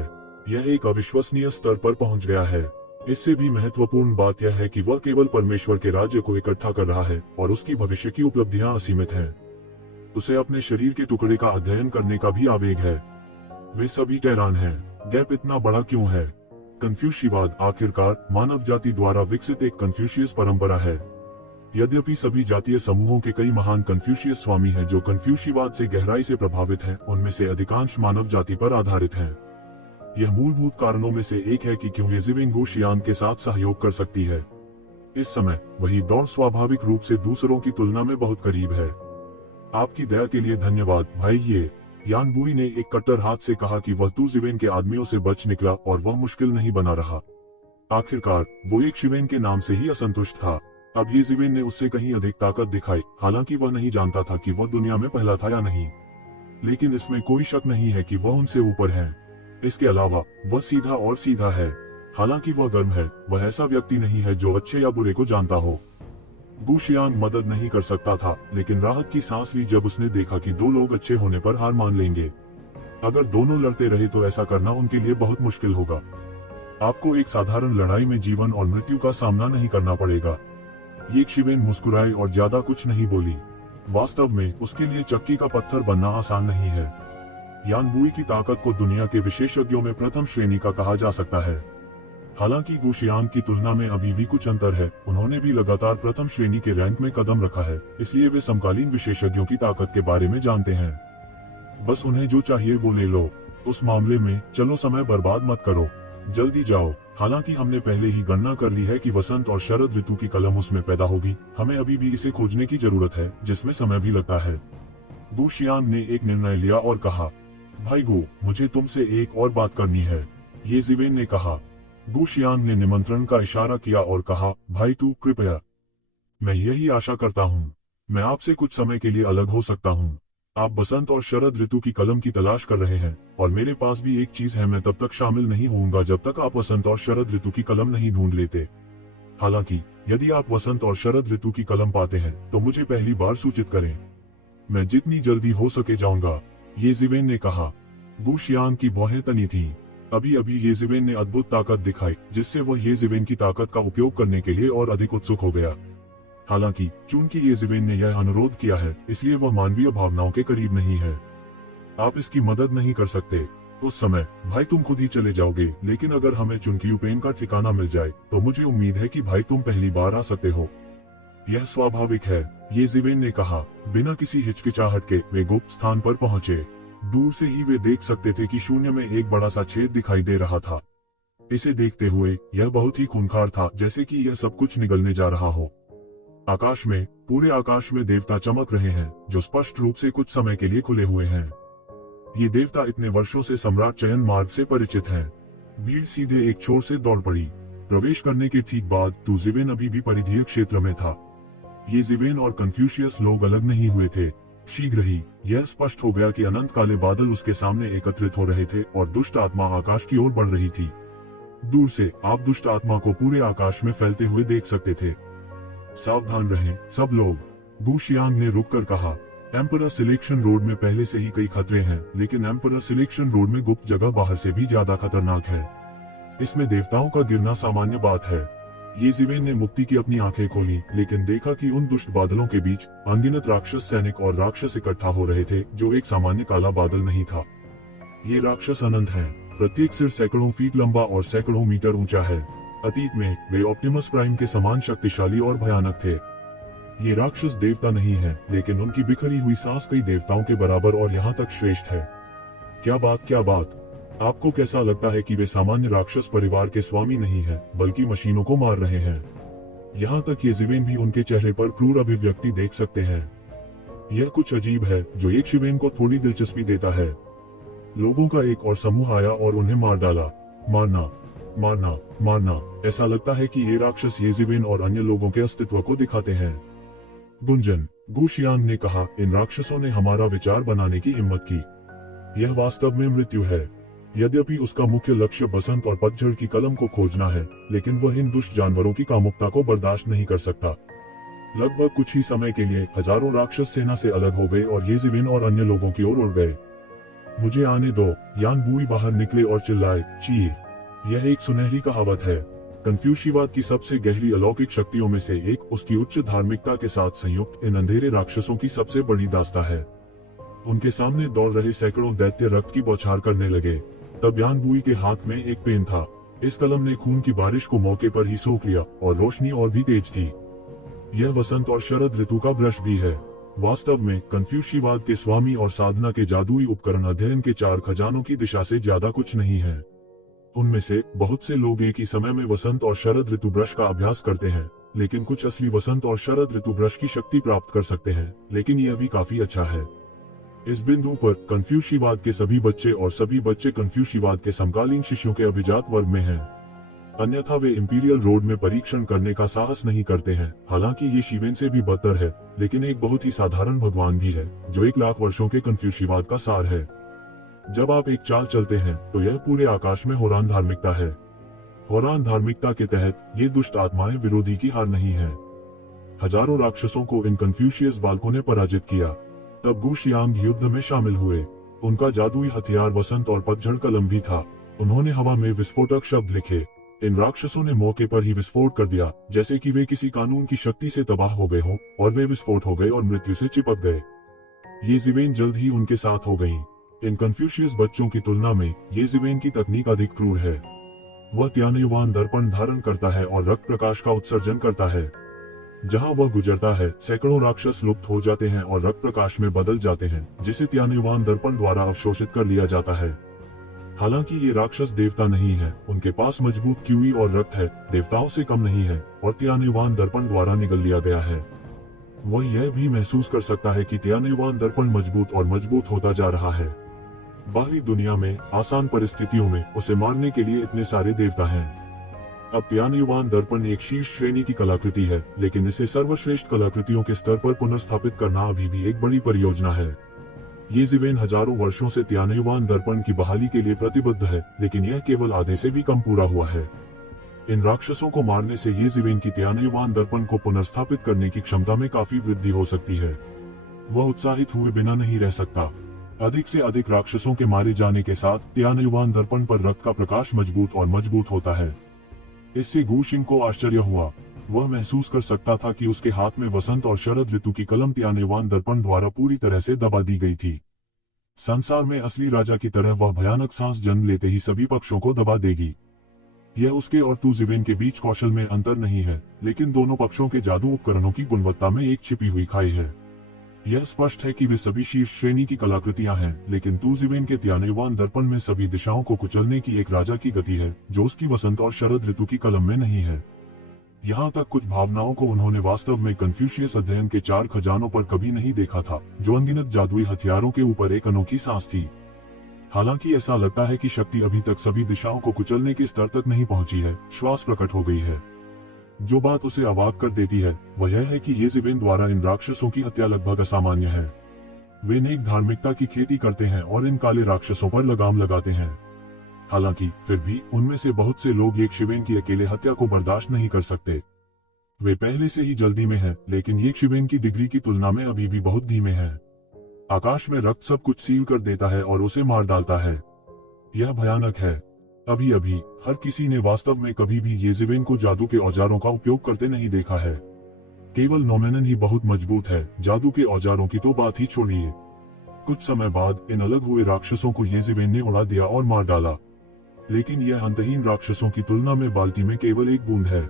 यह एक अविश्वसनीय स्तर पर पहुंच गया है। इससे भी महत्वपूर्ण बात यह है कि वह केवल परमेश्वर के राज्य को इकट्ठा कर रहा है और उसकी भविष्य की उपलब्धियां असीमित हैं। उसे अपने शरीर के टुकड़े का अध्ययन करने का भी आवेग है। वे सभी हैरान हैं, गैप इतना बड़ा क्यों है? कन्फ्यूशिवाद आखिरकार मानव जाति द्वारा विकसित एक कन्फ्यूशियस परंपरा है। यद्यपि सभी जातीय समूहों के कई महान कन्फ्यूशियस स्वामी हैं जो कन्फ्यूशिवाद से गहराई से प्रभावित हैं, उनमें से अधिकांश मानव जाति पर आधारित हैं। यह मूलभूत कारणों में से एक है कि क्यों येज़िवेन वू शियान के साथ सहयोग कर सकती है। इस समय वही दौड़ स्वाभाविक रूप से दूसरों की तुलना में बहुत करीब है। आपकी दया के लिए धन्यवाद भाई। ये यान बुई ने एक कट्टर हाथ से कहा कि वह तू ज़िवेन के आदमियों से बच निकला और वह मुश्किल नहीं बना रहा। आखिरकार वो एक शिवेन के नाम से ही असंतुष्ट था। अब येज़िवेन ने उससे कहीं अधिक ताकत दिखाई। हालांकि वह नहीं जानता था कि वह दुनिया में पहला था या नहीं, लेकिन इसमें कोई शक नहीं है कि वह उनसे ऊपर है। इसके अलावा वह सीधा और सीधा है। हालांकि वह गर्म है, वह ऐसा व्यक्ति नहीं है जो अच्छे या बुरे को जानता हो। वू शियान मदद नहीं कर सकता था, लेकिन राहत की सांस ली जब उसने देखा कि 2 लोग अच्छे होने पर हार मान लेंगे। अगर दोनों लड़ते रहे तो ऐसा करना उनके लिए बहुत मुश्किल होगा। आपको एक साधारण लड़ाई में जीवन और मृत्यु का सामना नहीं करना पड़ेगा। ये शिवेन मुस्कुराई और ज्यादा कुछ नहीं बोली। वास्तव में उसके लिए चक्की का पत्थर बनना आसान नहीं है। यान बुई की ताकत को दुनिया के विशेषज्ञों में प्रथम श्रेणी का कहा जा सकता है। हालांकि वू शियान की तुलना में अभी भी कुछ अंतर है। उन्होंने भी लगातार प्रथम श्रेणी के रैंक में कदम रखा है, इसलिए वे समकालीन विशेषज्ञों की ताकत के बारे में जानते हैं। बस उन्हें जो चाहिए वो ले लो। उस मामले में चलो समय बर्बाद मत करो, जल्दी जाओ। हालांकि हमने पहले ही गणना कर ली है कि वसंत और शरद ऋतु की कलम उसमें पैदा होगी। हमें अभी भी इसे खोजने की जरूरत है, जिसमें समय भी लगता है। वू शियान ने एक निर्णय लिया और कहा, भाई गो, मुझे तुमसे एक और बात करनी है। येज़िवेन ने कहा। वू शियान ने निमंत्रण का इशारा किया और कहा, भाई तू कृपया। मैं यही आशा करता हूँ। मैं आपसे कुछ समय के लिए अलग हो सकता हूँ। आप बसंत और शरद ऋतु की कलम की तलाश कर रहे हैं, और मेरे पास भी एक चीज है। मैं तब तक शामिल नहीं होऊंगा जब तक आप वसंत और शरद ऋतु की कलम नहीं ढूंढ लेते। हालांकि यदि आप वसंत और शरद ऋतु की कलम पाते हैं तो मुझे पहली बार सूचित करें। मैं जितनी जल्दी हो सके जाऊंगा, येज़िवेन ने कहा। वू शियान की भौहें तनी थीं। अभी अभी येज़िवेन ने अद्भुत ताकत दिखाई, जिससे वह येज़िवेन की ताकत का उपयोग करने के लिए और अधिक उत्सुक हो गया। हालांकि चूंकि येज़िवेन ने यह अनुरोध किया है, इसलिए वह मानवीय भावनाओं के करीब नहीं है। आप इसकी मदद नहीं कर सकते। उस समय भाई तुम खुद ही चले जाओगे, लेकिन अगर हमें चुनकियुपेन का ठिकाना मिल जाए तो मुझे उम्मीद है कि भाई तुम पहली बार आ सकते हो। यह स्वाभाविक है, येज़िवेन ने कहा। बिना किसी हिचकिचाहट के वे गुप्त स्थान पर पहुंचे। दूर से ही वे देख सकते थे कि शून्य में एक बड़ा सा छेद दिखाई दे रहा था। इसे देखते हुए यह बहुत ही खूंखार था, जैसे कि यह सब कुछ निगलने जा रहा हो। आकाश में, पूरे आकाश में देवता चमक रहे हैं, जो स्पष्ट रूप से कुछ समय के लिए खुले हुए हैं। ये देवता इतने वर्षों से सम्राट चयन मार्ग से परिचित हैं। भीड़ सीधे एक छोर से दौड़ पड़ी। प्रवेश करने के ठीक बाद तू ज़िवेन अभी भी परिधीय क्षेत्र में था। येज़िवेन और कन्फ्यूशियस लोग अलग नहीं हुए थे। शीघ्र ही यह स्पष्ट हो गया कि अनंत काले बादल उसके सामने एकत्रित हो रहे थे और दुष्ट आत्मा आकाश की ओर बढ़ रही थी। दूर से आप दुष्ट आत्मा को पूरे आकाश में फैलते हुए देख सकते थे। सावधान रहें सब लोग, वू शियान ने रुककर कहा। एम्परर सिलेक्शन रोड में पहले से ही कई खतरे हैं, लेकिन एम्परर सिलेक्शन रोड में गुप्त जगह बाहर से भी ज्यादा खतरनाक है। इसमें देवताओं का गिरना सामान्य बात है। येज़िवेन ने मुक्ति की अपनी आंखें खोली, लेकिन देखा कि उन दुष्ट बादलों के बीच अनगिनत राक्षस सैनिक और राक्षस इकट्ठा हो रहे थे, जो एक सामान्य काला बादल नहीं था। ये राक्षस अनंत हैं। प्रत्येक सिर सैकड़ों फीट लंबा और सैकड़ों मीटर ऊंचा है। अतीत में वे ऑप्टिमस प्राइम के समान शक्तिशाली और भयानक थे। ये राक्षस देवता नहीं है, लेकिन उनकी बिखरी हुई सांस कई देवताओं के बराबर और यहाँ तक श्रेष्ठ है। क्या बात। आपको कैसा लगता है कि वे सामान्य राक्षस परिवार के स्वामी नहीं हैं, बल्कि मशीनों को मार रहे हैं? यहाँ तक ये जिवेन भी उनके चेहरे पर क्रूर अभिव्यक्ति देख सकते हैं। यह कुछ अजीब है जो एक शिवेन को थोड़ी दिलचस्पी देता है। लोगों का एक और समूह आया और उन्हें मार डाला। मारना, मारना, मारना। ऐसा लगता है कि ये राक्षस ये जिवेन और अन्य लोगों के अस्तित्व को दिखाते हैं। गुंजन, गु शियांग ने कहा, इन राक्षसों ने हमारा विचार बनाने की हिम्मत की। यह वास्तव में मृत्यु है। यद्यपि उसका मुख्य लक्ष्य बसंत और पतझड़ की कलम को खोजना है, लेकिन वह इन दुष्ट जानवरों की कामुकता को बर्दाश्त नहीं कर सकता। लगभग कुछ ही समय के लिए हजारों राक्षस सेना से अलग हो गए और ये जिवेन और अन्य लोगों की ओर उड़ गए। मुझे आने दो, यान बुई बाहर निकले और चिल्लाए, ची। यह एक सुनहरी कहावत है। कन्फ्यूशियवाद की सबसे गहरी अलौकिक शक्तियों में से एक उसकी उच्च धार्मिकता के साथ संयुक्त इन अंधेरे राक्षसों की सबसे बड़ी दास्ता है। उनके सामने दौड़ रहे सैकड़ों दैत्य रक्त की बौछार करने लगे। तब यान बुई के हाथ में एक पेन था। इस कलम ने खून की बारिश को मौके पर ही सोख लिया और रोशनी और भी तेज थी। यह वसंत और शरद ऋतु का ब्रश भी है। वास्तव में कन्फ्यूशियवाद के स्वामी और साधना के जादुई उपकरण अध्ययन के 4 खजानों की दिशा से ज्यादा कुछ नहीं है। उनमें से बहुत से लोग एक ही समय में वसंत और शरद ऋतु ब्रश का अभ्यास करते हैं, लेकिन कुछ असली वसंत और शरद ऋतु ब्रश की शक्ति प्राप्त कर सकते हैं, लेकिन यह भी काफी अच्छा है। इस बिंदु पर कन्फ्यूशियवाद के सभी बच्चे और सभी बच्चे कन्फ्यूशियवाद के समकालीन शिष्यों के अभिजात वर्ग में हैं। अन्यथा वे इंपीरियल रोड में परीक्षण करने का साहस नहीं करते हैं। हालांकि ये शिवेन से भी बदतर है, लेकिन एक बहुत ही साधारण भगवान भी है जो 1 लाख वर्षों के कन्फ्यूशियवाद का सार है। जब आप एक चाल चलते हैं तो यह पूरे आकाश में होरान धार्मिकता है। होरान धार्मिकता के तहत ये दुष्ट आत्माएं विरोधी की हार नहीं है। हजारों राक्षसों को इन कन्फ्यूशियस बालकों ने पराजित किया। तब गु शियांग युद्ध में शामिल हुए। उनका जादुई हथियार वसंत और पतझड़ कलम भी था। उन्होंने हवा में विस्फोटक शब्द लिखे। इन राक्षसों ने मौके पर ही विस्फोट कर दिया, जैसे कि वे किसी कानून की शक्ति से तबाह हो गए हों, और वे विस्फोट हो गए और मृत्यु से चिपक गए। ये जिवेन जल्द ही उनके साथ हो गईं। इन कन्फ्यूशियस बच्चों की तुलना में ये जिवेन की तकनीक अधिक क्रूर है। वह त्यानयुवान दर्पण धारण करता है और रक्त प्रकाश का उत्सर्जन करता है। जहां वह गुजरता है, सैकड़ों राक्षस लुप्त हो जाते हैं और रक्त प्रकाश में बदल जाते हैं, जिसे त्यानयुवान दर्पण द्वारा अवशोषित कर लिया जाता है। हालांकि ये राक्षस देवता नहीं है, उनके पास मजबूत क्यूई और रक्त है, देवताओं से कम नहीं है, और त्यानयुवान दर्पण द्वारा निगल लिया गया है। वह यह भी महसूस कर सकता है कि त्यानयुवान दर्पण मजबूत और मजबूत होता जा रहा है। बाहरी दुनिया में आसान परिस्थितियों में उसे मारने के लिए इतने सारे देवता हैं। अब त्यानयुवान दर्पण एक शीर्ष श्रेणी की कलाकृति है, लेकिन इसे सर्वश्रेष्ठ कलाकृतियों के स्तर पर पुनर्स्थापित करना अभी भी एक बड़ी परियोजना है। ये जिवेन हजारों वर्षों से त्यानयुवान दर्पण की बहाली के लिए प्रतिबद्ध है, लेकिन यह केवल आधे से भी कम पूरा हुआ है। इन राक्षसों को मारने से ये जिवेन की त्यानयुवान दर्पण को पुनर्स्थापित करने की क्षमता में काफी वृद्धि हो सकती है। वह उत्साहित हुए बिना नहीं रह सकता। अधिक से अधिक राक्षसों के मारे जाने के साथ त्यानयुवान दर्पण पर रक्त का प्रकाश मजबूत और मजबूत होता है। इससे गु शिंग को आश्चर्य हुआ। वह महसूस कर सकता था कि उसके हाथ में वसंत और शरद ऋतु की कलम त्यानयुवान दर्पण द्वारा पूरी तरह से दबा दी गई थी। संसार में असली राजा की तरह वह भयानक सांस जन्म लेते ही सभी पक्षों को दबा देगी। यह उसके और तू जिवेन के बीच कौशल में अंतर नहीं है, लेकिन दोनों पक्षों के जादू उपकरणों की गुणवत्ता में एक छिपी हुई खाई है। यह स्पष्ट है कि वे सभी शीर्ष श्रेणी की कलाकृतियां हैं, लेकिन तू जिवेन के त्यानयुवान दर्पण में सभी दिशाओं को कुचलने की एक राजा की गति है, जो उसकी वसंत और शरद ऋतु की कलम में नहीं है। यहाँ तक कुछ भावनाओं को उन्होंने वास्तव में कन्फ्यूशियस अध्ययन के 4 खजानों पर कभी नहीं देखा था, जो अनगिनत जादुई हथियारों के ऊपर एक अनोखी सांस थी। हालांकि ऐसा लगता है कि शक्ति अभी तक सभी दिशाओं को कुचलने के स्तर तक नहीं पहुंची है, श्वास प्रकट हो गई है। जो बात उसे अवाक कर देती है वह यह है कि ये जिवेन द्वारा इन राक्षसों की हत्या लगभग असामान्य है। वे नेक धार्मिकता की खेती करते हैं और इन काले राक्षसों पर लगाम लगाते हैं। हालांकि फिर भी उनमें से बहुत से लोग एक शिवेन की अकेले हत्या को बर्दाश्त नहीं कर सकते। वे पहले से ही जल्दी में हैं, लेकिन ये शिवेन की डिग्री की तुलना में अभी भी बहुत धीमे हैं। आकाश में रक्त सब कुछ सील कर देता है और उसे मार डालता है। यह भयानक है। अभी अभी हर किसी ने वास्तव में कभी भी ये जिवेन को जादू के औजारों का उपयोग करते नहीं देखा है। केवल नोमेनन ही बहुत मजबूत है, जादू के औजारों की तो बात ही छोड़िए। कुछ समय बाद इन अलग हुए राक्षसों को ये जिवेन ने उड़ा दिया और मार डाला। लेकिन यह अंतहीन राक्षसों की तुलना में बाल्टी में केवल एक बूंद है।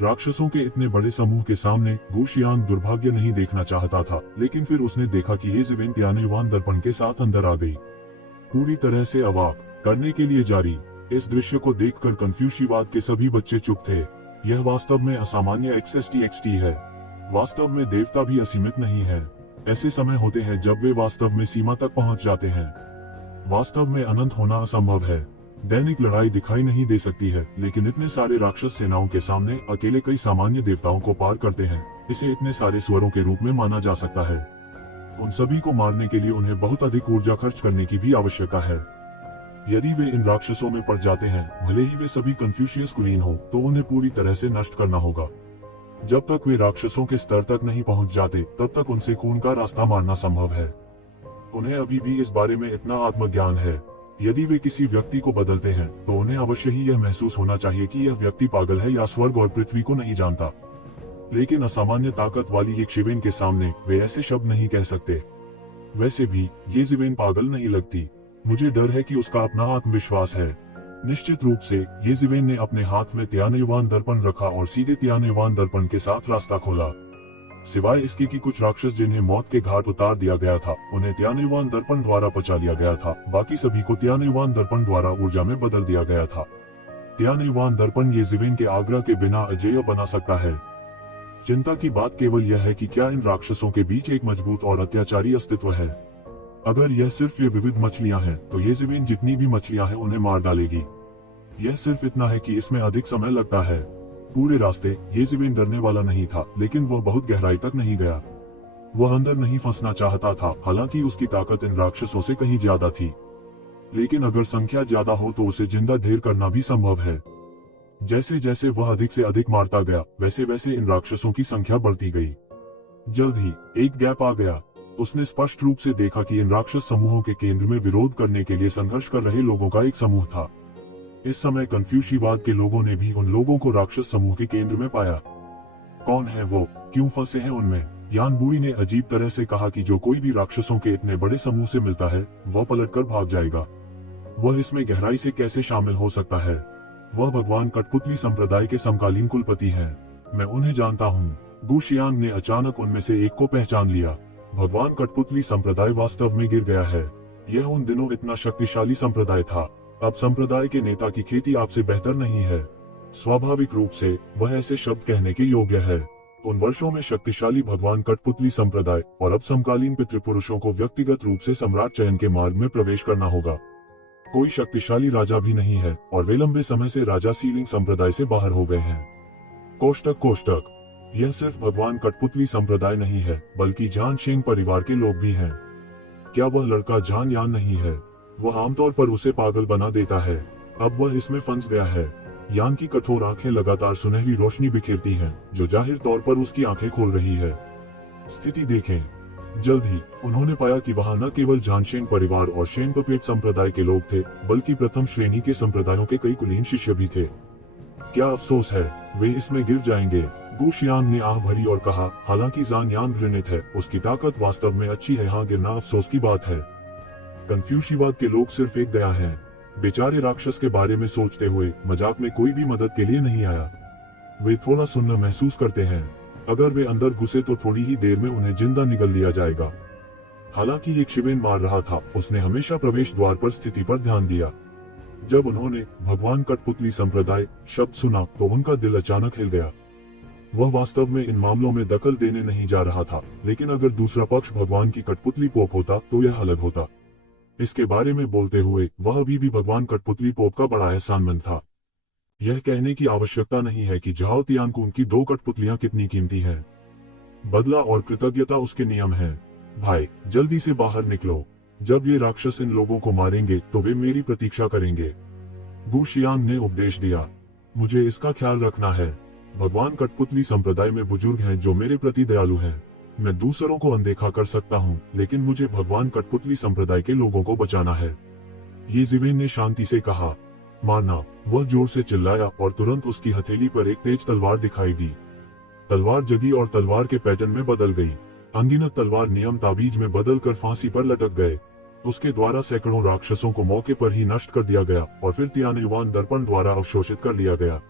राक्षसों के इतने बड़े समूह के सामने गु शियांग दुर्भाग्य नहीं देखना चाहता था, लेकिन फिर उसने देखा कि ये जिवेन त्यानयुवान दर्पण के साथ अंदर आ गई, पूरी तरह से अवाक करने के लिए जारी। इस दृश्य को देखकर कन्फ्यूशियवाद के सभी बच्चे चुप थे। यह वास्तव में असामान्य XSTXT है। वास्तव में देवता भी असीमित नहीं है। ऐसे समय होते हैं जब वे वास्तव में सीमा तक पहुंच जाते हैं। वास्तव में अनंत होना असंभव है। दैनिक लड़ाई दिखाई नहीं दे सकती है, लेकिन इतने सारे राक्षस सेनाओं के सामने अकेले कई सामान्य देवताओं को पार करते हैं। इसे इतने सारे स्वरों के रूप में माना जा सकता है। उन सभी को मारने के लिए उन्हें बहुत अधिक ऊर्जा खर्च करने की भी आवश्यकता है। यदि वे इन राक्षसों में पड़ जाते हैं, भले ही वे सभी कन्फ्यूशियस कुलीन हो, तो उन्हें पूरी तरह से नष्ट करना होगा। जब तक वे राक्षसों के स्तर तक नहीं पहुंच जाते, तब तक उनसे खून का रास्ता मारना संभव है। उन्हें अभी भी इस बारे में इतना आत्मज्ञान है। यदि वे किसी व्यक्ति को बदलते हैं, तो उन्हें अवश्य ही यह महसूस होना चाहिए कि यह व्यक्ति पागल है या स्वर्ग और पृथ्वी को नहीं जानता। लेकिन असामान्य ताकत वाली एक शिवेन के सामने वे ऐसे शब्द नहीं कह सकते। वैसे भी ये शिवेन पागल नहीं लगती। मुझे डर है कि उसका अपना आत्मविश्वास है। निश्चित रूप से ये शिवेन ने अपने हाथ में त्यानयुवान दर्पण रखा और सीधे त्यानयुवान दर्पण के साथ रास्ता खोला। सिवाय इसके कि कुछ राक्षस जिन्हें मौत के घाट उतार दिया गया था, उन्हें त्यानयुवान दर्पण द्वारा पचा लिया गया था। बाकी सभी को त्यानयुवान दर्पण द्वारा ऊर्जा में बदल दिया गया था। त्यानयुवान दर्पण ये शिवेन के आग्रह के बिना अजेय बना सकता है। चिंता की बात केवल यह है कि क्या इन राक्षसों के बीच एक मजबूत और अत्याचारी अस्तित्व है। अगर यह सिर्फ ये विविध मछलियां हैं, तो ये शिवेन जितनी भी मछलियां हैं उन्हें मार डालेगी। यह सिर्फ इतना है कि इसमें अधिक समय लगता है। पूरे रास्ते ये शिवेन डरने वाला नहीं था, लेकिन वह बहुत गहराई तक नहीं गया। वह अंदर नहीं फंसना चाहता था, हालांकि उसकी ताकत इन राक्षसों से कहीं ज्यादा थी। लेकिन अगर संख्या ज्यादा हो तो उसे जिंदा ढेर करना भी संभव है। जैसे जैसे वह अधिक से अधिक मारता गया, वैसे वैसे इन राक्षसों की संख्या बढ़ती गई। जल्द ही एक गैप आ गया। उसने स्पष्ट रूप से देखा कि इन राक्षस समूहों के केंद्र में विरोध करने के लिए संघर्ष कर रहे लोगों का एक समूह था। इस समय कन्फ्यूशीवाद के लोगों ने भी उन लोगों को राक्षस समूह के केंद्र में पाया। कौन है वो, क्यों फंसे हैं उनमें? यान बुई ने अजीब तरह से कहा कि जो कोई भी राक्षसों के इतने बड़े समूह से मिलता है, वह पलटकर भाग जाएगा। वह इसमें गहराई से कैसे शामिल हो सकता है? वह भगवान कठपुतली संप्रदाय के समकालीन कुलपति हैं। मैं उन्हें जानता हूँ। गु शियांग ने अचानक उनमें से एक को पहचान लिया। भगवान कठपुतली संप्रदाय वास्तव में गिर गया है। यह उन दिनों इतना शक्तिशाली संप्रदाय था। अब संप्रदाय के नेता की खेती आपसे बेहतर नहीं है। स्वाभाविक रूप से वह ऐसे शब्द कहने के योग्य है। उन वर्षों में शक्तिशाली भगवान कठपुतली संप्रदाय और अब समकालीन पितृपुरुषों को व्यक्तिगत रूप से सम्राट चयन के मार्ग में प्रवेश करना होगा। कोई शक्तिशाली राजा भी नहीं है और वे लंबे समय से राजा सीलिंग संप्रदाय से बाहर हो गए हैं। कोष्टक कोष्टक, यह सिर्फ भगवान कठपुतली संप्रदाय नहीं है, बल्कि जान शेंग परिवार के लोग भी हैं। क्या वह लड़का जान यान नहीं है? वह आमतौर पर उसे पागल बना देता है। अब वह इसमें फंस गया है। यान की कठोर आंखें लगातार सुनहरी रोशनी बिखेरती हैं, जो जाहिर तौर पर उसकी आंखें खोल रही है। स्थिति देखें। जल्द ही उन्होंने पाया कि वहां न केवल जानशेंग परिवार और शेंगपेट संप्रदाय के लोग थे, बल्कि प्रथम श्रेणी के संप्रदायों के कई कुलीन शिष्य भी थे। क्या अफसोस है, वे इसमें गिर जाएंगे। गु शियांग ने आह भरी और कहा, हालांकि जान यांग घृणित है, उसकी ताकत वास्तव में अच्छी है। यहाँ गिरना अफसोस की बात है। कन्फ्यूशीवाद के लोग सिर्फ एक दया हैं। बेचारे राक्षस के बारे में सोचते हुए मजाक में कोई भी मदद के लिए नहीं आया। वे थोड़ा सुन्न महसूस करते हैं। अगर वे अंदर घुसे तो थोड़ी ही देर में उन्हें जिंदा निगल लिया जाएगा। हालांकि एक शिवेन मार रहा था, उसने हमेशा प्रवेश द्वार पर स्थिति पर ध्यान दिया। जब उन्होंने भगवान कठपुतली संप्रदाय शब्द सुना तो उनका दिल अचानक हिल गया। वह वास्तव में इन मामलों में दखल देने नहीं जा रहा था, लेकिन अगर दूसरा पक्ष भगवान की कठपुतली पोप होता तो यह अलग होता। इसके बारे में बोलते हुए वह अभी भी भगवान कठपुतली पोप का बड़ा एहसानमंद था। यह कहने की आवश्यकता नहीं है कि झाओ तियानकुन की 2 कठपुतलियां कितनी कीमती हैं। बदला और कृतज्ञता उसके नियम हैं। भाई, जल्दी से बाहर निकलो। जब ये राक्षस इन लोगों को मारेंगे तो वे मेरी प्रतीक्षा करेंगे। गु शियांग ने उपदेश दिया। मुझे इसका ख्याल रखना है। भगवान कठपुतली संप्रदाय में बुजुर्ग हैं जो मेरे प्रति दयालु हैं। मैं दूसरों को अनदेखा कर सकता हूँ, लेकिन मुझे भगवान कठपुतली संप्रदाय के लोगों को बचाना है। ये शिवेन ने शांति से कहा। मारना। वह जोर से चिल्लाया और तुरंत उसकी हथेली पर एक तेज तलवार दिखाई दी। तलवार जगी और तलवार के पैटर्न में बदल गई। अनगिनत तलवार नियम ताबीज में बदलकर फांसी पर लटक गए। उसके द्वारा सैकड़ों राक्षसों को मौके पर ही नष्ट कर दिया गया और फिर त्यानयुवान दर्पण द्वारा अवशोषित कर लिया गया।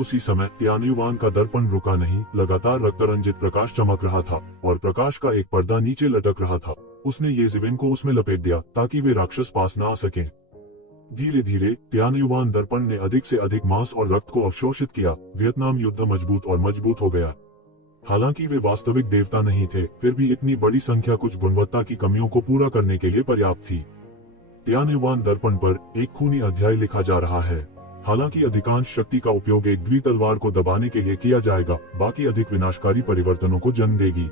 उसी समय त्यानयुवान का दर्पण रुका नहीं, लगातार रक्तरंजित प्रकाश चमक रहा था और प्रकाश का एक पर्दा नीचे लटक रहा था। उसने ये शिवेन को उसमें लपेट दिया ताकि वे राक्षस पास न आ सकें। धीरे धीरे तियानयुआन दर्पण ने अधिक से अधिक मांस और रक्त को अवशोषित किया। वियतनाम युद्ध मजबूत और मजबूत हो गया। हालांकि वे वास्तविक देवता नहीं थे, फिर भी इतनी बड़ी संख्या कुछ गुणवत्ता की कमियों को पूरा करने के लिए पर्याप्त थी। तियानयुआन दर्पण पर एक खूनी अध्याय लिखा जा रहा है। हालांकि अधिकांश शक्ति का उपयोग एक द्वि तलवार को दबाने के लिए किया जाएगा, बाकी अधिक विनाशकारी परिवर्तनों को जन्म देगी।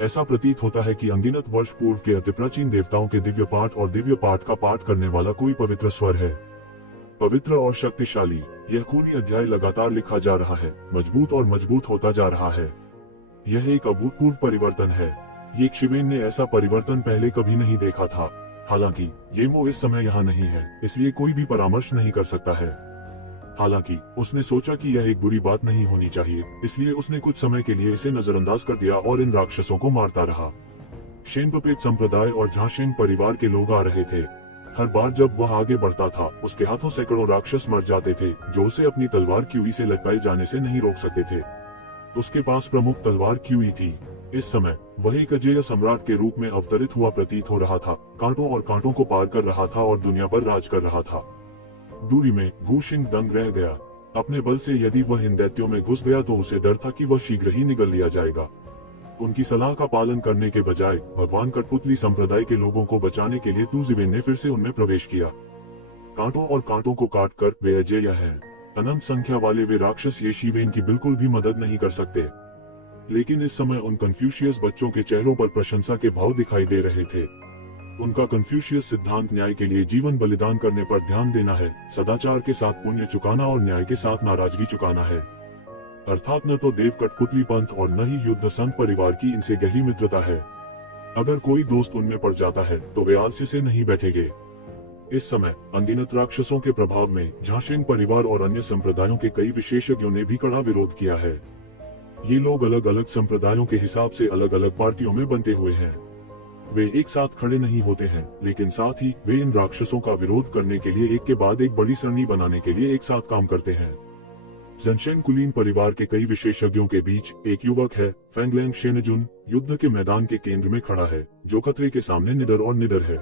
ऐसा प्रतीत होता है कि अनगिनत वर्ष पूर्व के अति प्राचीन देवताओं के दिव्य पाठ और दिव्य पाठ का पाठ करने वाला कोई पवित्र स्वर है। पवित्र और शक्तिशाली, यह खूनी अध्याय लगातार लिखा जा रहा है, मजबूत और मजबूत होता जा रहा है। यह एक अभूतपूर्व परिवर्तन है। ये शिवेन ने ऐसा परिवर्तन पहले कभी नहीं देखा था। हालांकि येमो इस समय यहाँ नहीं है, इसलिए कोई भी परामर्श नहीं कर सकता है। हालांकि उसने सोचा कि यह एक बुरी बात नहीं होनी चाहिए, इसलिए उसने कुछ समय के लिए इसे नजरअंदाज कर दिया और इन राक्षसों को मारता रहा। शेनपपेट संप्रदाय और झाशेंग परिवार के लोग आ रहे थे। हर बार जब वह आगे बढ़ता था, उसके हाथों सैकड़ों राक्षस मर जाते थे, जो उसे अपनी तलवार क्यूई से लटकाए जाने से नहीं रोक सकते थे। उसके पास प्रमुख तलवार क्यूई थी। इस समय वह एक अजेय सम्राट के रूप में अवतरित हुआ प्रतीत हो रहा था, कांटों और कांटों को पार कर रहा था और दुनिया पर राज कर रहा था। दूरी में गूशिंग दंग रह गया। अपने बल से यदि वह इन दैत्यों में घुस गया तो उसे डर था कि वह शीघ्र ही निगल लिया जाएगा। उनकी सलाह का पालन करने के बजाय भगवान कठपुतली संप्रदाय के लोगों को बचाने के लिए तुजिवेन ने फिर से उनमें प्रवेश किया। कांटों और कांटों को काट कर वे अजेय हैं। अनंत संख्या वाले वे राक्षस ये शिवेन की बिल्कुल भी मदद नहीं कर सकते। लेकिन इस समय उन कन्फ्यूशियस बच्चों के चेहरों पर प्रशंसा के भाव दिखाई दे रहे थे। उनका कन्फ्यूशियस सिद्धांत न्याय के लिए जीवन बलिदान करने पर ध्यान देना है, सदाचार के साथ पुण्य चुकाना और न्याय के साथ नाराजगी चुकाना है। अर्थात न तो देव कठपुतली पंथ और न ही युद्ध संघ परिवार की इनसे गहरी मित्रता है। अगर कोई दोस्त उनमें पड़ जाता है तो वे आलस्य से नहीं बैठेंगे। इस समय अनगिनत राक्षसों के प्रभाव में झाशेंग परिवार और अन्य संप्रदायों के कई विशेषज्ञों ने भी कड़ा विरोध किया है। ये लोग अलग अलग संप्रदायों के हिसाब से अलग अलग पार्टियों में बंटे हुए हैं। वे एक साथ खड़े नहीं होते हैं, लेकिन साथ ही वे इन राक्षसों का विरोध करने के लिए एक के बाद एक बड़ी सरणी बनाने के लिए एक साथ काम करते हैं। ज़ेनशेन कुलीन परिवार के कई विशेषज्ञों के बीच एक युवक है, फेंगलेंग शेनजुन, युद्ध के मैदान के केंद्र में खड़ा है, जो खतरे के सामने निडर और निडर है।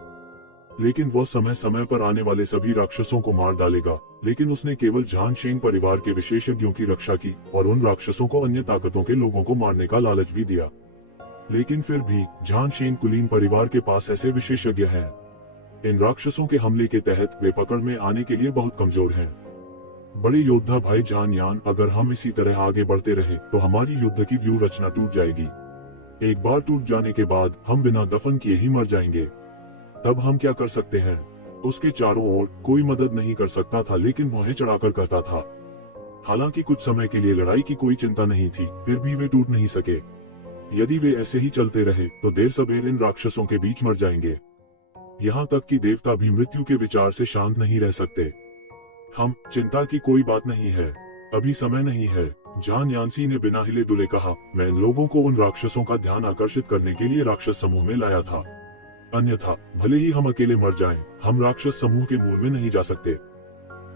लेकिन वह समय समय पर आने वाले सभी राक्षसों को मार डालेगा। लेकिन उसने केवल झानशेंग परिवार के विशेषज्ञों की रक्षा की और उन राक्षसों को अन्य ताकतों के लोगों को मारने का लालच भी दिया। लेकिन फिर भी झानशेंग कुलीन परिवार के पास ऐसे विशेषज्ञ हैं। इन राक्षसों के हमले के तहत वे पकड़ में आने के लिए बहुत कमजोर हैं। बड़े योद्धा भाई जान यान, अगर हम इसी तरह आगे बढ़ते रहे तो हमारी युद्ध की व्यूह रचना टूट जाएगी। एक बार टूट जाने के बाद हम बिना दफन किए ही मर जाएंगे। तब हम क्या कर सकते हैं? उसके चारों ओर कोई मदद नहीं कर सकता था, लेकिन मोहे चढ़ाकर कहता था। हालांकि कुछ समय के लिए लड़ाई की कोई चिंता नहीं थी, फिर भी वे टूट नहीं सके। यदि वे ऐसे ही चलते रहे तो देर सवेर इन राक्षसों के बीच मर जाएंगे। यहाँ तक कि देवता भी मृत्यु के विचार से शांत नहीं रह सकते। हम चिंता की कोई बात नहीं है, अभी समय नहीं है, जान यानसी ने बिना हिले डुले कहा। मैं इन लोगों को उन राक्षसों का ध्यान आकर्षित करने के लिए राक्षस समूह में लाया था। अन्यथा भले ही हम अकेले मर जाएं, हम राक्षस समूह के मूल में नहीं जा सकते।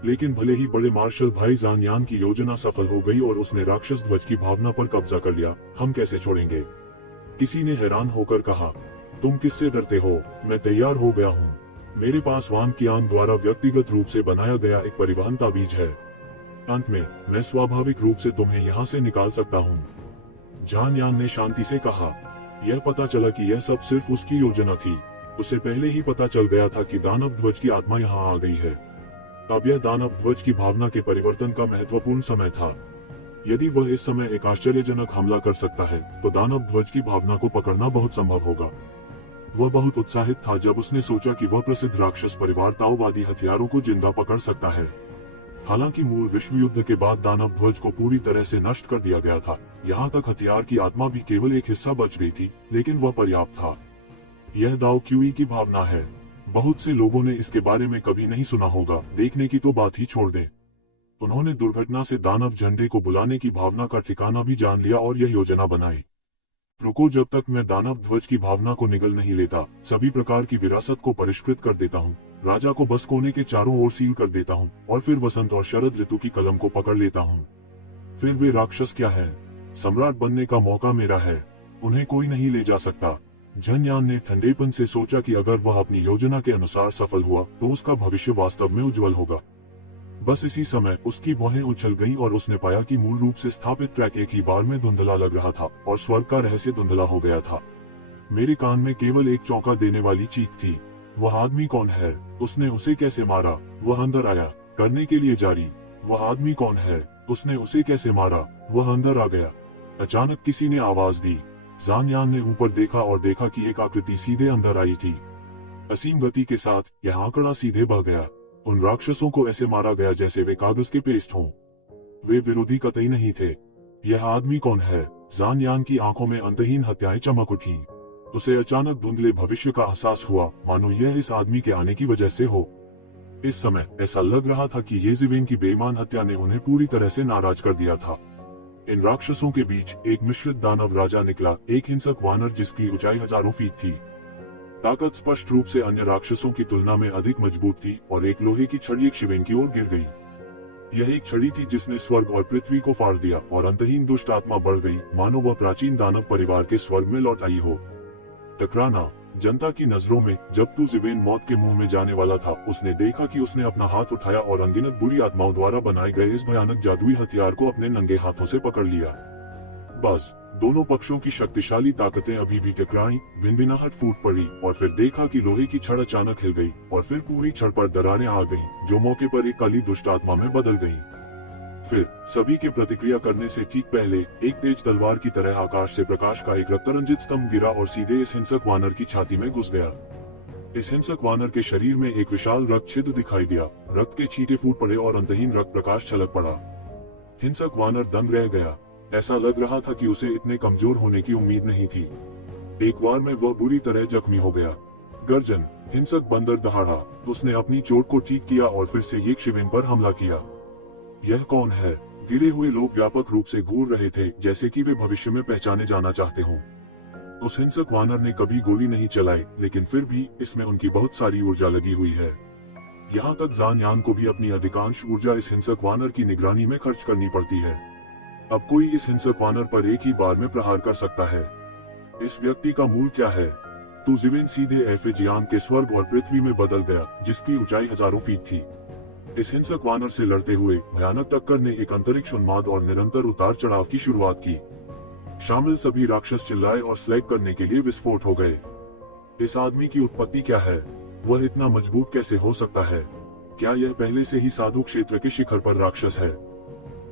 लेकिन भले ही बड़े मार्शल भाई जान की योजना सफल हो गई और उसने राक्षस ध्वज की भावना पर कब्जा कर लिया, हम कैसे छोड़ेंगे? किसी ने हैरान होकर कहा, तुम किससे डरते हो? मैं तैयार हो गया हूँ। मेरे पास वान कियान द्वारा व्यक्तिगत रूप से बनाया गया एक परिवहन ताबीज है। अंत में मैं स्वाभाविक रूप से तुम्हें यहाँ से निकाल सकता हूँ। जान यान ने शांति से कहा। यह पता चला कि यह सब सिर्फ उसकी योजना थी। उसे पहले ही पता चल गया था कि दानव ध्वज की आत्मा यहाँ आ गई है। अब यह दानव ध्वज की भावना के परिवर्तन का महत्वपूर्ण समय था। यदि वह इस समय एक आश्चर्यजनक हमला कर सकता है तो दानव ध्वज की भावना को पकड़ना बहुत संभव होगा। वह बहुत उत्साहित था जब उसने सोचा कि वह प्रसिद्ध राक्षस परिवार ताओवादी हथियारों को जिंदा पकड़ सकता है। हालांकि मूल विश्व युद्ध के बाद दानव ध्वज को पूरी तरह से नष्ट कर दिया गया था। यहाँ तक हथियार की आत्मा भी केवल एक हिस्सा बच गई थी, लेकिन वह पर्याप्त था। यह दाओ क्यूई की भावना है। बहुत से लोगों ने इसके बारे में कभी नहीं सुना होगा, देखने की तो बात ही छोड़ दें। उन्होंने दुर्घटना से दानव झंडे को बुलाने की भावना का ठिकाना भी जान लिया और यह योजना बनाई। रुको, जब तक मैं दानव ध्वज की भावना को निगल नहीं लेता, सभी प्रकार की विरासत को परिष्कृत कर देता हूँ, राजा को बस कोने के चारों ओर सील कर देता हूँ और फिर वसंत और शरद ऋतु की कलम को पकड़ लेता हूँ। फिर वे राक्षस क्या है? सम्राट बनने का मौका मेरा है, उन्हें कोई नहीं ले जा सकता। झनयान ने ठंडेपन से सोचा कि अगर वह अपनी योजना के अनुसार सफल हुआ तो उसका भविष्य वास्तव में उज्जवल होगा। बस इसी समय उसकी भौहें उछल गईं और उसने पाया कि मूल रूप से स्थापित ट्रैक एक ही बार में धुंधला लग रहा था और स्वर्ग का रहस्य धुंधला हो गया था। मेरे कान में केवल एक चौंका देने वाली चीख थी। वह आदमी कौन है? उसने उसे कैसे मारा? वह अंदर आया, करने के लिए जारी। वह आदमी कौन है? उसने उसे कैसे मारा? वह अंदर आ गया। अचानक किसी ने आवाज दी। ज़ानयान ने ऊपर देखा और देखा कि एक आकृति सीधे अंदर आई थी। असीम गति के साथ यह आंकड़ा सीधे बह गया। उन राक्षसों को ऐसे मारा गया जैसे वे कागज के पेस्ट हों। वे विरोधी कतई नहीं थे। यह आदमी कौन है? ज़ानयान की आंखों में अंतहीन हत्याएं चमक उठी। उसे अचानक धुंधले भविष्य का एहसास हुआ, मानो यह इस आदमी के आने की वजह से हो। इस समय ऐसा लग रहा था कि येज़िवेन की बेईमान हत्या ने उन्हें पूरी तरह से नाराज कर दिया था। इन राक्षसों के बीच एक मिश्रित दानव राजा निकला, एक हिंसक वानर जिसकी ऊंचाई हजारों फीट थी। ताकत स्पष्ट रूप से अन्य राक्षसों की तुलना में अधिक मजबूत थी और एक लोहे की छड़ी येज़िवेन की ओर गिर गई। यह एक छड़ी थी जिसने स्वर्ग और पृथ्वी को फाड़ दिया और अंतहीन दुष्ट आत्मा बढ़ गई, मानो वह प्राचीन दानव परिवार के स्वर्ग में लौट आई हो। टकराना। जनता की नजरों में जब येज़िवेन मौत के मुंह में जाने वाला था, उसने देखा कि उसने अपना हाथ उठाया और अनगिनत बुरी आत्माओं द्वारा बनाए गए इस भयानक जादुई हथियार को अपने नंगे हाथों से पकड़ लिया। बस दोनों पक्षों की शक्तिशाली ताकतें अभी भी टकराई, भिनभिनाहट फूट पड़ी और फिर देखा कि लोहे की छड़ अचानक हिल गई और फिर पूरी छड़ पर दरारें आ गईं, जो मौके पर एक काली दुष्ट आत्मा में बदल गईं। फिर सभी के प्रतिक्रिया करने से ठीक पहले एक तेज तलवार की तरह आकाश से प्रकाश का एक रक्तरंजित स्तंभ गिरा और सीधे इस हिंसक वानर की छाती में घुस गया। इस हिंसक वानर के शरीर में एक विशाल रक्त छिद्र दिखाई दिया, रक्त के छींटे फूट पड़े और अंतहीन रक्त प्रकाश छलक पड़ा। हिंसक वानर दंग रह गया। ऐसा लग रहा था कि उसे इतने कमजोर होने की उम्मीद नहीं थी। एक बार में वह बुरी तरह जख्मी हो गया। गर्जन। हिंसक बंदर दहाड़ा। उसने अपनी चोट को ठीक किया और फिर से येज़िवेन पर हमला किया। यह कौन है? गिरे हुए लोग व्यापक रूप से घूर रहे थे, जैसे कि वे भविष्य में पहचाने जाना चाहते हों। उस हिंसक वानर ने कभी गोली नहीं चलाई, लेकिन फिर भी इसमें उनकी बहुत सारी ऊर्जा लगी हुई है। यहाँ तक ज़ानयान को भी अपनी अधिकांश ऊर्जा इस हिंसक वानर की निगरानी में खर्च करनी पड़ती है। अब कोई इस हिंसक वानर पर एक ही बार में प्रहार कर सकता है। इस व्यक्ति का मूल क्या है? येज़िवेन सीधे एफिजियान के स्वर्ग और पृथ्वी में बदल गया, जिसकी ऊंचाई हजारों फीट थी। इस हिंसक वानर से लड़ते हुए भयानक टक्कर ने एक अंतरिक्ष उन्माद और निरंतर उतार चढ़ाव की शुरुआत की। शामिल सभी राक्षस चिल्लाए और स्लैग करने के लिए विस्फोट हो गए। इस आदमी की उत्पत्ति क्या है? वह इतना मजबूत कैसे हो सकता है? क्या यह पहले से ही साधु क्षेत्र के शिखर पर राक्षस है?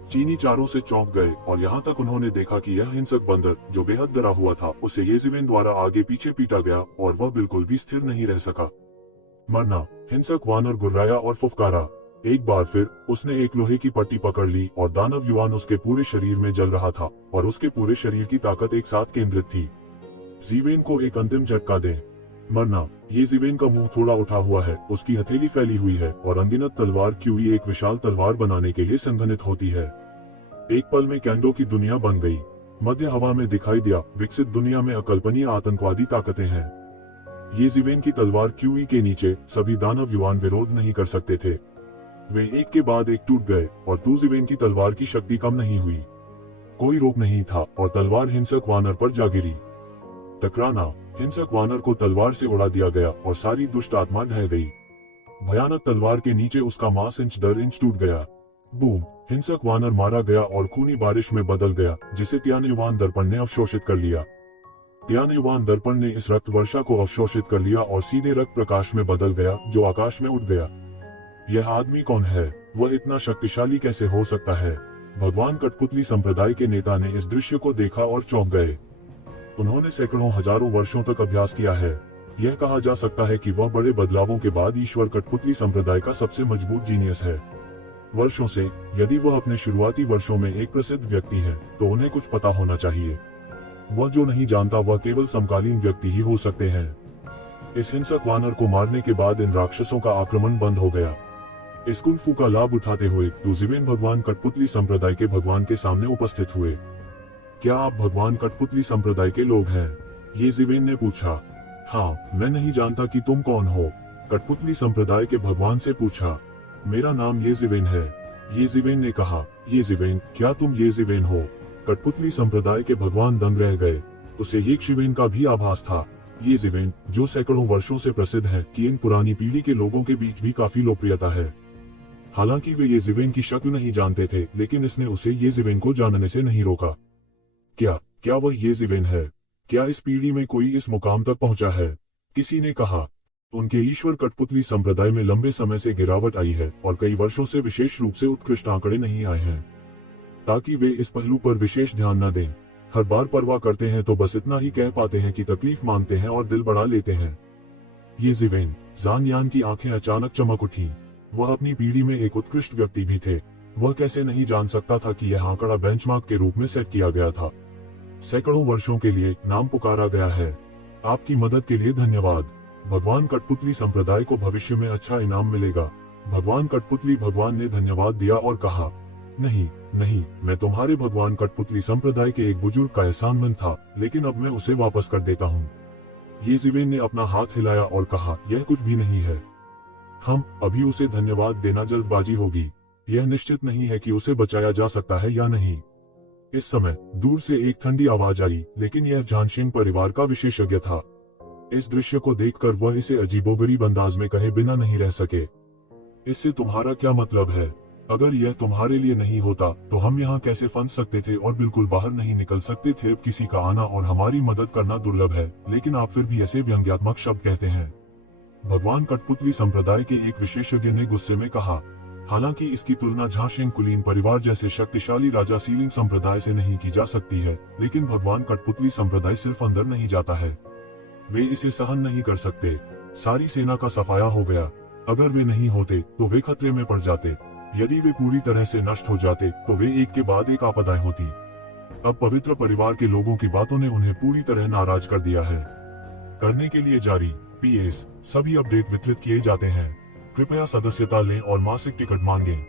चीनी चारों से चौंक गए और यहाँ तक उन्होंने देखा कि यह हिंसक बंदर, जो बेहद डरा हुआ था, उसे येज़िवेन द्वारा आगे पीछे पीटा गया और वह बिल्कुल भी स्थिर नहीं रह सका। मरना। हिंसक वानर गुर्राया और फुफकारा। एक बार फिर उसने एक लोहे की पट्टी पकड़ ली और दानव युवान उसके पूरे शरीर में जल रहा था और उसके पूरे शरीर की ताकत एक साथ केंद्रित थी। येज़िवेन को एक अंतिम झटका दे। मरना। येज़िवेन का मुंह थोड़ा उठा हुआ है, उसकी हथेली फैली हुई है और अनगिनत तलवार क्यूई एक विशाल तलवार बनाने के लिए संघनित होती है। एक पल में कैंडो की दुनिया बन गई। मध्य हवा में दिखाई दिया, विकसित दुनिया में अकल्पनीय आतंकवादी ताकतें हैं। येज़िवेन की तलवार क्यूई के नीचे सभी दानव युवान विरोध नहीं कर सकते थे। वे एक के बाद एक टूट गए और येज़िवेन की तलवार की शक्ति कम नहीं हुई। कोई रोक नहीं था और तलवार हिंसक वानर पर जा गिरी। टकराना। हिंसक वानर को तलवार से उड़ा दिया गया और सारी दुष्ट आत्मा ढह गई। भयानक तलवार के नीचे उसका मांस इंच दर इंच टूट गया। बूम। हिंसक वानर मारा गया और खूनी बारिश में बदल गया, जिसे त्यानयुवान दर्पण ने अवशोषित कर लिया। त्यानयुवान दर्पण ने इस रक्त वर्षा को अवशोषित कर लिया और सीधे रक्त प्रकाश में बदल गया, जो आकाश में उड़ गया। यह आदमी कौन है? वह इतना शक्तिशाली कैसे हो सकता है? भगवान कठपुतली संप्रदाय के नेता ने इस दृश्य को देखा और चौंक गए। उन्होंने सैकड़ों हजारों वर्षों तक अभ्यास किया है। यह कहा जा सकता है कि वह बड़े बदलावों के बाद ईश्वर कठपुतली संप्रदाय का सबसे मजबूत जीनियस है। वर्षों से, यदि वह अपने शुरुआती वर्षों में एक प्रसिद्ध व्यक्ति है, तो उन्हें कुछ पता होना चाहिए। वह जो नहीं जानता वह केवल समकालीन व्यक्ति ही हो सकते हैं। इस हिंसक वानर को मारने के बाद इन राक्षसों का आक्रमण बंद हो गया। इस कुंफू का लाभ उठाते हुए येज़िवेन भगवान कठपुतली संप्रदाय के भगवान के सामने उपस्थित हुए। क्या आप भगवान कठपुतली संप्रदाय के लोग हैं? येज़िवेन ने पूछा। हाँ, मैं नहीं जानता कि तुम कौन हो, कठपुतली संप्रदाय के भगवान से पूछा। मेरा नाम येज़िवेन है, येज़िवेन ने कहा। येज़िवेन, क्या तुम येज़िवेन हो? कठपुतली संप्रदाय के भगवान दंग रह गए। उसे येज़िवेन का भी आभास था। ये इवेंट, जो सैकड़ों वर्षों से प्रसिद्ध है, कि इन पुरानी पीढ़ी के लोगों के बीच भी काफी लोकप्रियता है। हालांकि वे ये जिवेन की शक्ल नहीं जानते थे, लेकिन इसने उसे ये जिवेन को जानने से नहीं रोका। क्या वह ये जिवेन है? क्या इस पीढ़ी में कोई इस मुकाम तक पहुंचा है? किसी ने कहा। उनके ईश्वर कठपुतली संप्रदाय में लंबे समय से गिरावट आई है और कई वर्षों से विशेष रूप से उत्कृष्ट आंकड़े नहीं आए हैं। ताकि वे इस पहलू पर विशेष ध्यान न दें। हर बार परवाह करते हैं तो बस इतना ही कह पाते हैं कि तकलीफ मांगते हैं और दिल बढ़ा लेते हैं। ये जिवेन, ज़ान यान की आंखें अचानक चमक उठी। वह अपनी पीढ़ी में एक उत्कृष्ट व्यक्ति भी थे। वह कैसे नहीं जान सकता था कि यह आंकड़ा बेंचमार्क के रूप में सेट किया गया था। सैकड़ों वर्षों के लिए नाम पुकारा गया है। आपकी मदद के लिए धन्यवाद। भगवान कठपुतली संप्रदाय को भविष्य में अच्छा इनाम मिलेगा। भगवान कठपुतली भगवान ने धन्यवाद दिया और कहा, नहीं, मैं तुम्हारे भगवान कठपुतली संप्रदाय के एक बुजुर्ग का एहसानमंद था, लेकिन अब मैं उसे वापस कर देता हूँ। ये जिवेन ने अपना हाथ हिलाया और कहा, यह कुछ भी नहीं है। हम अभी उसे धन्यवाद देना जल्दबाजी होगी। यह निश्चित नहीं है कि उसे बचाया जा सकता है या नहीं। इस समय दूर से एक ठंडी आवाज आई, लेकिन यह झानशिंग परिवार का विशेषज्ञ था। इस दृश्य को देखकर वह इसे अजीबोगरीब अंदाज में कहे बिना नहीं रह सके। इससे तुम्हारा क्या मतलब है? अगर यह तुम्हारे लिए नहीं होता तो हम यहाँ कैसे फंस सकते थे और बिल्कुल बाहर नहीं निकल सकते थे। अब किसी का आना और हमारी मदद करना दुर्लभ है, लेकिन आप फिर भी ऐसे व्यंग्यात्मक शब्द कहते हैं। भगवान कठपुतली संप्रदाय के एक विशेषज्ञ ने गुस्से में कहा। हालांकि इसकी तुलना झाशिंग कुलीन परिवार जैसे शक्तिशाली राजा सीलिंग संप्रदाय से नहीं की जा सकती है, लेकिन भगवान कठपुतली संप्रदाय सिर्फ अंदर नहीं जाता है। वे इसे सहन नहीं कर सकते। सारी सेना का सफाया हो गया। अगर वे नहीं होते तो वे खतरे में पड़ जाते। यदि वे पूरी तरह से नष्ट हो जाते तो वे एक के बाद एक आपदाएं होती। अब पवित्र परिवार के लोगों की बातों ने उन्हें पूरी तरह नाराज कर दिया है। करने के लिए जारी PS, सभी अपडेट वितरित किए जाते हैं। कृपया सदस्यता लें और मासिक टिकट मांगें।